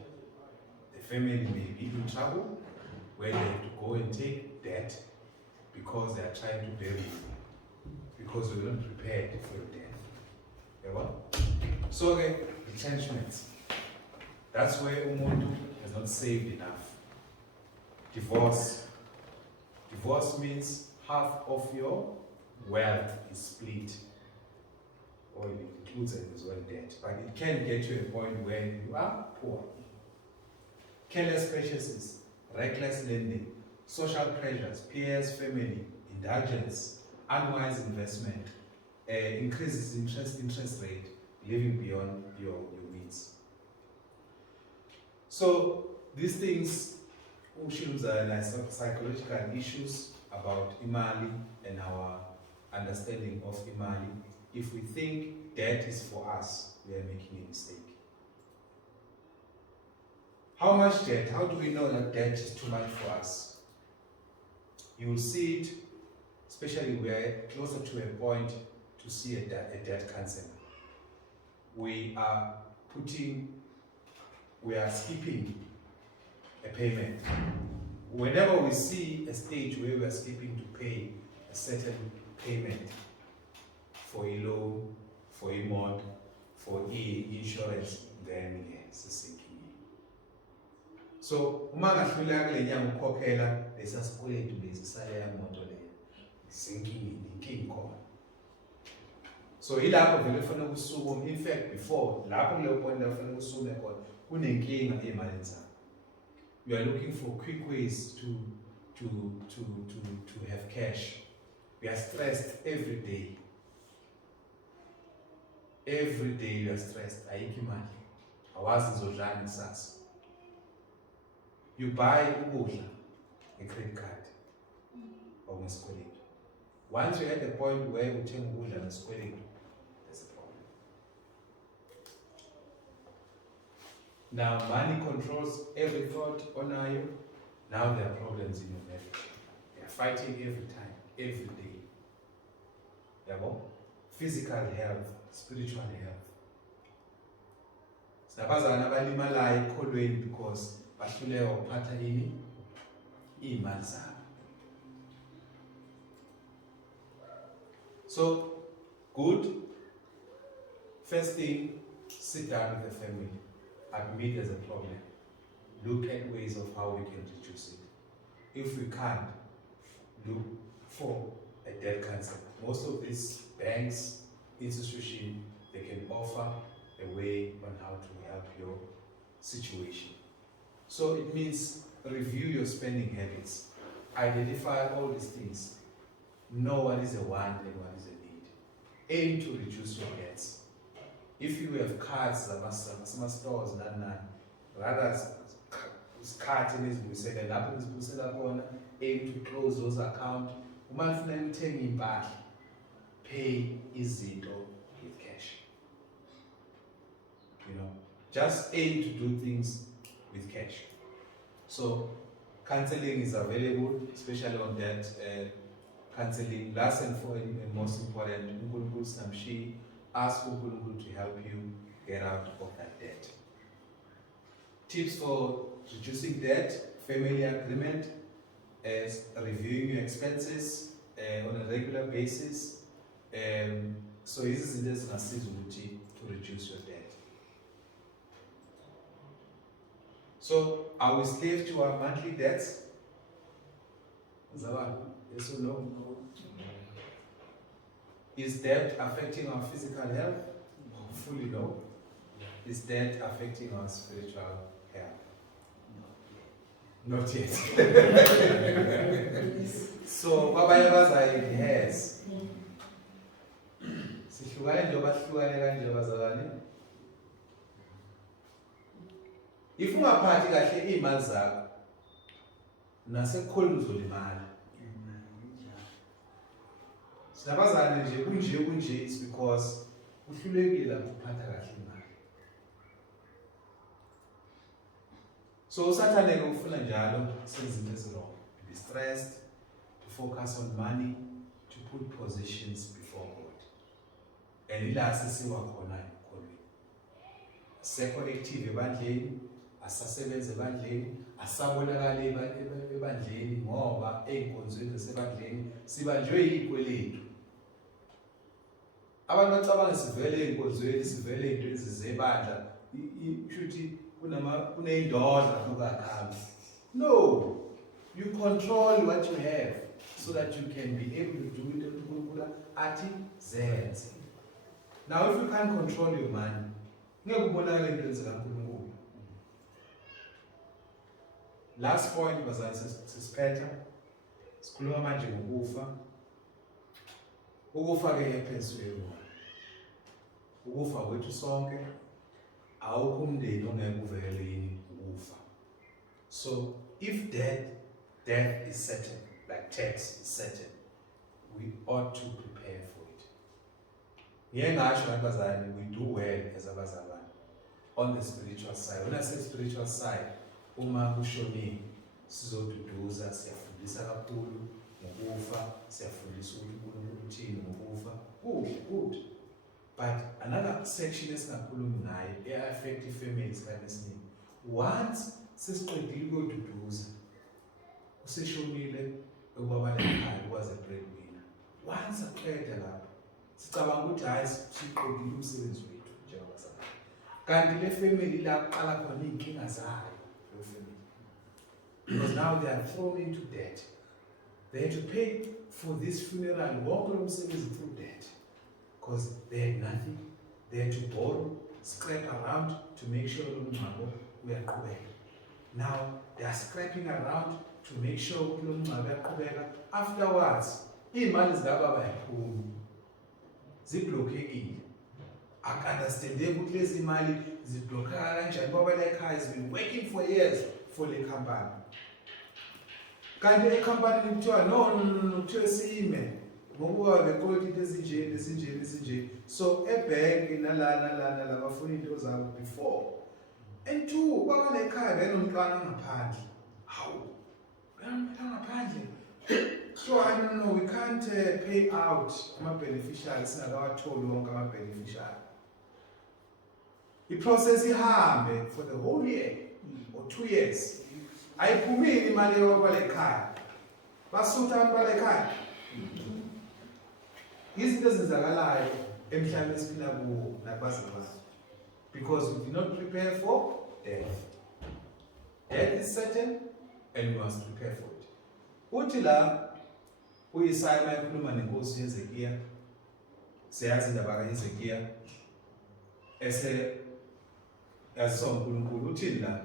the family may be in trouble where they have to go and take debt because they are trying to bury you, because we were not prepared for your death. So okay, retrenchment. That's where umuntu has not saved enough. Divorce. Divorce means half of your wealth is split, or it includes as well debt, but it can get to a point where you are poor. Careless purchases, reckless lending, social pressures, peers, family, indulgence, unwise investment, increases interest rate, living beyond your means. So these things are psychological issues about imali and our understanding of imali. If we think debt is for us, we are making a mistake. How much debt? How do we know that debt is too much for us? You will see it, especially we are closer to a point to see a debt counselor. We are skipping a payment. Whenever we see a stage where we are skipping to pay a certain payment for a loan, for a mod, for insurance, then yes, it's sinking. So, uma ngahluleka kule nyanga ukukhokhela lesasikweletu lesi sale yamoto leyo, sinking inkingi khona. So ilapho vele kufanele kusukume, in fact before lapho kuleyo point la kufanele kusukume khona kunenkinga emalini zakho. You are looking for quick ways to have cash. We are stressed every day. Every day you are stressed. Ayikho imali. Awazi nizodlani kusasa. You buy ukudla nge-credit card or ngesikweletu. Once you're at the point where uthenga ukudla ngesikweletu, there's a problem. Now money controls every thought on you. Now there are problems in your marriage. They are fighting every time, every day. Physical health, spiritual health. Sinabazana abalimalayo ekholweni because bahluleka ukuphatha iy'mali zabo. So, good. First thing, sit down with the family. Admit there's a problem. Look at ways of how we can reduce it. If we can't, look for a debt counselor. Most of these banks, institutions, they can offer a way on how to help your situation. So it means review your spending habits. Identify all these things. Know what is a want and what is a need. Aim to reduce your debts. If you have cards, some stores, rather cards in this aim to close those accounts. Pay izinto with cash. Just aim to do things with cash. So counseling is available, especially on that counseling. Last and most important, ask uNkulunkulu to help you get out of that debt. Tips for reducing debt: family agreement, reviewing your expenses on a regular basis. So this is to reduce your debt. So, are we slave to our monthly debts? Zaban, yes or no? Is debt affecting our physical health? Hopefully no. Is debt affecting our spiritual health? Not yet. So, babayabaza it has. Sihlukane njengoba sihlukane kanje bazalwane. If ungaphathi kahle imali zakho, nasekholweni uzolimala. Sinabazane nje kunje it's because uhlulekile ukuphatha kahle imali. So usathane ke ufuna njalo senze izinto ezirong. To be stressed, to focus on money, to put positions before God. And ila sisiwa khona ekholweni. Sekho active ebandleni, asasebenze ebandleni, asabonakala ebandleni ngoba ey'nkonzweni zasebandleni sibanjwe yikweletu. Abantu bacabanga sivele ey'nkonzweni, sivele ey'ntweni zezebandla, shuthi kuney'ndodla nokakhambi. No, you control what you have so that you can be able to do it uNkulunkulu athi zenze. Now if you can't control your money, ngeke ubonakale into ezenzeka kuNkulunkulu. Last point bazali sisiphetha sikhuluma manje ngokufa. Ukufa ke ephezulu. Ukufa kwethu sonke awukho umndeni ongeke uvele yini ukufa. So if death is certain, like tax is certain, we ought to prepare for it. Ngeke ngasho abazali we do well as abazalwane on the spiritual side. When I say spiritual side, uma kushonile sizoduduza, siyafundisa kakhulu ngokufa, siyafundisa uNkulunkulu uthini ngokufa. Good. But another section esingakhulumi ngayo e-affect i-families kaNesiningi. Once sesiqedile ukuyoduduza, useshonile ubaba lekhaya was a breadwinner. Once aqeda lapho, sicabanga ukuthi hayi siqedile umsebenzi wethu njengabazali. Kanti le family la kuqala khona iy'nkinga zayo le family. Because now they are thrown into debt. They had to pay for this funeral, walk on themselves through debt. Because they had nothing. They had to borrow, scrape around to make sure we are correct. Now they are scraping around to make sure we are correct. Afterwards, imali zikababa yaphuma. Ziblokekile. Akunderstandeki ukuthi lezi imali ziblokeka kanjani ngoba le ekhaya has been working for years for the company. Kanti le company kuthiwa no kuthiwa siyime ngokuba bekoloti into ezinje. So ebhenki nala bafuna into zabo before. And two, baba lekhaya benomntwana ngaphandle. Hawu. Benomntwana ngaphandle. So no, we can't pay out ama-beneficiaries singakawatholi wonke ama-beneficiary. I-process ihambe for the whole year or 2 years. Ayiphumile imali yababa lekhaya. Basutha abantu balekhaya. Izinto ezenzakalayo emhlabeni esiphila kuwo nakubazalwane. Because we did not prepare for death. Death is certain and we must prepare for it. Uthi la uYesaya mayikhuluma nenkosi uHezekiya, siyazi indaba kaHezekiya yaziswa uNkulunkulu uthini la?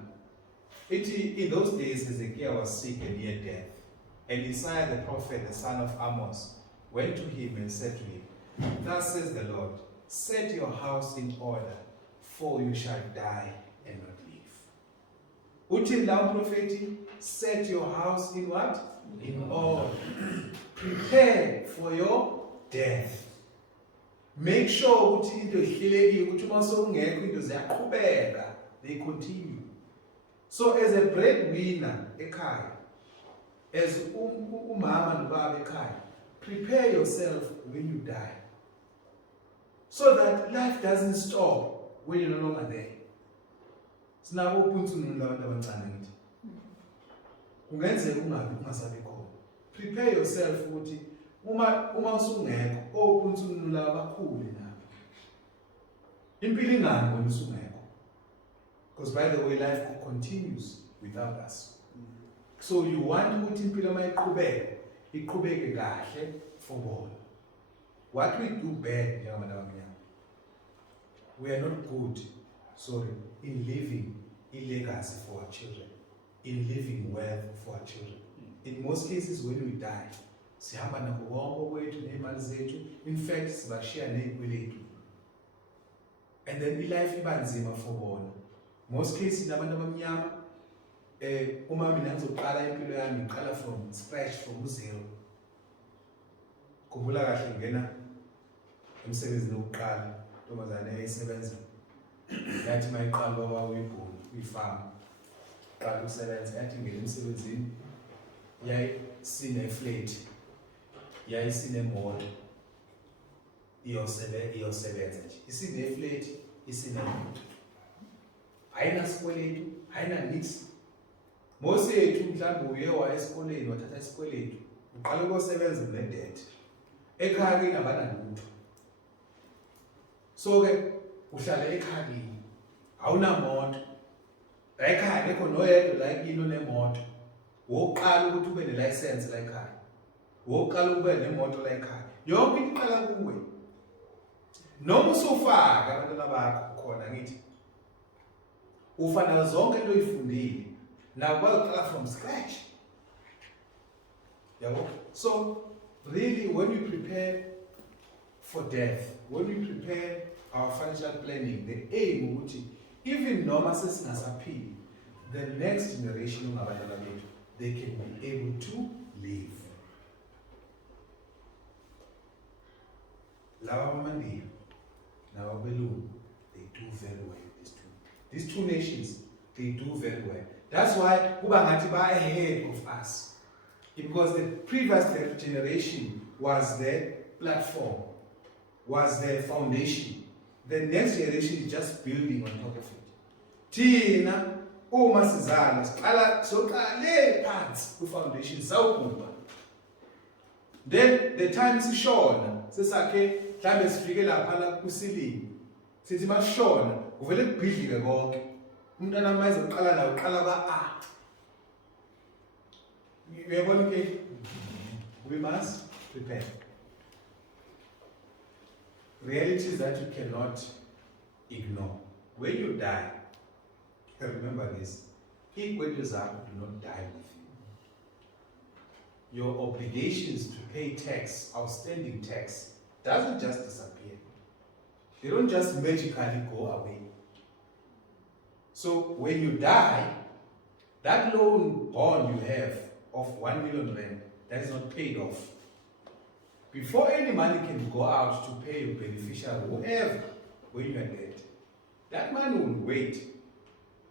Ithi in those days Hezekiah was sick and near death, and Isaiah the prophet, the son of Amos, went to him and said to him, "Thus says the Lord, set your house in order, for you shall die and not live." Uthini la uprofeti? Set your house in what? In order. Prepare for your death. Make sure ukuthi into ihlelekile ukuthi uma sokungekho into ziyaqhubeka, they continue. So as a breadwinner ekhaya, as umama nobaba ekhaya, prepare yourself when you die, so that life doesn't stop when you're no longer there. Sinabo uphunzulu labantu abancane ngithi. Kungenzeka ungasabi khona. Prepare yourself ukuthi uma usungekho ophunzulu laba bakhulu nabo. Impilo ingani wena usungekho? Because by the way, life continues. without us. So you want ukuthi impilo iqhubeke kahle for bona. What we do bad njengabantu abamnyama, we are not good, in leaving a legacy for our children, in leaving wealth for our children. In most cases, when we die, sihamba nakho konke kwethu neimali zethu, in fact sibashiya ney'kweletu. And then life iba nzima for bona. Most cases nabantu abamnyama, uma mina ngizoqala impilo yami ngiqala from scratch, from zero. Khumbula kahle ngena emsebenzini wokuqala, ntombazane eyayisebenza yathi mayiqala baba uyibhulu uyifama qala ukusebenza yathi ngene emsebenzini yayisine-flat yayisine-moto iyosebenza nje isine-flat isine-moto ayinasikweletu ayinaniksi. Most yethu mhlawumbe uye waya esikoleni wathatha isikweletu uqala ukuyosebenza unedebt ekhaya kini abanalutho. So-ke uhlala ekhaya kini awunamoto la ekhaya lekho noyedwa la kini onemoto wokuqala ukuthi ube nelicense la ekhaya wokuqala ube nemoto la ekhaya yonke into iqala kuwe. Noma usufaka abantwana bakho khona ngithi ufana zonke into oyifundile now bazoqala from scratch. Yabo? So really when we prepare for death, when we prepare our financial planning, the aim ukuthi even noma sesingasaphili, the next generation ongabantwana bethu they can be able to live. Laba bamaNdiya nababelungu, they do very well. These two nations, they do very well. That's why kuba ngathi ba ahead of us, because the previous generation was the platform, was the foundation. The next generation is just building on top of it. Tina uma sizala siqala soqale phansi ku foundation sawukuba. Then the time sishona sesakhe mhlambe sifike lapha la kusilini. Sithi mashona uvele kubhidlike konke. Umntana mayize uqala nawo uqala ba uyabona ke we must prepare. Realities that you cannot ignore. When you die, remember this, iy'kweletu zakho do not die with you. Your obligations to pay tax, outstanding tax, doesn't just disappear. They don't just magically go away. So when you die, that loan bond you have of 1 million rand, that is not paid off. Before any money can go out to pay your beneficiary, whoever, when you are dead, that money will wait.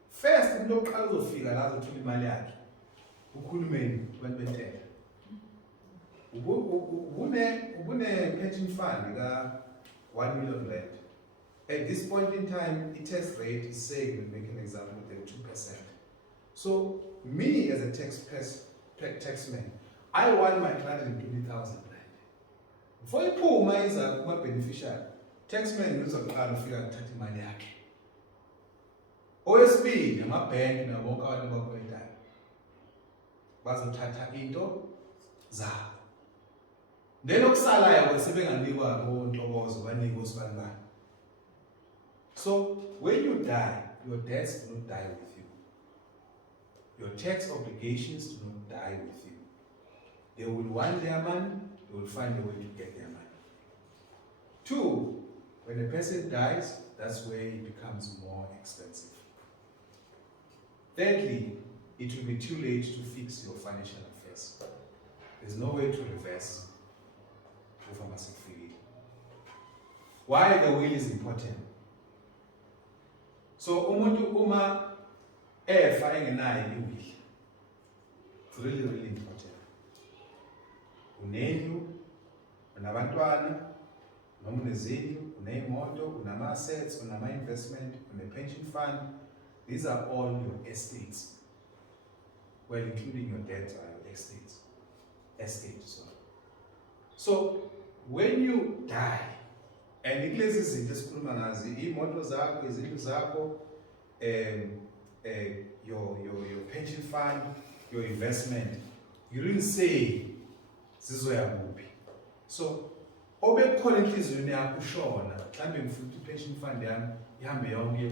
First, into yokuqala uzofika la azothola imali yakhe. Uhulumeni wentela. Ubune pension fund ka 1 million rand. At this point in time, the tax rate is saying, we'll make an example, with 2%. So, me as a taxman, I want my client in 20,000 rand. Before you pull my beneficiary, taxman will figure out 30 money. OSB, amabhenki nabonke abantu bakwetayo bazothatha into zabo. Then okusalayo besebenganikwa ngoNtokozo banikwe uSibandana. So when you die, your debts do not die with you. Your tax obligations do not die with you. They will want their money, they will find a way to get their money. 2, when a person dies, that's where it becomes more expensive. Thirdly, it will be too late to fix your financial affairs. There's no way to reverse. Why the will is important? So, umuntu uma efa engenayo iwill, it's really, really important. Unendlu, unabantwana, noma unezindlu, unemoto, unama-assets, unama-investment, une-pension fund. These are all your estates. Well, including your debt or your estates. So, when you die, and ikulezi izinto esikhuluma ngazo, imoto zakho, izindlu zakho, your pension fund, your investment, you didn't say zizoya kuphi. So obekhona enhliziyweni yakho ushona mhlambe ngifuna i-pension fund yami ihambe yonke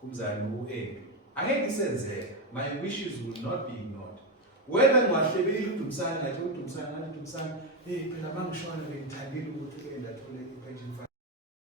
kumzali u-A. Angeke isenzeka. My wishes will not be ignored. Whether ngiwahlebile uDumsana ngathi uDumsana phela mangishona bengithandile ukuthi ke ndathola i-pension fund.